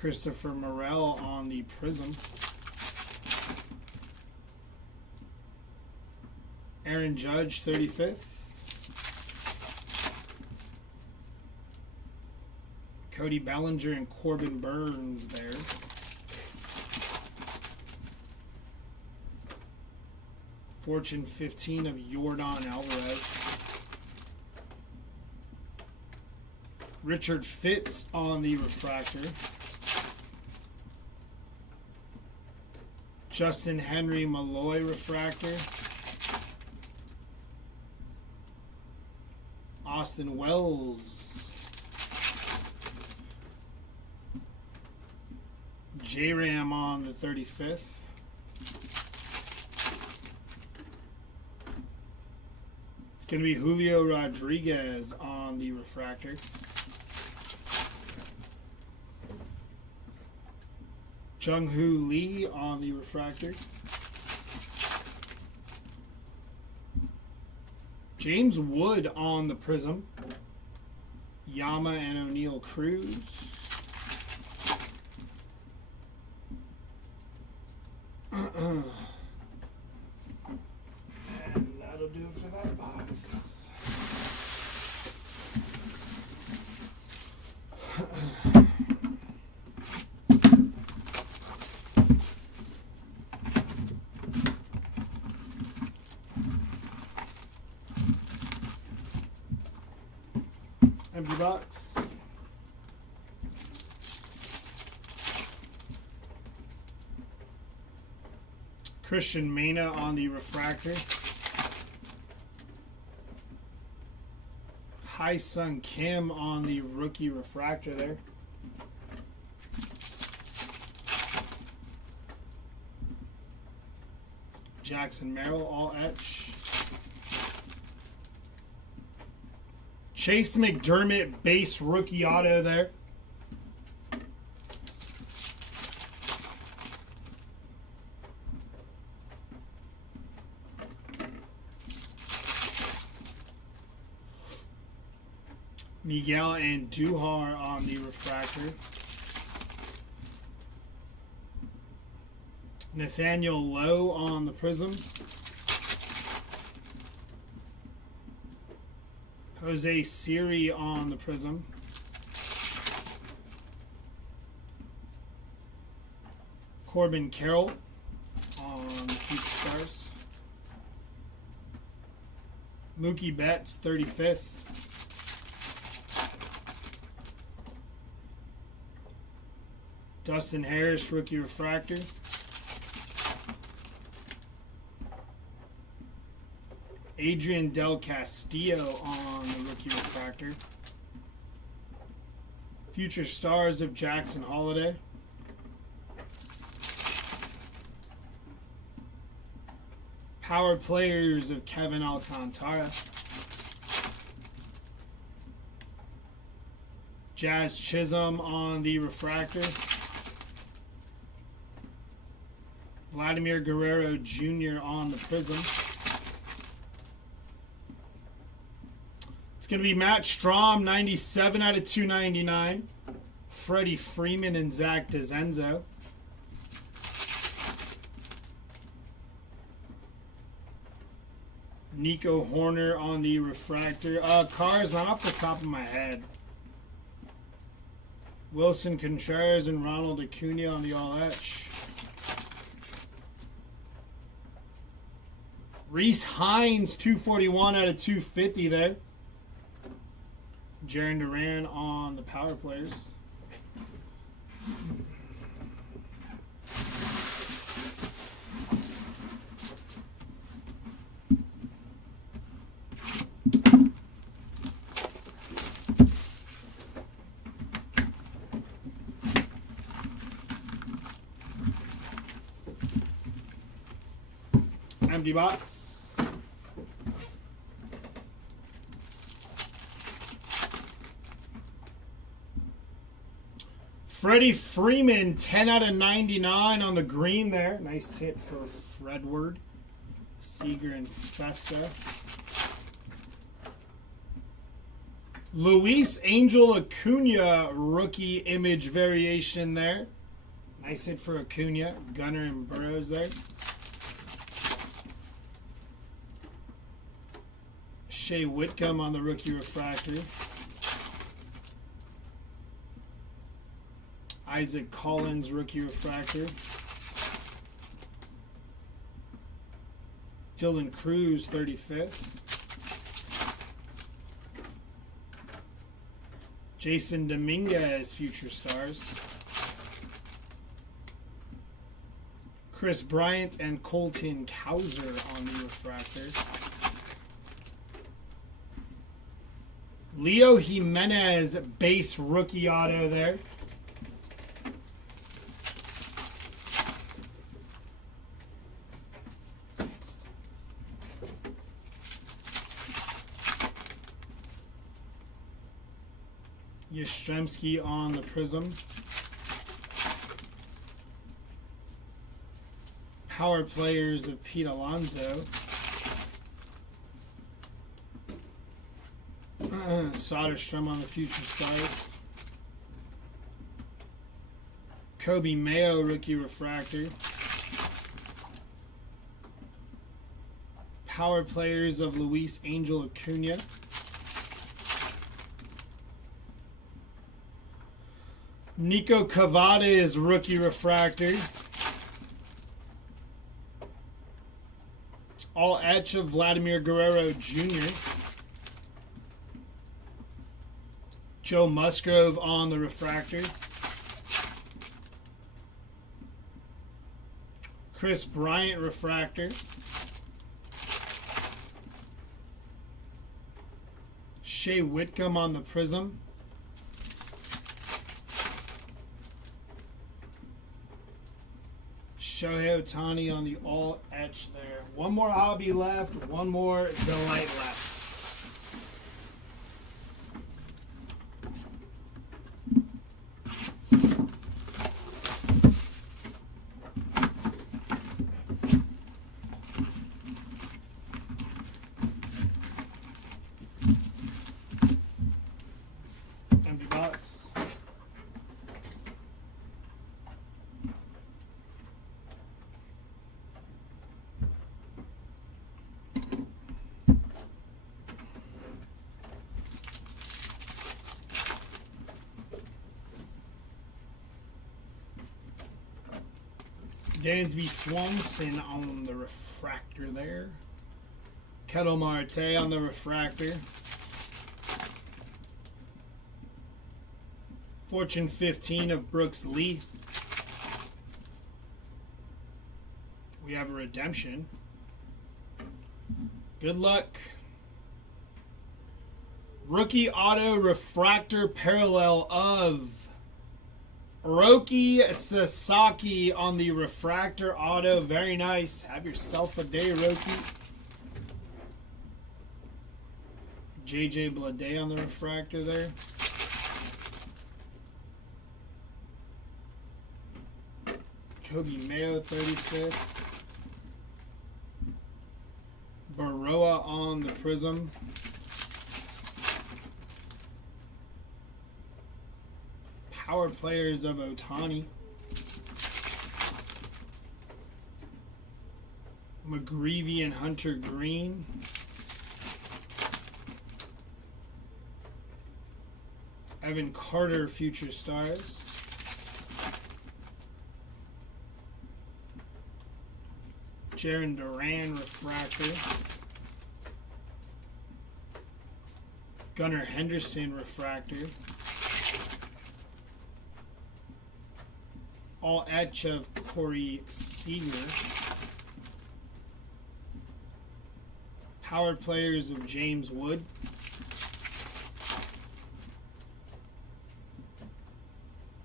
Christopher Morel on the prism. Aaron Judge, 35th. Cody Bellinger and Corbin Burns there. Fortune 15 of Yordan Alvarez. Richard Fitz on the refractor. Justin Henry Malloy refractor. Austin Wells. J-Ram on the 35th. It's going to be Julio Rodriguez on the refractor. Jung-Hoo Lee on the refractor. James Wood on the prism. Yama and O'Neal Cruz. And that'll do it for that box. Empty box. Christian Mena on the refractor. Hai-Sung Kim on the rookie refractor there. Jackson Merrill, all etch. Chase McDermott, base rookie auto there. Miguel Andujar on the refractor. Nathaniel Lowe on the prism. Jose Siri on the prism. Corbin Carroll on the Future Stars. Mookie Betts, 35th. Dustin Harris, rookie refractor. Adrian Del Castillo on the rookie refractor. Future Stars of Jackson Holiday. Power Players of Kevin Alcantara. Jazz Chisholm on the refractor. Vladimir Guerrero Jr. on the prism. It's going to be Matt Strom, 97 out of 299. Freddie Freeman and Zach DeZenzo. Nico Horner on the refractor. Cars, not off the top of my head. Wilson Contreras and Ronald Acuna on the all etch. Reese Hines, 241 out of 250 there. Jaron Duran on the Power Players. Empty box. Freddie Freeman, 10 out of 99 on the green there. Nice hit for Fredward, Seager, and Festa. Luis Angel Acuna, rookie image variation there. Nice hit for Acuna, Gunner, and Burrows there. Shea Whitcomb on the rookie refractor. Isaac Collins, rookie refractor. Dylan Cruz, 35th. Jason Dominguez, Future Stars. Chris Bryant and Colton Cowser on the refractor. Leo Jimenez, base rookie auto there. Yastrzemski on the Prism. Power players of Pete Alonso. Soderstrom on the Future Stars. Kobe Mayo, rookie refractor. Power players of Luis Angel Acuna. Nico Cavades, rookie refractor. All etch of Vladimir Guerrero Jr. Joe Musgrove on the refractor. Chris Bryant refractor. Shea Whitcomb on the Prism. Shohei Ohtani on the all etch there. One more hobby left, one more delight left. Empty box. Dansby Swanson on the refractor there. Kettle Marte on the refractor. Fortune 15 of Brooks Lee. We have a redemption. Good luck. Rookie auto refractor parallel of Roki Sasaki on the refractor auto. Very nice. Have yourself a day, Roki. JJ Bleday on the refractor there. Kobe Mayo, 35th. Baroa on the Prism. Power players of Ohtani. McGreevy and Hunter Green. Evan Carter, Future Stars. Jaron Duran, refractor. Gunnar Henderson, refractor. All etch of Corey Seager. Power players of James Wood.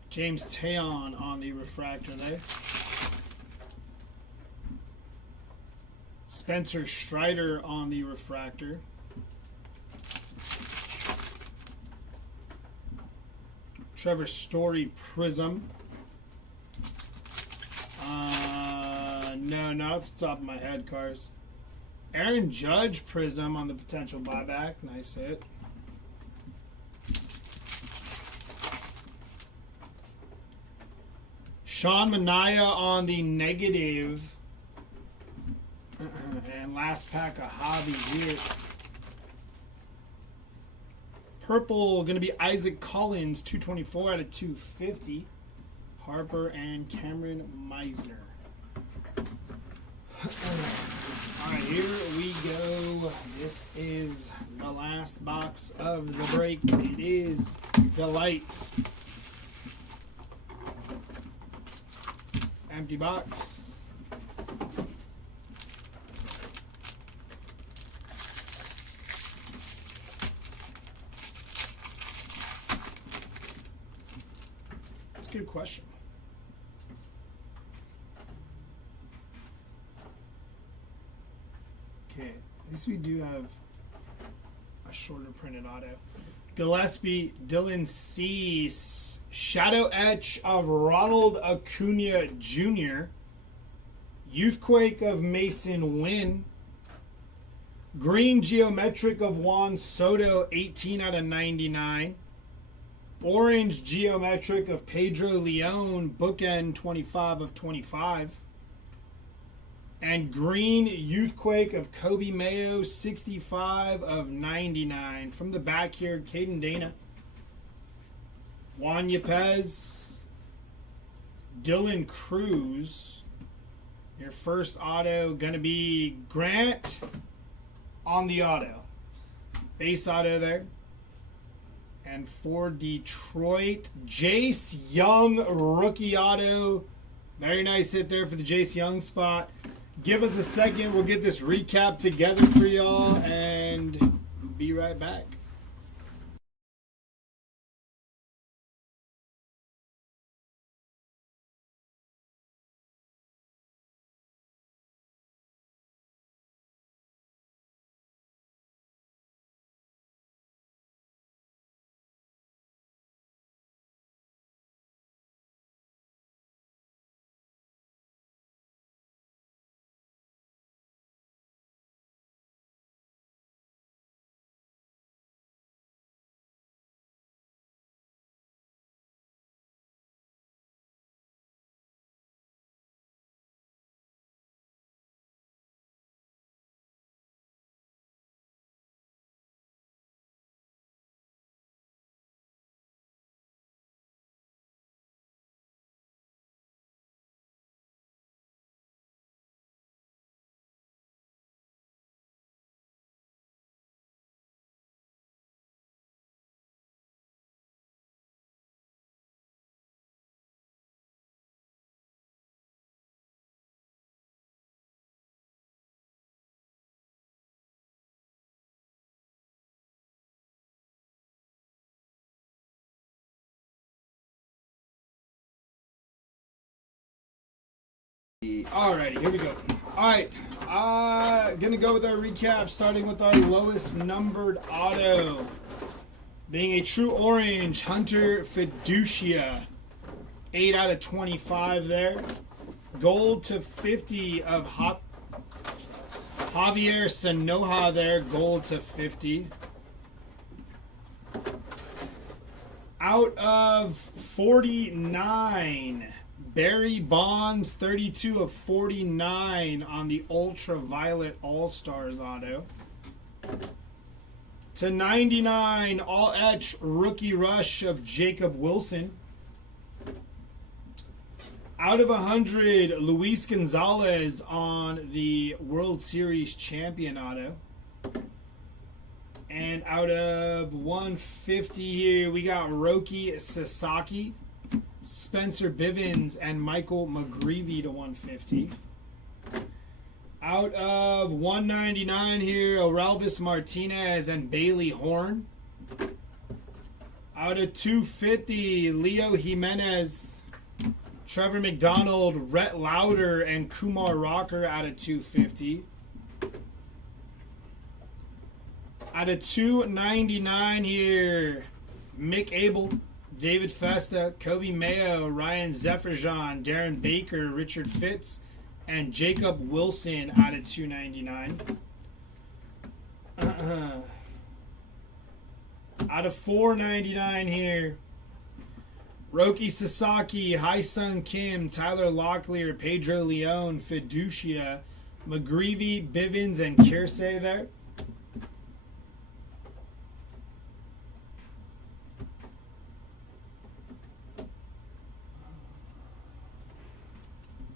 James Taillon on the refractor there. Spencer Strider on the refractor. Trevor Story Prism. No, not off the top of my head, Cars. Aaron Judge Prism on the potential buyback. Nice hit. Sean Manaea on the negative. And last pack of hobby here. Purple going to be Isaac Collins, 224 out of 250. Harper and Cameron Meisner. Alright, here we go. This is the last box of the break. It is Delight. Empty box. That's a good question. Okay, at least we do have a shorter printed auto. Gillespie, Dylan Cease, Shadow Etch of Ronald Acuna Jr., Youthquake of Mason Wynn, Green Geometric of Juan Soto, 18 out of 99, Orange Geometric of Pedro Leon, bookend 25 of 25, and Green Youthquake of Kobe Mayo, 65 of 99. From the back here, Caden Dana, Juan Yepez, Dylan Cruz. Your first auto going to be Grant on the auto. Base auto there. And for Detroit, Jace Young rookie auto. Very nice hit there for the Jace Young spot. Give us a second. We'll get this recap together for y'all and be right back. Alrighty, here we go. Alright, gonna go with our recap, starting with our lowest numbered auto. Being a true orange, Hunter Fiducia. 8 out of 25 there. Gold to 50 of Javier Sanoja there. Gold to 50. Out of 49, Barry Bonds, 32 of 49 on the Ultraviolet All-Stars auto. To 99, All Etch Rookie Rush of Jacob Wilson. Out of 100, Luis Gonzalez on the World Series Champion auto. And out of 150 here, we got Roki Sasaki, Spencer Bivens, and Michael McGreevy to 150. Out of 199 here, Orelvis Martinez and Bailey Horn. Out of 250, Leo Jimenez, Trevor McDonald, Rhett Lauder, and Kumar Rocker out of 250. Out of 299 here, Mick Abel, David Festa, Kobe Mayo, Ryan Zefferjan, Darren Baker, Richard Fitz, and Jacob Wilson out of 299. Out of 499 here, Roki Sasaki, Hai-Sung Kim, Tyler Locklear, Pedro Leon, Fiducia, McGreevy, Bivens, and Kiersey there.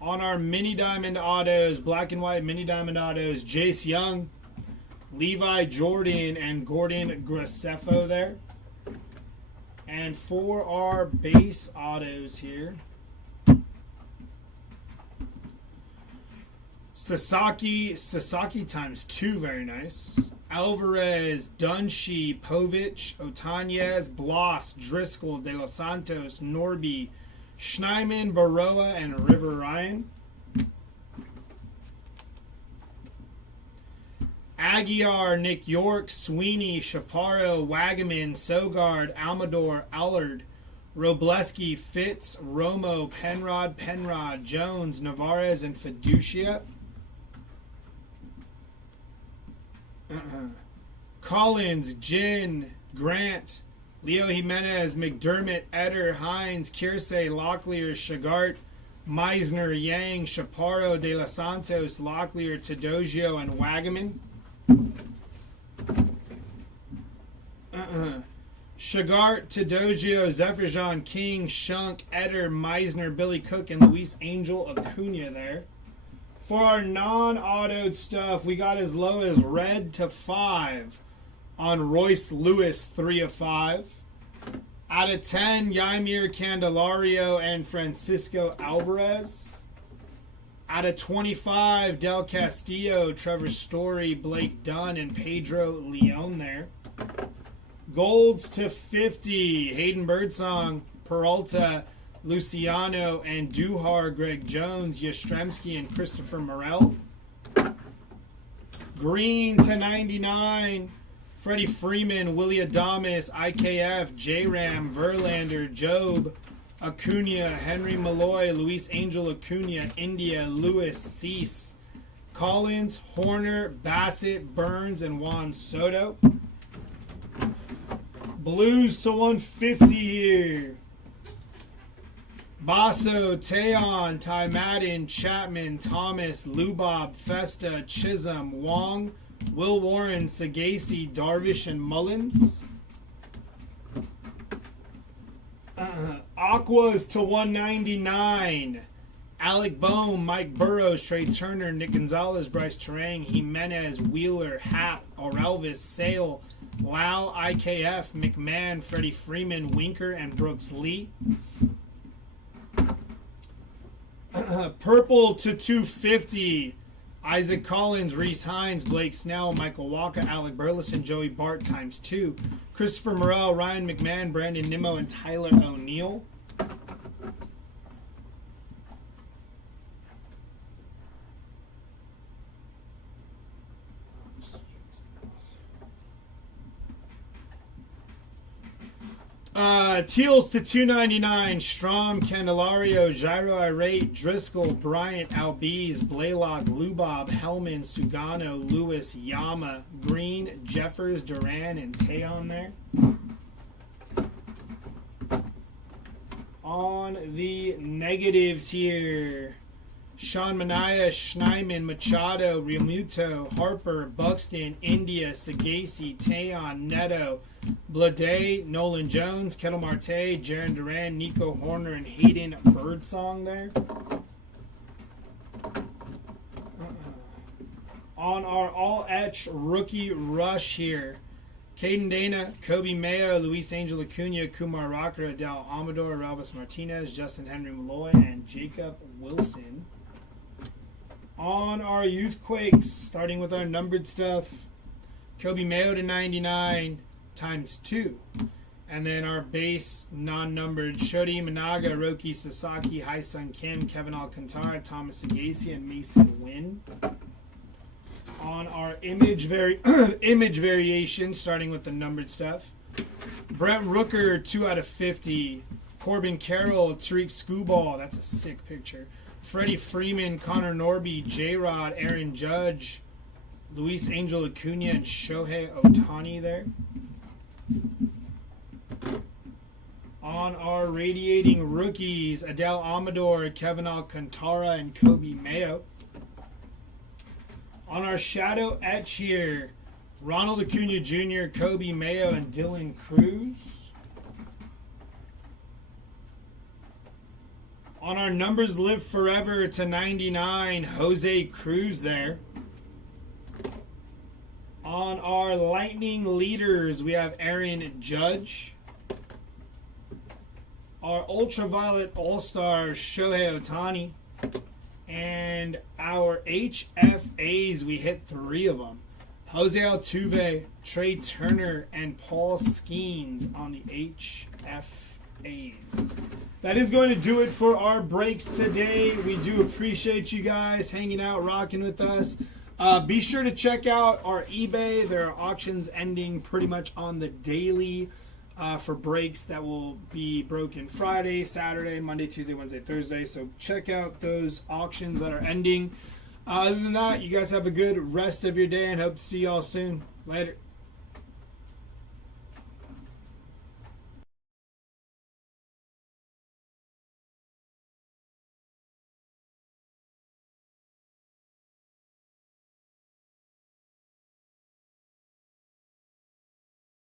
On our mini diamond autos, black and white mini diamond autos, Jace Young, Levi Jordan, and Gordon Graceffo there. And for our base autos here, Sasaki times 2, very nice. Alvarez, Dunshee, Povich, Otanyez, Bloss, Driscoll, De Los Santos, Norby, Schneemann, Baroa, and River Ryan. Aguiar, Nick York, Sweeney, Chaparro, Wagaman, Sogard, Almador, Allard, Robleski, Fitz, Romo, Penrod, Jones, Navarez, and Fiducia. Collins, Jin, Grant, Leo Jimenez, McDermott, Eder, Hines, Kiersey, Locklear, Shagart, Meisner, Yang, Chaparro, De Los Santos, Locklear, Tedogio, and Wagaman. Shagart, Tedogio, Zefferjan, King, Shunk, Eder, Meisner, Billy Cook, and Luis Angel Acuna there. For our non-autoed stuff, we got as low as red to 5 on Royce Lewis, 3 of 5. Out of 10, Yaimir Candelario and Francisco Alvarez. Out of 25, Del Castillo, Trevor Story, Blake Dunn, and Pedro Leon there. Golds to 50, Hayden Birdsong, Peralta, Luciano, and Duhar, Greg Jones, Yastrzemski, and Christopher Morel. Green to 99, Freddie Freeman, Willie Adames, IKF, J-Ram, Verlander, Job, Acuna, Henry Malloy, Luis Angel Acuna, India, Lewis, Cease, Collins, Horner, Bassett, Burns, and Juan Soto. Blues to 150 here. Basso, Teon, Ty Madden, Chapman, Thomas, Lubob, Festa, Chisholm, Wong, Will Warren, Sagasi, Darvish, and Mullins. Aquas to 199. Alec Bohm, Mike Burrows, Trey Turner, Nick Gonzalez, Bryce Terang, Jimenez, Wheeler, Happ, Orelvis, Sale, Lau, IKF, McMahon, Freddie Freeman, Winker, and Brooks Lee. Purple to 250. Isaac Collins, Reese Hines, Blake Snell, Michael Walker, Alec Burleson, Joey Bart times 2. Christopher Morel, Ryan McMahon, Brandon Nimmo, and Tyler O'Neill. Teals to 299. Strom, Candelario, Gyro Irate, Driscoll, Bryant, Albiz, Blaylock, Lubob, Hellman, Sugano, Lewis, Yama, Green, Jeffers, Duran, and Teon there. On the negatives here, Sean Manaea, Schneemann, Machado, Realmuto, Harper, Buxton, India, Sagasi, Teon, Neto, Blade, Nolan Jones, Kettle Marte, Jaron Duran, Nico Horner, and Hayden Birdsong there. On our all-etch rookie rush here, Caden Dana, Kobe Mayo, Luis Angel Acuna, Kumar Rocker, Adele Amador, Ralvis Martinez, Justin Henry Malloy, and Jacob Wilson. On our Youthquakes, starting with our numbered stuff, Kobe Mayo to 99 times 2. And then our base non-numbered, Shodi Managa, Roki Sasaki, Hai-Sung Kim, Kevin Alcantara, Thomas Sagasi, and Mason Wynn. On our image variation, starting with the numbered stuff. Brent Rooker, 2 out of 50. Corbin Carroll, Tariq Skubal, that's a sick picture. Freddie Freeman, Connor Norby, J-Rod, Aaron Judge, Luis Angel Acuna, and Shohei Ohtani there. On our radiating rookies, Adele Amador, Kevin Alcantara, and Kobe Mayo. On our shadow etch here, Ronald Acuna Jr., Kobe Mayo, and Dylan Cruz. On our numbers live forever to 99, Jose Cruz there. On our lightning leaders, we have Aaron Judge. Our ultraviolet all-stars, Shohei Ohtani. And our HFAs, we hit 3 of them. Jose Altuve, Trey Turner, and Paul Skeens on the HFAs. That is going to do it for our breaks today. We do appreciate you guys hanging out, rocking with us. Be sure to check out our eBay. There are auctions ending pretty much on the daily for breaks that will be broken Friday, Saturday, Monday, Tuesday, Wednesday, Thursday. So check out those auctions that are ending. Other than that, you guys have a good rest of your day and hope to see y'all soon. Later.